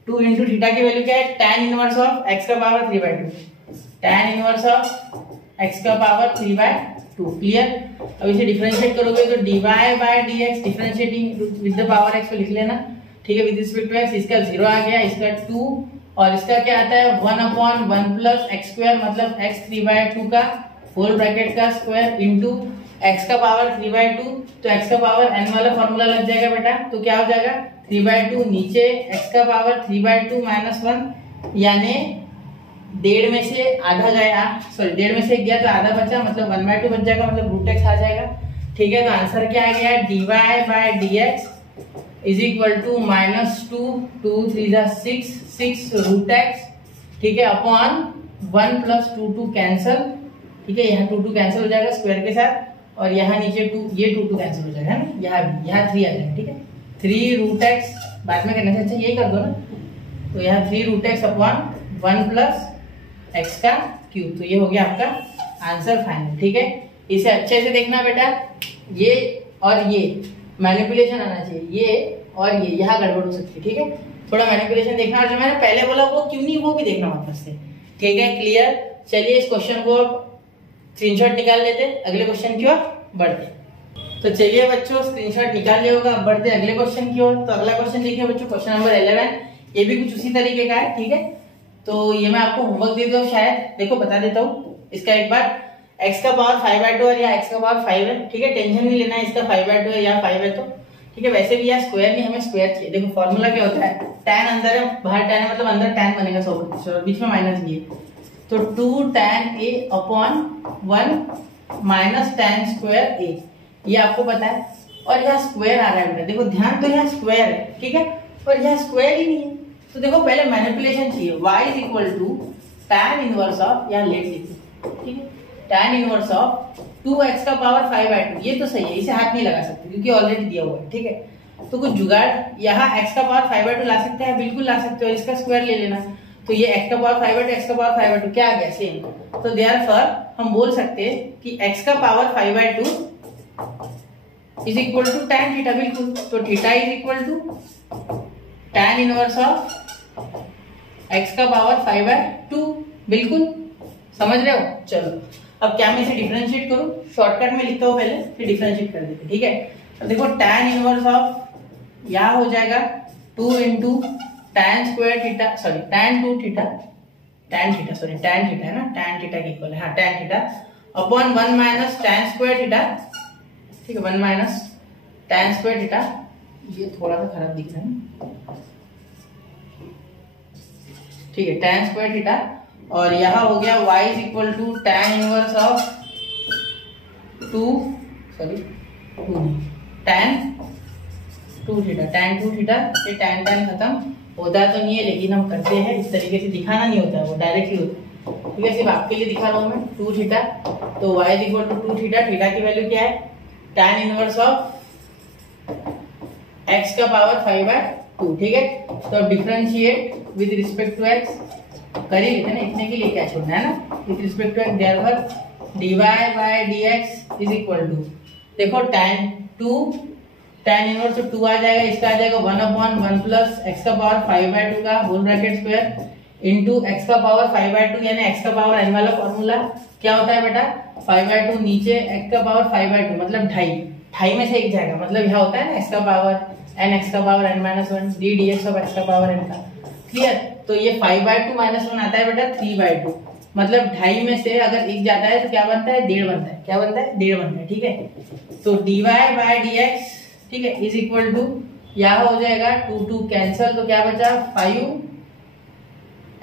2 इंटू थीटा की वैल्यू क्या है, tan इनवर्स ऑफ x का power 3/2, tan inverse of x का पावर 3/2। क्लियर, अब इसे डिफरेंशिएट करोगे तो dy by dx, differentiating with the power x को लिख लेना, ठीक है, विद रिस्पेक्ट टू x। इसका 0 आ गया, इसका 2 और इसका क्या आता है 1/1 प्लस x स्क्वायर, मतलब x 3/2 का होल ब्रैकेट का स्क्वायर इंटू x का पावर 3/2। तो x का पावर n वाला फॉर्मूला लग जाएगा बेटा, तो क्या हो जाएगा 3/2 नीचे x का पावर 3/2 माइनस 1, यानी 1.5 में से आधा गया, सॉरी 1.5 में से गया तो आधा बचा, मतलब 1/2 बच जाएगा, मतलब रूट x आ जाएगा। ठीक है, तो आंसर क्या आ गया, dy by dx is equal to -2, 2 3 6, 6 root x, ठीक है, अपॉन 1 प्लस 2 कैंसल, ठीक है, यहाँ 2 कैंसिल हो जाएगा स्क्वायर के साथ, और यहाँ नीचे 2, ये 2 कैंसिल हो जाएगा, है ना, यहाँ 3 आ जाएगा, ठीक है, 3 रूट एक्स, बाद में करने से अच्छा यही कर दो ना, तो यहाँ 3 root x upon 1 plus x का क्यूब। तो ये हो गया आपका आंसर फाइनल। ठीक है, इसे अच्छे से देखना बेटा, ये और ये मैनिपुलेशन आना चाहिए, ये और ये यहाँ गड़बड़ हो सकती है, ठीक है, थोड़ा मैनिपुलेशन देखना, और जो मैंने पहले बोला वो क्यों नहीं, वो भी देखना वापस से, ठीक है, क्लियर। चलिए इस क्वेश्चन को स्क्रीनशॉट निकाल लेते, अगले क्वेश्चन की ओर बढ़ते। तो चलिए बच्चों स्क्रीनशॉट निकाल लिया होगा, अब बढ़ते अगले क्वेश्चन की ओर। तो अगला क्वेश्चन देखिए बच्चों, क्वेश्चन नंबर 11, ये भी कुछ उसी तरीके का है, ठीक है, तो ये मैं आपको होमवर्क दे दूं शायद, देखो बता देता हूँ इसका एक बार। x का पावर 5/2 है या x का पावर 5 है, ठीक है, टेंशन नहीं लेना है इसका 5/2 है या 5 है तो, ठीक है, वैसे भी यार स्क्वायर नहीं, हमें स्क्वायर चाहिए। देखो फॉर्मूला क्या होता है, tan अंदर है बाहर tan है, मतलब अंदर tan बनेगा 100%, बीच में माइनस ये, तो 2 tan a upon 1 minus tan square a, ये आपको पता है, और यहाँ स्क्वायर आ रहा है बेटा, देखो ध्यान, तो यहाँ स्क्वायर है, ठीक है, और यहाँ स्क्वायर ही नहीं है, तो देखो पहले मैनिपुलेशन चाहिए, y is equal to tan inverse of, यहाँ लेट लिखो, ठीक है, tan इनवर्स ऑफ 2x का पावर 5/2, ये तो सही है, इसे हाथ नहीं लगा सकते क्योंकि ऑलरेडी दिया हुआ है, ठीक है, तो कुछ जुगाड़, यहाँ x का पावर 5/2 ला सकते हैं, बिल्कुल ला सकते हो, इसका स्क्वायर ले लेना, तो ये x का पावर 5/2, x का पावर 5/2 क्या आ गया सेम, तो देयरफॉर हम बोल सकते हैं कि x का power 5/2 is equal to tan theta, बिल्कुल, तो theta is equal to tan inverse of x का पावर 5/2, बिल्कुल, समझ रहे हो। चलो अब क्या मैं इसे डिफरेंशिएट करूं, शॉर्टकट में लिखता हूं पहले, फिर डिफरेंशिएट कर देते, ठीक है। अब देखो tan इनवर्स ऑफ यहाँ हो जाएगा 2 into tan square theta, sorry tan 2 theta, tan theta, sorry tan theta है ना, tan थीटा के इक्वल है, हाँ tan theta upon 1 minus tan square theta, ठीक है, 1 माइनस tan स्क्वायर थीटा, ये थोड़ा सा खराब दिख रहा है, ठीक है, tan स्क्वायर थीटा, और यहाँ हो गया y is equal to tan inverse of 2 tan 2 theta, tan 2 theta, ये tan खत्म होता तो नहीं है, लेकिन हम करते हैं इस तरीके से, दिखाना नहीं होता है, वो डायरेक्टली होता है, ठीक है, सिर्फ आपके लिए दिखा रहा हूँ मैं, 2 थीटा, तो y is equal to 2 theta, theta की वैल्यू क्या है, tan इनवर्स ऑफ x का पावर 5/2, ठीक है, तो differentiate with respect to x कर ही लेते ना, इतने के लिए क्या छोड़ना है ना, with respect to x, therefore dy by dx is equal to, देखो tan इनवर्स 2 आ जाएगा, इसका आ जाएगा 1/1 प्लस x का पावर 5/2 का whole bracket square into x का पावर 5/2, यानी x का पावर n वाला फॉर्मूला क्या होता है बेटा, 5/2 नीचे x का पावर 5/2 मतलब 2.5, ढाई में से एक जाएगा, मतलब यहाँ होता है ना x का पावर n x का power n minus one D d x of x का पावर n का। क्लियर? तो ये 5/2 माइनस वन आता है बेटा 3/2, मतलब ढाई में से अगर एक जाता है तो क्या बनता है, डेढ़ बनता है। क्या बनता है? डेढ़ बनता है। ठीक है, तो dy बाय dx, ठीक है, इज इक्वल टू, यहाँ हो जाएगा 2 कैंसल, तो क्या बचा 5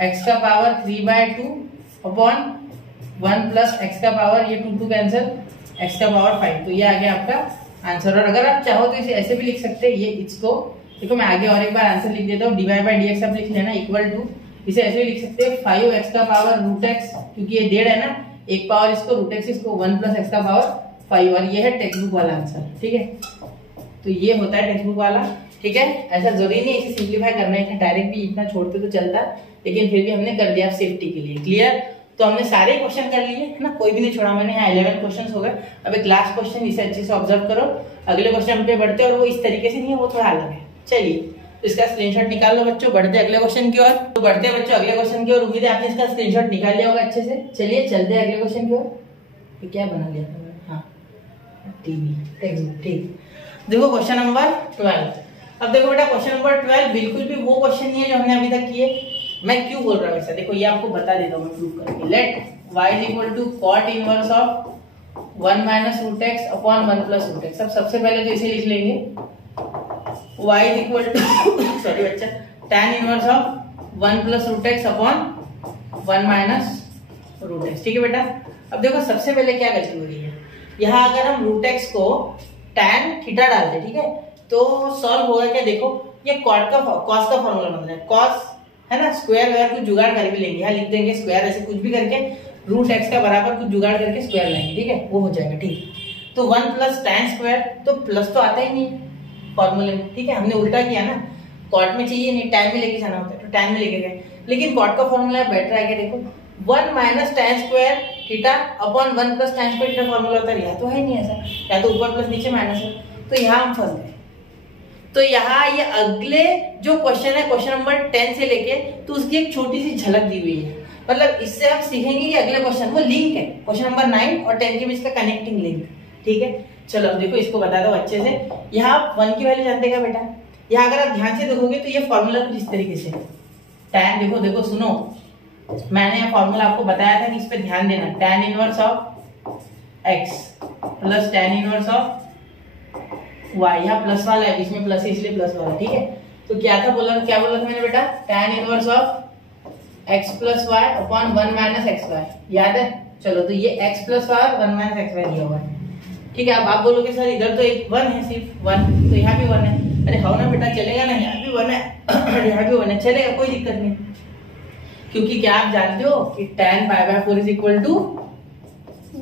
x का पावर 3/2 अपॉन 1 प्लस x का पावर, ये 2 कैंसल, x का पावर 5। तो ये आ गया आपका आंसर। और अगर आप चाहो तो इसे ऐसे भी लिख सकते हैं, ये इसको देखो मैं आगे और एक बार आंसर लिख देता हूँ, dy बाय dx आप लिख लेना इक्वल टू, इसे ऐसे भी लिख सकते हैं 5x का पावर रूट x, क्योंकि ये डेढ़ है ना, एक पावर इसको रूट x, इसको 1 प्लस x का पावर 5, और ये है टेक्स्ट बुक वाला आंसर। ठीक है, तो ये होता है टेक्स्ट बुक वाला। ठीक है, ऐसा जरूरी नहीं इसे सिंप्लीफाई करना है, डायरेक्ट भी इतना छोड़ते तो चलता, लेकिन फिर भी हमने कर दिया सेफ्टी के लिए। क्लियर? तो हमने सारे क्वेश्चन कर लिए है ना, कोई भी नहीं छोड़ा मैंने। यहाँ 11 क्वेश्चन हो गए। अब एक लास्ट क्वेश्चन, इसे अच्छे से ऑब्जर्व करो, अगले क्वेश्चन पे बढ़ते हैं, और वो इस तरीके से नहीं है, वो थोड़ा अलग है। चलिए, तो इसका स्क्रीनशॉट निकाल लो बच्चों, बढ़ते अगले क्वेश्चन की ओर। तो बढ़ते हैं बच्चों अगले क्वेश्चन की ओर, उम्मीद है आपने इसका स्क्रीनशॉट निकाल लिया होगा अच्छे से। चलिए चलते हैं अगले क्वेश्चन की ओर। तो क्या बना लिया था? हाँ, टीवी टेक्स्ट बुक। ठीक, देखो क्वेश्चन नंबर 12। अब देखो बेटा क्वेश्चन नंबर 12 बिल्कुल भी वो क्वेश्चन नहीं है जो हमने अभी तक किए। मैं क्यों बोल रहा हूँ ऐसा, देखो ये आपको बता देता हूँ मैं प्रूव करके। Let y is equal to cot inverse of 1 minus root x upon 1 plus root x. अब सबसे पहले तो इसे लिख लेंगे y is equal to sorry बच्चा, tan inverse of 1 plus root x upon 1 minus root x. ठीक है बेटा, अब देखो सबसे पहले क्या गलती हो रही है, यहाँ अगर हम रूट एक्स को tan थीटा डालते, ठीक है, तो सॉल्व होगा क्या? देखो ये कॉस का फॉर्मूला बन रहा है, कॉस है ना, स्क्वायर वगैरह कुछ जुगाड़ कर भी लेंगे, यहाँ लिख देंगे स्क्वायर, ऐसे कुछ भी करके रूट एक्स का बराबर कुछ जुगाड़ करके स्क्वायर लेंगे। ठीक है, वो हो जाएगा। ठीक, तो 1 प्लस tan स्क्वायर, तो प्लस तो आता ही नहीं फॉर्मूले में। ठीक है, हमने उल्टा किया ना, कॉट में चाहिए नहीं, tan में लेके जाना होता है, तो tan में लेके गए, लेकिन कॉट का फॉर्मूला बेटर है क्या? देखो 1 minus tan square theta upon 1 plus tan square theta formula होता है, यहाँ तो है नहीं ऐसा, या तो ऊपर प्लस नीचे माइनस है, तो यहाँ हम फंस गए। तो यहाँ ये अगले जो क्वेश्चन है, क्वेश्चन नंबर 10 से लेके, तो उसकी एक छोटी सी झलक दी हुई है, मतलब इससे हम सीखेंगे कि अगले क्वेश्चन वो लिंक है, क्वेश्चन नंबर 9 और 10 के बीच का कनेक्टिंग लिंक। ठीक है, चलो अब देखो इसको बता दो अच्छे से। यहाँ 1 की वैल्यू जानते हैं बेटा, यहाँ अगर आप ध्यान से देखोगे तो ये फॉर्मूला कुछ इस तरीके से, tan, देखो सुनो, मैंने ये फॉर्मूला आपको बताया था कि इस पे ध्यान देना, tan inverse of x plus tan inverse of y, यहाँ प्लस वाला है, बीच में प्लस है इसलिए प्लस वाला। ठीक है, तो क्या बोला था मैंने बेटा, tan inverse of x plus y upon 1 minus x y, याद है? चलो, तो ये x प्लस वाई और 1 माइनस एक्स वाई दिया हुआ है। ठीक है, अब आप बोलोगे सर इधर तो एक 1 है, सिर्फ 1, तो यहाँ भी 1 है। अरे हाँ ना बेटा, चलेगा ना, यहाँ भी 1 है यहाँ भी 1 है, चलेगा, कोई दिक्कत नहीं, क्योंकि क्या आप जानते हो कि tan π/4 इज इक्वल टू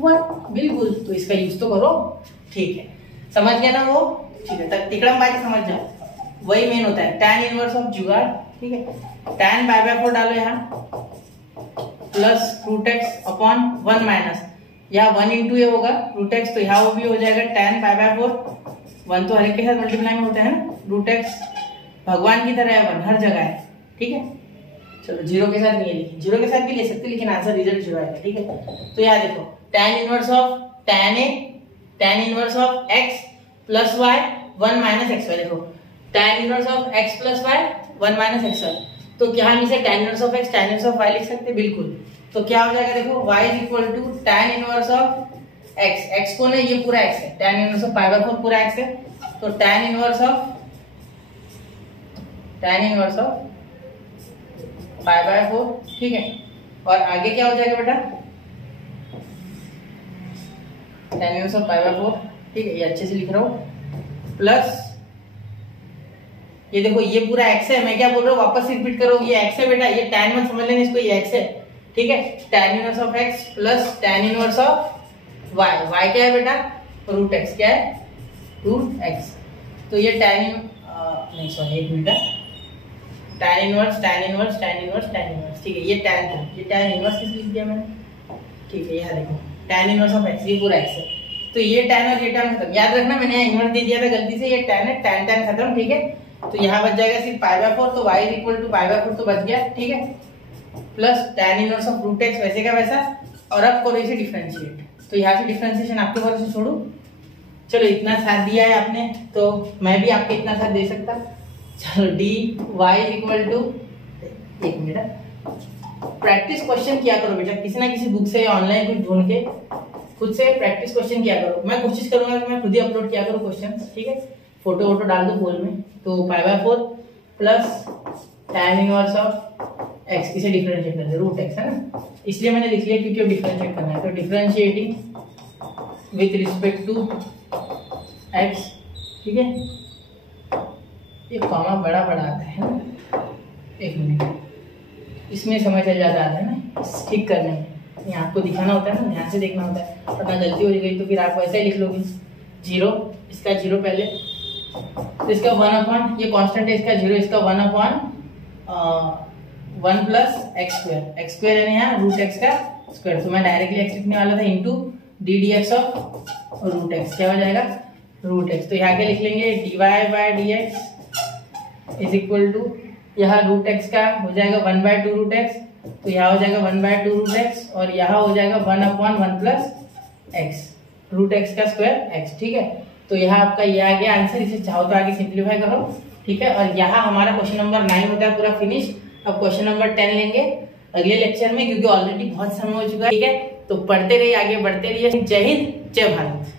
1, बिल्कुल, तो इसका यूज तो करो। ठीक है, समझ गया ना वो? ठीक है, तक तिकड़म बाई समझ जाओ, वही मेन होता है tan इनवर्स ऑफ जुगाड़। ठीक है, tan π/4 डालो यहाँ plus root x upon 1 minus, यहाँ 1 इंटू ये होगा रूट एक्स, तो यहाँ वो भी हो जाएगा tan π/4, 1 तो हर एक के साथ मल्टीप्लाई में होता है ना, रूट एक्स भगवान की तरह है, 1 हर जगह है। ठीक है, चलो जीरो के साथ नहीं है, जीरो के साथ भी ले सकते, लेकिन आंसर रिजल्ट जीरो आएगा। ठीक है, तो यहाँ देखो tan inverse of tan inverse of x plus y 1 minus x y, देखो tan inverse of x plus y 1 minus x y, तो क्या हम इसे tan inverse of x tan inverse of y लिख सकते हैं? बिल्कुल, तो क्या हो जाएगा? देखो y is equal to tan inverse of x को ना, ये पूरा x है, tan इनवर्स ऑफ π/4 पूरा x है, तो tan इनवर्स ऑफ π/4। ठीक है, और आगे क्या हो जाएगा बेटा? tan inverse of π/4। ठीक है, ये अच्छे से लिख रहा हूँ, प्लस ये देखो ये पूरा x है, मैं क्या बोल रहा हूँ वापस रिपीट करो, ये x है बेटा, ये tan मत समझ लेना इसको, ये x है। ठीक है, tan inverse of x plus tan inverse of y, y क्या है बेटा? रूट x, क्या है? रूट x, तो ये नहीं सॉरी एक मिनट, tan इनवर्स। ठीक है, ये tan इनवर्स किस लिख दिया मैंने? ठीक है, यहाँ देखो tan इनवर्स ऑफ x, ये पूरा x है, तो ये tan और ये tan खत्म, याद रखना मैंने इनवर्स दे दिया था गलती से, ये tan है, tan खत्म। ठीक है, तो यहाँ बच जाएगा सिर्फ π/4, तो y इज इक्वल टू π/4 तो बच गया। ठीक है, plus tan inverse of root x वैसे का वैसा, और अब करो इसे डिफरेंशिएट, तो यहाँ से डिफरेंशिएशन आपके भरोसे छोड़ो, चलो इतना साथ दिया है आपने तो मैं भी आपके इतना साथ दे सकता। चलो dy इक्वल टू, एक मिनट, प्रैक्टिस क्वेश्चन किया करो बेटा, किसी ना किसी बुक से ऑनलाइन कुछ ढूंढ के खुद से प्रैक्टिस क्वेश्चन किया करो। मैं कोशिश करूंगा कि मैं खुद ही अपलोड किया करूँ क्वेश्चन, ठीक है। फोटो वोटो डाल दो पोल में। तो π/4 plus tan inverse of x, इसे डिफरेंशिएट करना है, रूट x है ना, इसलिए मैंने लिख लिया क्योंकि डिफरेंशिएट करना है। तो differentiating with respect to x, ठीक है। ये कॉमा बड़ा बड़ा आता है ना, एक मिनट, इसमें समय चल जाता है ना ठीक करने में, यहाँ आपको दिखाना होता है ना, ध्यान से देखना होता है, वरना गलती हो गई तो फिर आप वैसे ही लिख लोगे। 0, इसका 0 पहले, तो इसका 1/, ये कांस्टेंट है, इसका 0, इसका 1/1 प्लस x स्क्वायर है यहाँ रूट x का स्क्वायर। तो मैं डायरेक्टली x लिखने वाला था into ddx of root x, क्या हो जाएगा रूट x। तो यहाँ के लिख लेंगे dy/dx इज इक्वल टू, यहाँ रूट x का हो जाएगा 1/2 रूट x, तो यहाँ हो जाएगा 1/2 रूट x, और यहाँ हो जाएगा 1/1 प्लस x, रूट x का स्क्वायर x, ठीक है। तो यहाँ आपका ये आ गया आंसर। इसे चाहो तो आगे सिंप्लीफाई करो, ठीक है। और यहाँ हमारा क्वेश्चन नंबर 9 होता है पूरा फिनिश। अब क्वेश्चन नंबर 10 लेंगे अगले लेक्चर में, क्योंकि ऑलरेडी बहुत समय हो चुका है, ठीक है। तो पढ़ते रहिए, आगे बढ़ते रहिए। जय हिंद, जय भारत।